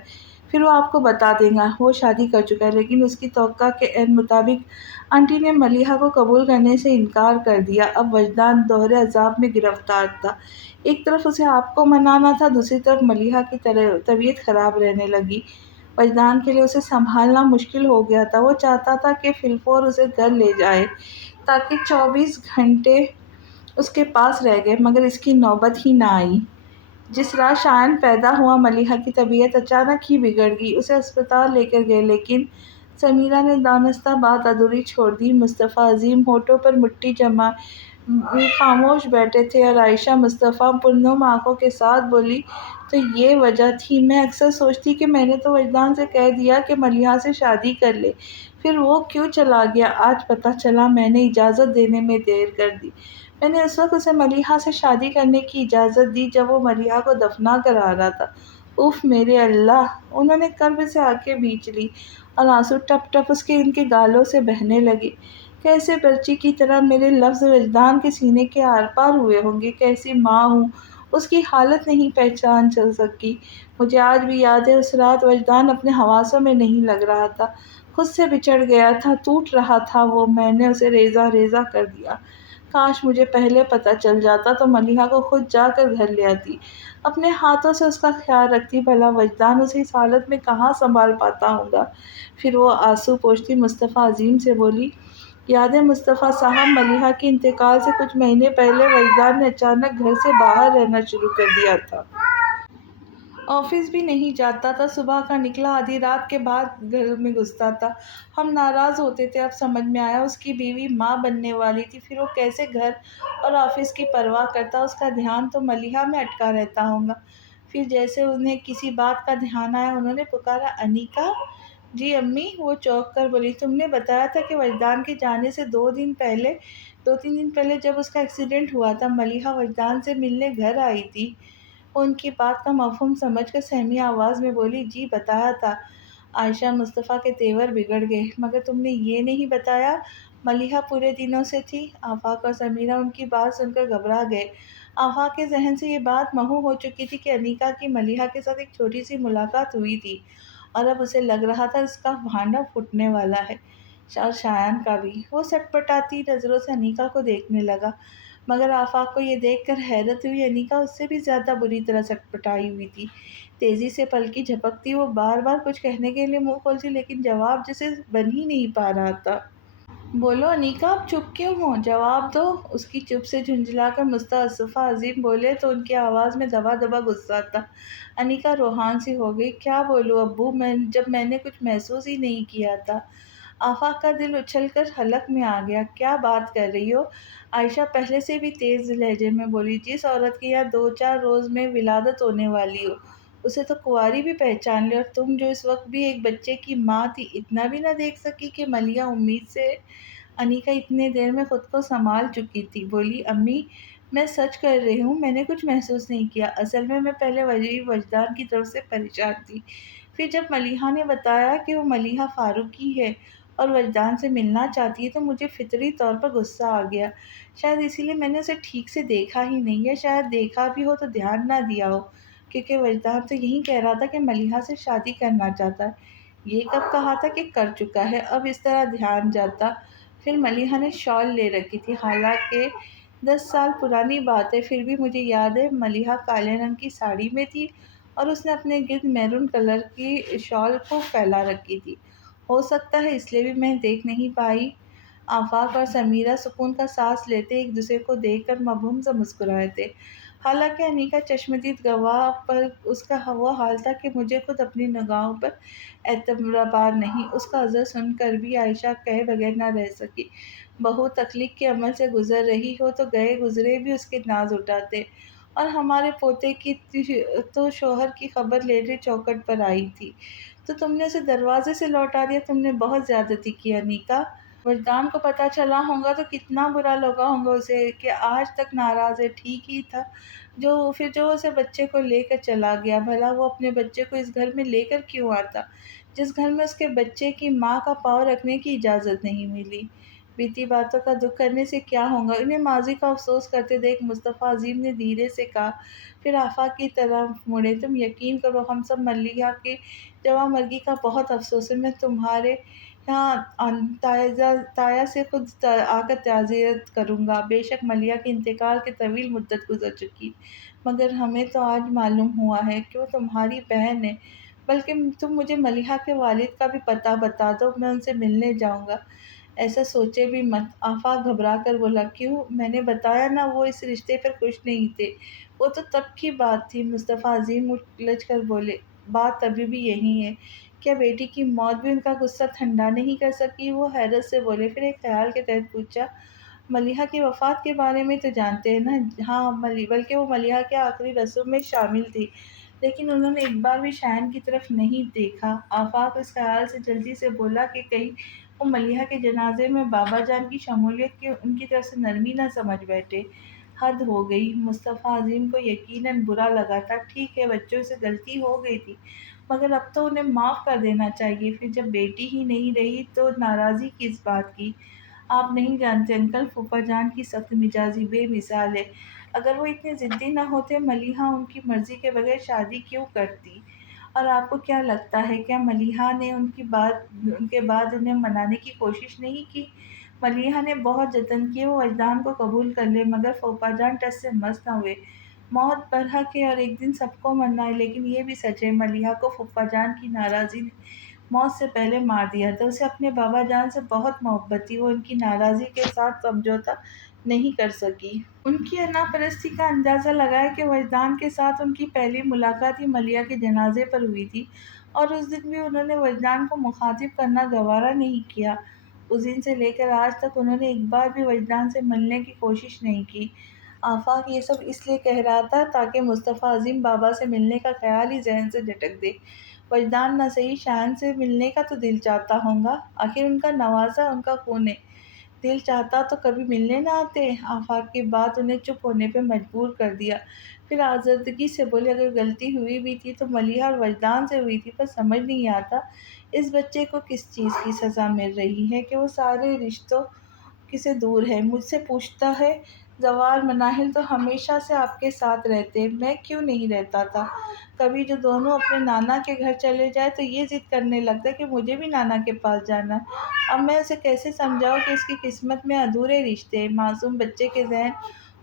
پھر وہ آپ کو بتا دے گا وہ شادی کر چکا ہے۔ لیکن اس کی توقع کے عین مطابق آنٹی نے ملیحہ کو قبول کرنے سے انکار کر دیا۔ اب وجدان دوہرے عذاب میں گرفتار تھا، ایک طرف اسے آپ کو منانا تھا، دوسری طرف ملیحہ کی طبیعت خراب رہنے لگی۔ وجدان کے لیے اسے سنبھالنا مشکل ہو گیا تھا۔ وہ چاہتا تھا کہ فی الفور اسے گھر لے جائے تاکہ 24 گھنٹے اس کے پاس رہ گئے، مگر اس کی نوبت ہی نہ آئی۔ جس رات شایان پیدا ہوا ملیحہ کی طبیعت اچانک ہی بگڑ گئی۔ اسے اسپتال لے کر گئے لیکن سمیرہ نے دانستہ بات ادھوری چھوڑ دی۔ مصطفیٰ عظیم ہونٹوں پر مٹھی جمائے خاموش بیٹھے تھے اور عائشہ مصطفیٰ پرنم آنکھوں کے ساتھ بولی، تو یہ وجہ تھی۔ میں اکثر سوچتی کہ میں نے تو وجدان سے کہہ دیا کہ ملیحہ سے شادی کر لے، پھر وہ کیوں چلا گیا۔ آج پتہ چلا میں نے اجازت دینے میں دیر کر دی۔ میں نے اس وقت اسے ملیحہ سے شادی کرنے کی اجازت دی جب وہ ملیحہ کو دفنا کر آ رہا تھا۔ اف میرے اللہ! انہوں نے کرب سے آنکھیں بھیج لیں اور آنسو ٹپ ٹپ ان کے گالوں سے بہنے لگے۔ کیسے برچی کی طرح میرے لفظ وجدان کے سینے کے آر پار ہوئے ہوں گے۔ کیسی ماں ہوں، اس کی حالت نہیں پہچان چل سکی۔ مجھے آج بھی یاد ہے اس رات وجدان اپنے حواسوں میں نہیں لگ رہا تھا، خود سے بچھڑ گیا تھا، ٹوٹ رہا تھا وہ۔ میں نے اسے ریزہ ریزہ کر دیا۔ کاش مجھے پہلے پتہ چل جاتا تو ملیحہ کو خود جا کر گھر لے آتی، اپنے ہاتھوں سے اس کا خیال رکھتی۔ بھلا وجدان اسے اس حالت میں کہاں سنبھال پاتا ہوگا۔ پھر وہ آنسو پوچھتی مصطفیٰ عظیم سے بولی، یاد ہے مصطفیٰ صاحب، ملیحہ کے انتقال سے کچھ مہینے پہلے وجدان نے اچانک گھر سے باہر رہنا شروع کر دیا تھا۔ آفس بھی نہیں جاتا تھا، صبح کا نکلا آدھی رات کے بعد گھر میں گھستا تھا۔ ہم ناراض ہوتے تھے۔ اب سمجھ میں آیا اس کی بیوی ماں بننے والی تھی، پھر وہ کیسے گھر اور آفس کی پرواہ کرتا، اس کا دھیان تو ملیحہ میں اٹکا رہتا ہوگا۔ پھر جیسے انہیں کسی بات کا دھیان آیا، انہوں نے پکارا، انیکا! جی امی! وہ چونک کر بولی، تم نے بتایا تھا کہ وجدان کے جانے سے 2 تین دن پہلے جب اس کا ایکسیڈنٹ ہوا تھا ملیحہ وجدان سے ملنے گھر آئی تھی۔ وہ ان کی بات کا مفہوم سمجھ کر سہمی آواز میں بولی، جی بتایا تھا۔ عائشہ مصطفیٰ کے تیور بگڑ گئے، مگر تم نے یہ نہیں بتایا ملیحہ پورے دنوں سے تھی؟ آفاق اور سمیرہ ان کی بات سن کر گھبرا گئے۔ آفاق کے ذہن سے یہ بات محو ہو چکی تھی کہ انیکا کی ملیحہ کے ساتھ ایک چھوٹی سی ملاقات ہوئی تھی اور اب اسے لگ رہا تھا اس کا بھانڈا پھوٹنے والا ہے، اور شایان کا بھی۔ وہ سٹپٹاتی نظروں سے انیکا کو دیکھنے لگا، مگر آفاق کو یہ دیکھ کر حیرت ہوئی۔ انیکا اس سے بھی زیادہ بری طرح سٹپٹائی ہوئی تھی، تیزی سے پلکی جھپکتی، وہ بار بار کچھ کہنے کے لیے منہ کھولتی لیکن جواب جسے بن ہی نہیں پا رہا تھا۔ بولو انیکا، آپ چپ کیوں ہو؟ جواب دو! اس کی چپ سے جھنجھلا کر مصطفیٰ عظیم بولے تو ان کی آواز میں دبا دبا غصہ تھا۔ انیکا روحان سی ہو گئی، کیا بولوں ابو، جب میں نے کچھ محسوس ہی نہیں کیا تھا۔ آفاق کا دل اچھل کر حلق میں آ گیا، کیا بات کر رہی ہو؟ عائشہ پہلے سے بھی تیز لہجے میں بولی، جس عورت کے یہاں 2-4 روز میں ولادت ہونے والی ہو اسے تو کنواری بھی پہچان لے، اور تم جو اس وقت بھی ایک بچے کی ماں تھی اتنا بھی نہ دیکھ سکی کہ ملیحہ امید سے؟ انیکا اتنے دیر میں خود کو سنبھال چکی تھی، بولی، امی میں سچ کر رہی ہوں، میں نے کچھ محسوس نہیں کیا۔ اصل میں پہلے وجدان کی طرف سے پریشان تھی، پھر جب ملیحہ نے بتایا کہ وہ ملیحہ فاروقی ہے اور وجدان سے ملنا چاہتی ہے تو مجھے فطری طور پر غصہ آ گیا۔ شاید اسی لیے میں نے اسے ٹھیک سے دیکھا ہی نہیں، یا شاید دیکھا بھی ہو تو دھیان نہ دیا ہو، کیونکہ وجدان تو یہی کہہ رہا تھا کہ ملیحہ سے شادی کرنا چاہتا ہے۔ یہ کب کہا تھا کہ کر چکا ہے؟ اب اس طرح دھیان جاتا۔ پھر ملیحہ نے شال لے رکھی تھی، حالانکہ 10 سال پرانی بات ہے، پھر بھی مجھے یاد ہے ملیحہ کالے رنگ کی ساڑی میں تھی اور اس نے اپنے گرد میرون کلر کی شال کو پھیلا رکھی تھی۔ ہو سکتا ہے اس لیے بھی میں دیکھ نہیں پائی۔ آفاق اور سمیرہ سکون کا سانس لیتے ایک دوسرے کو دیکھ کر مبہوم سے مسکرائے تھے۔ حالانکہ انیکا چشمدید گواہ، پر اس کا وہ حال تھا کہ مجھے خود اپنی نگاہوں پر اعتبار نہیں۔ اس کا عذر سن کر بھی عائشہ کہے بغیر نہ رہ سکی۔ بہو تخلیق کے عمل سے گزر رہی ہو تو گئے گزرے بھی اس کے ناز اٹھاتے، اور ہمارے پوتے کی تو شوہر کی خبر لیٹر چوکھٹ پر آئی تھی تو تم نے اسے دروازے سے لوٹا دیا۔ تم نے بہت زیادتی کی انیکا۔ وجدان کو پتہ چلا ہوگا تو کتنا برا لگا ہوگا اسے کہ آج تک ناراض ہے۔ ٹھیک ہی تھا جو اسے بچے کو لے کر چلا گیا۔ بھلا وہ اپنے بچے کو اس گھر میں لے کر کیوں آتا جس گھر میں اس کے بچے کی ماں کا پاؤں رکھنے کی اجازت نہیں ملی؟ بیتی باتوں کا دکھ کرنے سے کیا ہوگا؟ انہیں ماضی کا افسوس کرتے دیکھ مصطفیٰ عظیم نے دھیرے سے کہا، پھر آفاق کی طرف مڑے، تم یقین کرو ہم سب ملیحہ کی جواں مرگی کا بہت افسوس ہے۔ میں تمہارے یہاں تایا سے خود آ کر تعزیت کروں گا۔ بے شک ملیحہ کے انتقال کے طویل مدت گزر چکی، مگر ہمیں تو آج معلوم ہوا ہے کہ وہ تمہاری بہن ہے۔ بلکہ تم مجھے ملیحہ کے والد کا بھی پتہ بتا دو، میں ان سے ملنے جاؤں گا۔ ایسا سوچے بھی مت۔ آفاق گھبرا کر بولا، کیوں؟ میں نے بتایا نا، وہ اس رشتے پر خوش نہیں تھے۔ وہ تو تب کی بات تھی۔ مصطفیٰ عظیم الجھ کر بولے، بات ابھی بھی یہی ہے۔ کیا بیٹی کی موت بھی ان کا غصہ ٹھنڈا نہیں کر سکی؟ وہ حیرت سے بولے، پھر ایک خیال کے تحت پوچھا، ملیحہ کی وفات کے بارے میں تو جانتے ہیں نا؟ ہاں، بلکہ وہ ملیحہ کے آخری رسوم میں شامل تھی، لیکن انہوں نے ایک بار بھی شایان کی طرف نہیں دیکھا۔ آفاق اس خیال سے جلدی سے بولا کہ کہیں وہ ملیحہ کے جنازے میں بابا جان کی شمولیت کی ان کی طرف سے نرمی نہ سمجھ بیٹھے۔ حد ہو گئی۔ مصطفیٰ عظیم کو یقیناً برا لگا تھا۔ ٹھیک ہے، بچوں سے غلطی ہو گئی تھی، مگر اب تو انہیں معاف کر دینا چاہیے۔ پھر جب بیٹی ہی نہیں رہی تو ناراضی کس بات کی؟ آپ نہیں جانتے انکل، پھوپھا جان کی سخت مزاجی بے مثال ہے۔ اگر وہ اتنے ضدی نہ ہوتے ملیحہ ان کی مرضی کے بغیر شادی کیوں کرتی؟ اور آپ کو کیا لگتا ہے، کیا ملیحہ نے ان کے بعد انہیں منانے کی کوشش نہیں کی؟ ملیحہ نے بہت جتن کیے وہ وجدان کو قبول کر لے، مگر پھوپھا جان ٹس سے مس نہ ہوئے۔ موت برحق ہے اور ایک دن سب کو مرنا ہے، لیکن یہ بھی سچ ہے ملیحہ کو پھوپھا جان کی ناراضی نے موت سے پہلے مار دیا تھا۔ اسے اپنے بابا جان سے بہت محبت تھی، وہ ان کی ناراضی کے ساتھ سمجھوتا نہیں کر سکی۔ ان کی انا پرستی کا اندازہ لگائیں کہ وجدان کے ساتھ ان کی پہلی ملاقات ہی ملیحہ کے جنازے پر ہوئی تھی، اور اس دن بھی انہوں نے وجدان کو مخاطب کرنا گوارا نہیں کیا۔ اس دن سے لے کر آج تک انہوں نے ایک بار بھی وجدان سے ملنے کی کوشش نہیں کی۔ آفاق یہ سب اس لیے کہہ رہا تھا تاکہ مصطفیٰ عظیم بابا سے ملنے کا خیال ہی ذہن سے جھٹک دے۔ وجدان نہ صحیح، شایان سے ملنے کا تو دل چاہتا ہوگا، آخر ان کا نواسہ ان کا خون ہے۔ دل چاہتا تو کبھی ملنے نہ آتے؟ آفاق کی بات انہیں چپ ہونے پہ مجبور کر دیا۔ پھر آزردگی سے بولے، اگر غلطی ہوئی بھی تھی تو ملیحہ اور وجدان سے ہوئی تھی، پر سمجھ نہیں آتا اس بچے کو کس چیز کی سزا مل رہی ہے کہ وہ سارے رشتوں سے دور ہے۔ مجھ سے پوچھتا ہے، زوال مناہل تو ہمیشہ سے آپ کے ساتھ رہتے، میں کیوں نہیں رہتا تھا؟ کبھی جو دونوں اپنے نانا کے گھر چلے جائے تو یہ ضد کرنے لگتا کہ مجھے بھی نانا کے پاس جانا ہے۔ اب میں اسے کیسے سمجھاؤں کہ اس کی قسمت میں ادھورے رشتے ہیں؟ معصوم بچے کے ذہن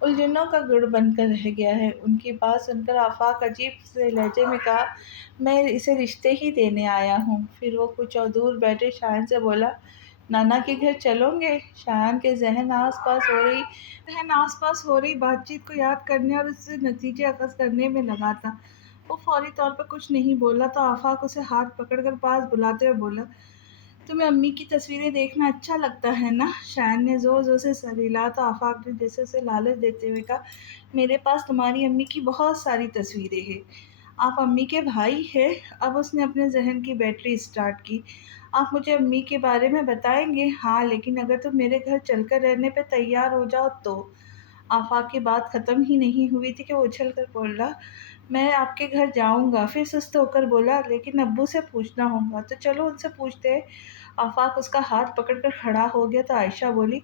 الجھنوں کا گڑھ بن کر رہ گیا ہے۔ ان کی بات سن کر آفاق عجیب سے لہجے میں کہا، میں اسے رشتے ہی دینے آیا ہوں۔ پھر وہ کچھ اور دور بیٹھے شایان سے بولا، نانا کے گھر چلو گے؟ شایان کے ذہن آس پاس ہو رہی بات چیت کو یاد کرنے اور اس سے نتیجے اخذ کرنے میں لگا تھا۔ وہ فوری طور پر کچھ نہیں بولا تو آفاق اسے ہاتھ پکڑ کر پاس بلاتے ہوئے بولا، تمہیں امی کی تصویریں دیکھنا اچھا لگتا ہے نا؟ شایان نے زور زور سے سر ہلایا تو آفاق نے جیسے اسے لالچ دیتے ہوئے کہا، میرے پاس تمہاری امی کی بہت ساری تصویریں ہیں۔ آپ امی کے بھائی ہیں؟ اب اس نے اپنے ذہن کی بیٹری اسٹارٹ کی۔ آپ مجھے امی کے بارے میں بتائیں گے؟ ہاں، لیکن اگر تم میرے گھر چل کر رہنے پہ تیار ہو جاؤ تو۔ آفاق کی بات ختم ہی نہیں ہوئی تھی کہ وہ اچھل کر بولا، میں آپ کے گھر جاؤں گا۔ پھر سست ہو کر بولا، لیکن ابو سے پوچھنا ہوگا۔ تو چلو ان سے پوچھتے ہیں۔ آفاق اس کا ہاتھ پکڑ کر کھڑا ہو گیا تو عائشہ بولی،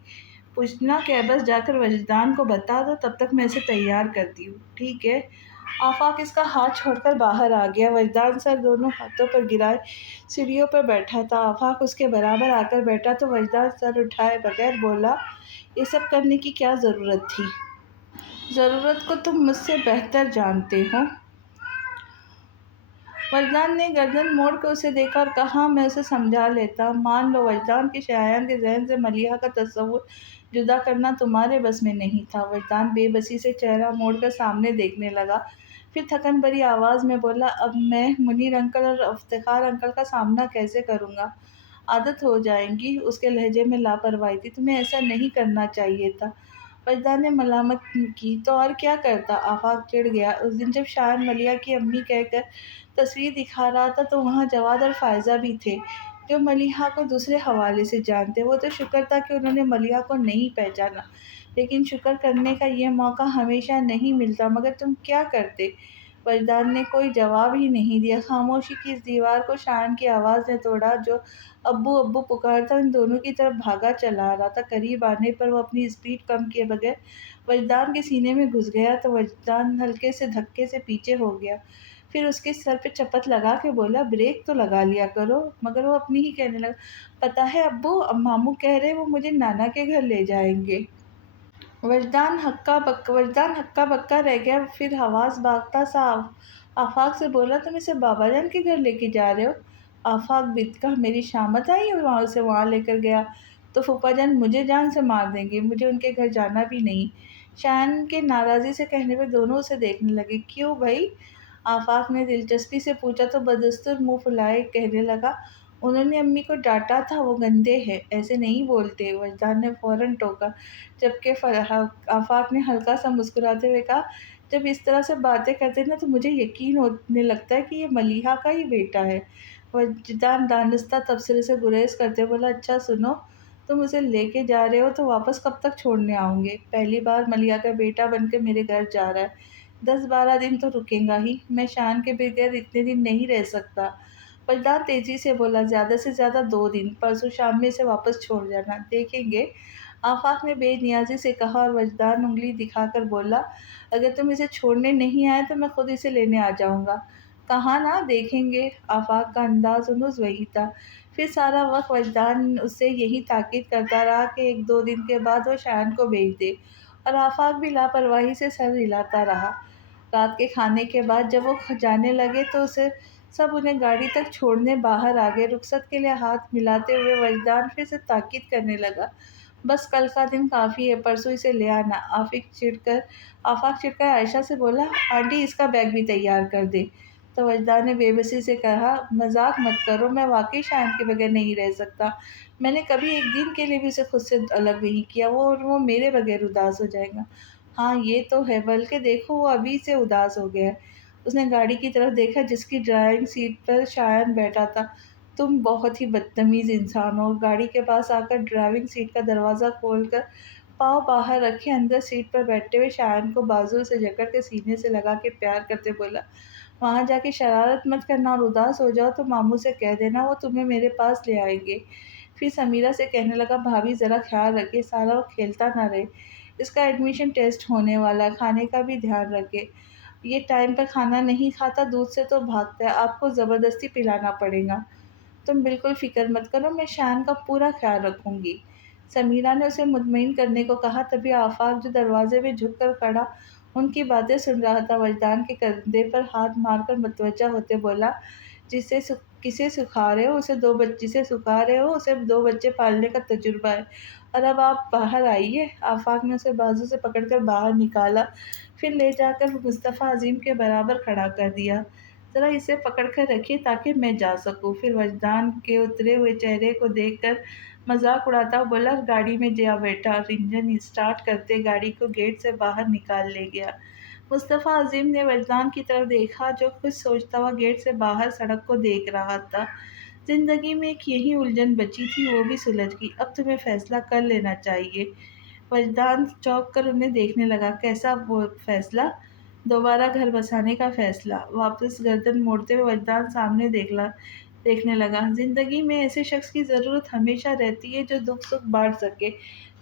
پوچھنا کیا، بس جا کر وجدان کو بتا دو، تب تک میں اسے تیار کرتی ہوں۔ ٹھیک ہے۔ آفاق اس کا ہاتھ چھوڑ کر باہر آ گیا۔ وجدان سر دونوں ہاتھوں پر گرائے سیڑھیوں پر بیٹھا تھا۔ آفاق اس کے برابر آ کر بیٹھا تو وجدان سر اٹھائے بغیر بولا، یہ سب کرنے کی کیا ضرورت تھی؟ ضرورت کو تم مجھ سے بہتر جانتے ہو۔ وجدان نے گردن موڑ کر اسے دیکھا اور کہا، میں اسے سمجھا لیتا۔ مان لو وجدان کے شایان کے ذہن سے ملیحہ کا تصور جدا کرنا تمہارے بس میں نہیں تھا۔ وجدان بے بسی سے چہرہ موڑ کر سامنے دیکھنے لگا، پھر تھکن بھری آواز میں بولا، اب میں منیر انکل اور افتخار انکل کا سامنا کیسے کروں گا؟ عادت ہو جائے گی۔ اس کے لہجے میں لاپرواہی تھی۔ تمہیں ایسا نہیں کرنا چاہیے تھا۔ وجدان نے ملامت کی، تو اور کیا کرتا؟ آفاق چڑ گیا۔ اس دن جب شایان ملیحہ کی امی کہہ کر تصویر دکھا رہا تھا تو وہاں جواد اور فائزہ بھی تھے، جو ملیحہ کو دوسرے حوالے سے جانتے۔ وہ تو شکر تھا کہ انہوں نے ملیحہ کو نہیں پہچانا، لیکن شکر کرنے کا یہ موقع ہمیشہ نہیں ملتا۔ مگر تم کیا کرتے؟ وجدان نے کوئی جواب ہی نہیں دیا۔ خاموشی کی اس دیوار کو شایان کی آواز نے توڑا، جو ابو ابو پکارتا ان دونوں کی طرف بھاگا چلا آ رہا تھا۔ قریب آنے پر وہ اپنی اسپیڈ کم کیے بغیر وجدان کے سینے میں گھس گیا تو وجدان ہلکے سے دھکے سے پیچھے ہو گیا، پھر اس کے سر پہ چپت لگا کے بولا، بریک تو لگا لیا کرو۔ مگر وہ اپنی ہی کہنے لگا، پتہ ہے ابو، ماموں کہہ رہے وہ مجھے نانا کے گھر لے جائیں گے۔ وجدان ہکا بکا رہ گیا، پھر حواس باختہ سا آفاق سے بولا، تم اسے بابا جان کے گھر لے کے جا رہے ہو؟ آفاق بدکا، میری شامت آئی اور اسے وہاں لے کر گیا تو پھوپھا جان مجھے جان سے مار دیں گے۔ مجھے ان کے گھر جانا بھی نہیں۔ شایان کے ناراضی سے کہنے پہ دونوں اسے دیکھنے لگے۔ کیوں بھائی؟ آفاق نے دلچسپی سے پوچھا تو بدستور منہ پھلائے کہنے لگا، انہوں نے امی کو ڈانٹا تھا، وہ گندے ہیں، ایسے نہیں بولتے۔ وجدان نے فوراً ٹوکا، جبکہ آفاق نے ہلکا سا مسکراتے ہوئے کہا، جب اس طرح سے باتیں کرتے نا تو مجھے یقین ہونے لگتا ہے کہ یہ ملیحہ کا ہی بیٹا ہے۔ وجدان دانستہ تبصرے سے گریز کرتے بولا، اچھا سنو، تم اسے لے کے جا رہے ہو تو واپس کب تک چھوڑنے آؤں گے؟ پہلی بار ملیحہ کا بیٹا بن کے میرے گھر جا رہا ہے، 10-12 دن تو رکیں گا ہی۔ میں شایان کے بغیر اتنے دن نہیں رہ سکتا۔ وجدان تیزی سے بولا، زیادہ سے زیادہ 2 دن، پرسوں شام میں اسے واپس چھوڑ جانا، دیکھیں گے۔ آفاق نے بے نیازی سے کہا اور وجدان انگلی دکھا کر بولا، اگر تم اسے چھوڑنے نہیں آئے تو میں خود اسے لینے آ جاؤں گا۔ کہا نا دیکھیں گے۔ آفاق کا انداز ہنوز وہی تھا۔ پھر سارا وقت وجدان اس سے یہی تاکید کرتا رہا کہ 1-2 دن کے بعد وہ شایان کو بھیج دے، اور آفاق بھی لاپرواہی سے سر ہلاتا رہا۔ رات کے کھانے کے بعد جب وہ جانے لگے تو سب انہیں گاڑی تک چھوڑنے باہر آ گئے۔ رخصت کے لیے ہاتھ ملاتے ہوئے وجدان پھر سے تاکید کرنے لگا، بس کل کا دن کافی ہے، پرسوں اسے لے آنا۔ آفاق چڑھ کر عائشہ سے بولا، آنٹی اس کا بیگ بھی تیار کر دے۔ تو وجدان نے بے بسی سے کہا، مذاق مت کرو، میں واقعی شایان کے بغیر نہیں رہ سکتا۔ میں نے کبھی ایک دن کے لیے بھی اسے خود سے الگ نہیں کیا، وہ میرے بغیر اداس ہو جائے گا۔ ہاں یہ تو ہے، بلکہ دیکھو وہ ابھی سے اداس ہو گیا ہے۔ اس نے گاڑی کی طرف دیکھا جس کی ڈرائیونگ سیٹ پر شایان بیٹھا تھا۔ تم بہت ہی بدتمیز انسان ہو۔ گاڑی کے پاس آ کر ڈرائیونگ سیٹ کا دروازہ کھول کر پاؤں باہر رکھے اندر سیٹ پر بیٹھے ہوئے شایان کو بازو سے جکڑ کے سینے سے لگا کے پیار کرتے بولا، وہاں جا کے شرارت مت کرنا، اور اداس ہو جاؤ تو ماموں سے کہہ دینا، وہ تمہیں میرے پاس لے آئیں گے۔ پھر سمیرہ سے کہنے لگا، بھابھی ذرا خیال رکھے، سارا وہ کھیلتا نہ رہے، اس کا ایڈمیشن ٹیسٹ ہونے والا ہے، کھانے کا بھی دھیان رکھے، یہ ٹائم پر کھانا نہیں کھاتا، دودھ سے تو بھاگتا ہے، آپ کو زبردستی پلانا پڑے گا۔ تم بالکل فکر مت کرو، میں شایان کا پورا خیال رکھوں گی۔ سمیرہ نے اسے مطمئن کرنے کو کہا، تبھی آفاق جو دروازے میں جھک کر کھڑا ان کی باتیں سن رہا تھا، وجدان کے کندھے پر ہاتھ مار کر متوجہ ہوتے بولا، کسے سکھا رہے ہو؟ اسے 2 بچے پالنے کا تجربہ ہے، اور اب آپ باہر آئیے۔ آفاق نے اسے بازو سے پکڑ کر باہر نکالا، پھر لے جا کر مصطفیٰ عظیم کے برابر کھڑا کر دیا، ذرا اسے پکڑ کر رکھیے تاکہ میں جا سکوں۔ پھر وجدان کے اترے ہوئے چہرے کو دیکھ کر مذاق اڑاتا بولا، گاڑی میں جا بیٹا، اور انجن اسٹارٹ کرتے گاڑی کو گیٹ سے باہر نکال لے گیا۔ مصطفیٰ عظیم نے وجدان کی طرف دیکھا، جو کچھ سوچتا ہوا گیٹ سے باہر سڑک کو دیکھ رہا تھا۔ زندگی میں ایک یہی الجھن بچی تھی، وہ بھی سلجھ گئی، اب تمہیں فیصلہ کر لینا چاہیے۔ وجدان چونک کر انہیں دیکھنے لگا، کیسا وہ فیصلہ؟ دوبارہ گھر بسانے کا فیصلہ۔ واپس گردن موڑتے ہوئے وجدان سامنے دیکھنے لگا، زندگی میں ایسے شخص کی ضرورت ہمیشہ رہتی ہے جو دکھ سکھ بانٹ سکے،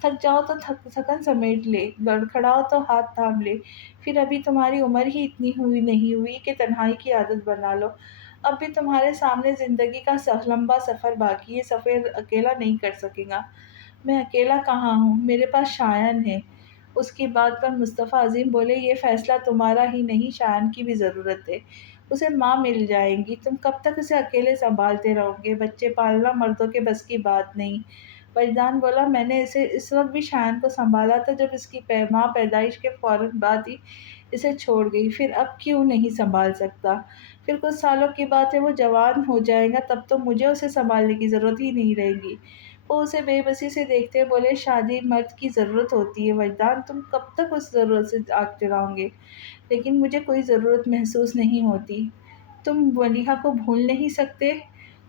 تھک جاؤ تو تھکن سمیٹ لے، لڑکھڑاؤ تو ہاتھ تھام لے، پھر ابھی تمہاری عمر ہی اتنی نہیں ہوئی کہ تنہائی کی عادت بنا لو۔ اب بھی تمہارے سامنے زندگی کا لمبا سفر باقی ہے، سفر اکیلا نہیں کر سکے گا۔ میں اکیلا کہاں ہوں، میرے پاس شایان ہے۔ اس کی بات پر مصطفیٰ عظیم بولے، یہ فیصلہ تمہارا ہی نہیں، شایان کی بھی ضرورت ہے۔ اسے ماں مل جائیں گی، تم کب تک اسے اکیلے سنبھالتے رہو گے؟ بچے پالنا مردوں کے بس کی بات نہیں۔ وجدان بولا، میں نے اسے اس وقت بھی شایان کو سنبھالا تھا جب اس کی ماں پیدائش کے فوراً بعد ہی اسے چھوڑ گئی، پھر اب کیوں نہیں سنبھال سکتا؟ پھر کچھ سالوں کی بات ہے، وہ جوان ہو جائے گا، تب تو مجھے اسے سنبھالنے کی ضرورت ہی نہیں رہے گی۔ وہ اسے بے بسی سے دیکھتے بولے، شادی مرد کی ضرورت ہوتی ہے وجدان، تم کب تک اس ضرورت سے آگتے رہو گے؟ لیکن مجھے کوئی ضرورت محسوس نہیں ہوتی۔ تم ملیحہ کو بھول نہیں سکتے؟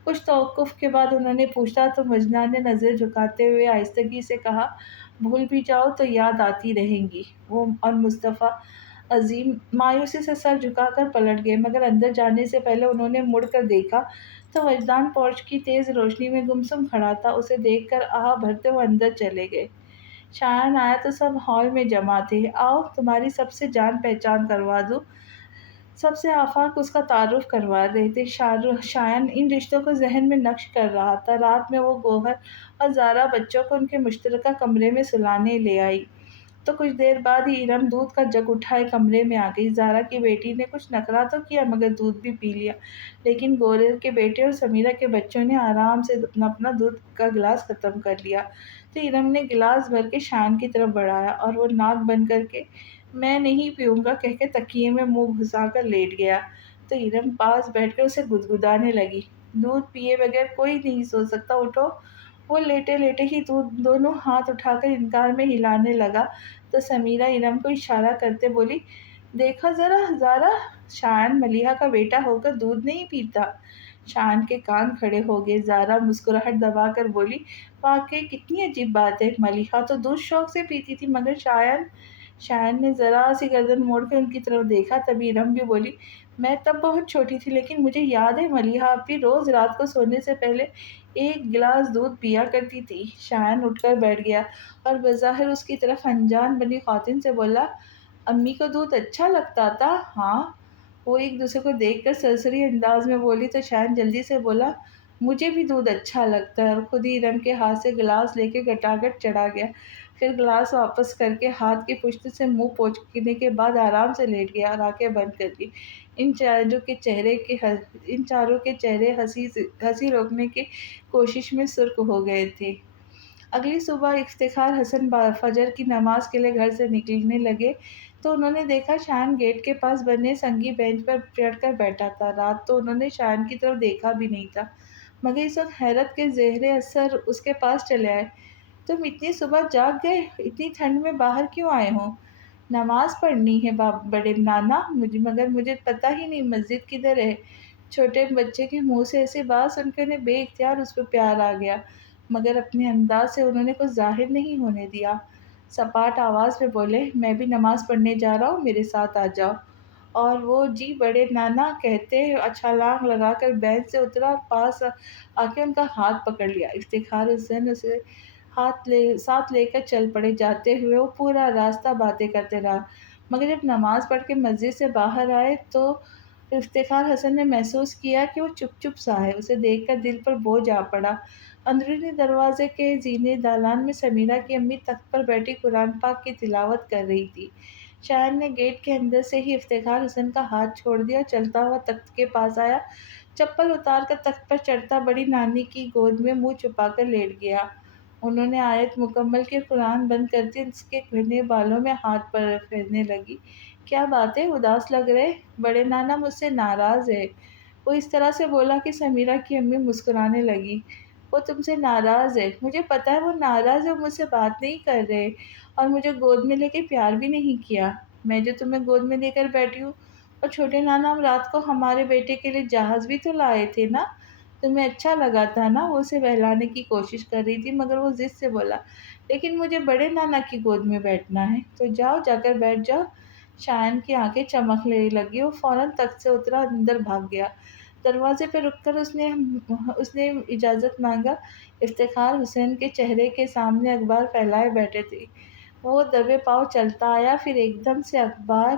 کچھ توقف کے بعد انہوں نے پوچھا تو وجدان نے نظر جھکاتے ہوئے آہستگی سے کہا، بھول بھی جاؤ تو یاد آتی رہیں گی۔ وہ اور مصطفیٰ عظیم مایوسی سے سر جھکا کر پلٹ گئے، مگر اندر جانے سے پہلے انہوں نے مڑ کر دیکھا تو وجدان پورچ کی تیز روشنی میں گمسم کھڑا تھا۔ اسے دیکھ کر آہ بھرتے وہ اندر چلے گئے۔ شایان آیا تو سب ہال میں جمع تھے۔ آؤ تمہاری سب سے جان پہچان کروا دوں۔ سب سے آفاق اس کا تعارف کروا رہے تھے۔ شایان ان رشتوں کو ذہن میں نقش کر رہا تھا۔ رات میں وہ گوہر اور زارا بچوں کو ان کے مشترکہ کمرے میں سلانے لے آئی تو کچھ دیر بعد ہی ارم دودھ کا جگ اٹھائے کمرے میں آ گئی۔ زارا کی بیٹی نے کچھ نخرا تو کیا مگر دودھ بھی پی لیا، لیکن گورر کے بیٹے اور سمیرہ کے بچوں نے آرام سے اپنا دودھ کا گلاس ختم کر لیا تو ارم نے گلاس بھر کے شایان کی طرف بڑھایا اور وہ ناک بند کر کے میں نہیں پیوں گا کہہ کے تکیے میں منہ گھسا کر لیٹ گیا تو ارم پاس بیٹھ کر اسے گدگدانے لگی، دودھ پیے بغیر کوئی نہیں سو سکتا، اٹھو۔ وہ لیٹے لیٹے ہی دونوں ہاتھ اٹھا کر انکار میں ہلانے لگا تو سمیرہ ارم کو اشارہ کرتے بولی، دیکھا ذرا زارا، شایان ملیحہ کا بیٹا ہو کر دودھ نہیں پیتا۔ شایان کے کان کھڑے ہو گئے۔ زارا مسکراہٹ دبا کر بولی، واقعی کتنی عجیب بات ہے، ملیحہ تو دودھ شوق سے پیتی تھی مگر شایان۔ شایان نے ذرا سی گردن موڑ کر ان کی طرف دیکھا، تبھی ارم بھی بولی، میں تب بہت چھوٹی تھی لیکن مجھے یاد ہے ملیحہ اپی روز رات کو سونے سے پہلے ایک گلاس دودھ پیا کرتی تھی۔ شایان اٹھ کر بیٹھ گیا اور بظاہر اس کی طرف انجان بنی خواتین سے بولا، امی کو دودھ اچھا لگتا تھا؟ ہاں۔ وہ ایک دوسرے کو دیکھ کر سرسری انداز میں بولی تو شایان جلدی سے بولا، مجھے بھی دودھ اچھا لگتا ہے، اور خود ہی ارم کے ہاتھ سے گلاس لے کے گٹاگٹ چڑھا گیا، پھر گلاس واپس کر کے ہاتھ کی پشت سے منہ پوچھنے کے بعد آرام سے لیٹ گیا اور آنکھیں بند کر لی۔ ان چاروں کے چہرے ہنسی روکنے کی کوشش میں سرخ ہو گئے تھے۔ اگلی صبح افتخار حسن فجر کی نماز کے لیے گھر سے نکلنے لگے تو انہوں نے دیکھا شایان گیٹ کے پاس بنے سنگی بینچ پر چڑھ کر بیٹھا تھا۔ رات تو انہوں نے شایان کی طرف دیکھا بھی نہیں تھا مگر اس وقت حیرت کے زیر اثر اس کے پاس چلے آئے۔ تم اتنی صبح جاگ گئے، اتنی ٹھنڈ میں باہر کیوں آئے ہو؟ نماز پڑھنی ہے بڑے نانا، مگر مجھے پتہ ہی نہیں مسجد کدھر ہے۔ چھوٹے بچے کے منہ سے ایسی بات سن کے انہیں بے اختیار اس پہ پیار آ گیا، مگر اپنے انداز سے انہوں نے کچھ ظاہر نہیں ہونے دیا۔ سپاٹ آواز میں بولے، میں بھی نماز پڑھنے جا رہا ہوں، میرے ساتھ آ جاؤ۔ اور وہ جی بڑے نانا کہتے چھلانگ لگا کر بینچ سے اترا اور پاس آ کے ان کا ہاتھ پکڑ لیا۔ افتخار حسن اسے ساتھ لے کر چل پڑے۔ جاتے ہوئے وہ پورا راستہ باتیں کرتے رہا، مگر جب نماز پڑھ کے مسجد سے باہر آئے تو افتخار حسن نے محسوس کیا کہ وہ چپ سا ہے۔ اسے دیکھ کر دل پر بوجھ آ پڑا۔ اندرونی دروازے کے زینے دالان میں سمیرہ کی امی تخت پر بیٹھی قرآن پاک کی تلاوت کر رہی تھی۔ شایان نے گیٹ کے اندر سے ہی افتخار حسن کا ہاتھ چھوڑ دیا، چلتا ہوا تخت کے پاس آیا، چپل اتار کر تخت پر چڑھتا بڑی نانی کی گود میں منہ چھپا کر لیٹ گیا۔ انہوں نے آیت مکمل کی اور قرآن بند کرتی اس کے گھنے بالوں میں ہاتھ پر پھیرنے لگی۔ کیا بات ہے، اداس لگ رہے؟ بڑے نانا مجھ سے ناراض ہے۔ وہ اس طرح سے بولا کہ سمیرہ کی امی مسکرانے لگی۔ وہ تم سے ناراض ہے، مجھے پتہ ہے وہ ناراض ہے، وہ مجھ سے بات نہیں کر رہے اور مجھے گود میں لے کے پیار بھی نہیں کیا، میں جو تمہیں گود میں لے کر بیٹھی ہوں۔ اور چھوٹے نانا، ہم رات کو ہمارے بیٹے کے لیے جہاز بھی تو لائے تھے نا، تمہیں اچھا لگا تھا نا؟ وہ اسے بہلانے کی کوشش کر رہی تھی مگر وہ ضد سے بولا، لیکن مجھے بڑے نانا کی گود میں بیٹھنا ہے۔ تو جاؤ، جا کر بیٹھ جاؤ۔ شایان کی آنکھیں چمکنے لگی، وہ فوراً تخت سے اترا، اندر بھاگ گیا۔ دروازے پہ رک کر اس نے اجازت مانگا۔ افتخار حسین کے چہرے کے سامنے اخبار پھیلائے بیٹھے تھے۔ وہ دبے پاؤں چلتا آیا، پھر ایک دم سے اخبار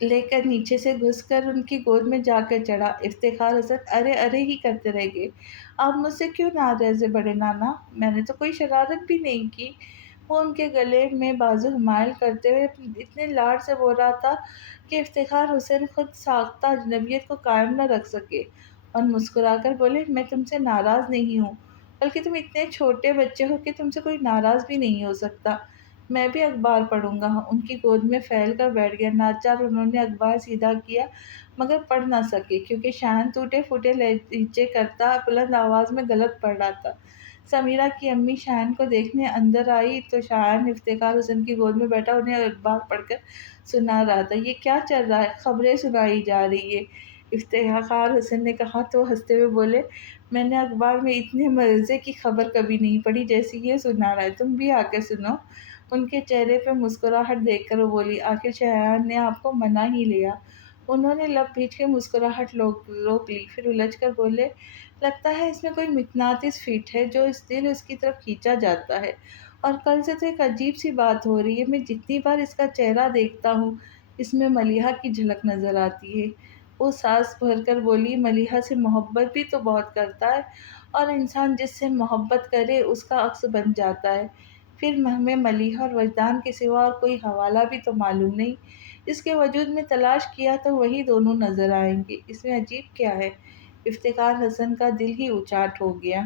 لے کر نیچے سے گھس کر ان کی گود میں جا کر چڑھا۔ افتخار حسن ارے ارے ہی کرتے رہ گئے۔ آپ مجھ سے کیوں ناراض ہیں بڑے نانا؟ میں نے تو کوئی شرارت بھی نہیں کی۔ وہ ان کے گلے میں بازو حمائل کرتے ہوئے اتنے لاڈ سے بول رہا تھا کہ افتخار حسین خود ساختہ اجنبیت کو قائم نہ رکھ سکے اور مسکرا کر بولے، میں تم سے ناراض نہیں ہوں، بلکہ تم اتنے چھوٹے بچے ہو کہ تم سے کوئی ناراض بھی نہیں ہو سکتا۔ میں بھی اخبار پڑھوں گا۔ ان کی گود میں پھیل کر بیٹھ گیا۔ ناچار انہوں نے اخبار سیدھا کیا مگر پڑھ نہ سکے کیونکہ شایان ٹوٹے پھوٹے لہجے کرتا بلند آواز میں غلط پڑھ رہا تھا۔ سمیرہ کی امی شایان کو دیکھنے اندر آئی تو شایان افتخار حسین کی گود میں بیٹھا انہیں اخبار پڑھ کر سنا رہا تھا۔ یہ کیا چل رہا ہے؟ خبریں سنائی جا رہی ہے، افتخار حسین نے کہا تو ہنستے ہوئے بولے، میں نے اخبار میں اتنے مزے کی خبر کبھی نہیں پڑھی جیسی یہ سنا رہا ہے، تم بھی آ کے سنو۔ ان کے چہرے پہ مسکراہٹ دیکھ کر وہ بولی، آخر شایان نے آپ کو منا ہی لیا۔ انہوں نے لب بھیج کے مسکراہٹ روک لی، پھر الجھ کر بولے، لگتا ہے اس میں کوئی مقناطیس فٹ ہے جو اس دل اس کی طرف کھینچا جاتا ہے، اور کل سے تو ایک عجیب سی بات ہو رہی ہے، میں جتنی بار اس کا چہرہ دیکھتا ہوں اس میں ملیحہ کی جھلک نظر آتی ہے۔ وہ سانس بھر کر بولی، ملیحہ سے محبت بھی تو بہت کرتا ہے، اور انسان جس سے محبت کرے اس کا عکس بن جاتا ہے۔ پھر ہمیں ملیحہ اور وجدان کے سوا اور کوئی حوالہ بھی تو معلوم نہیں، اس کے وجود میں تلاش کیا تو وہی دونوں نظر آئیں گے، اس میں عجیب کیا ہے؟ افتخار حسن کا دل ہی اچاٹ ہو گیا۔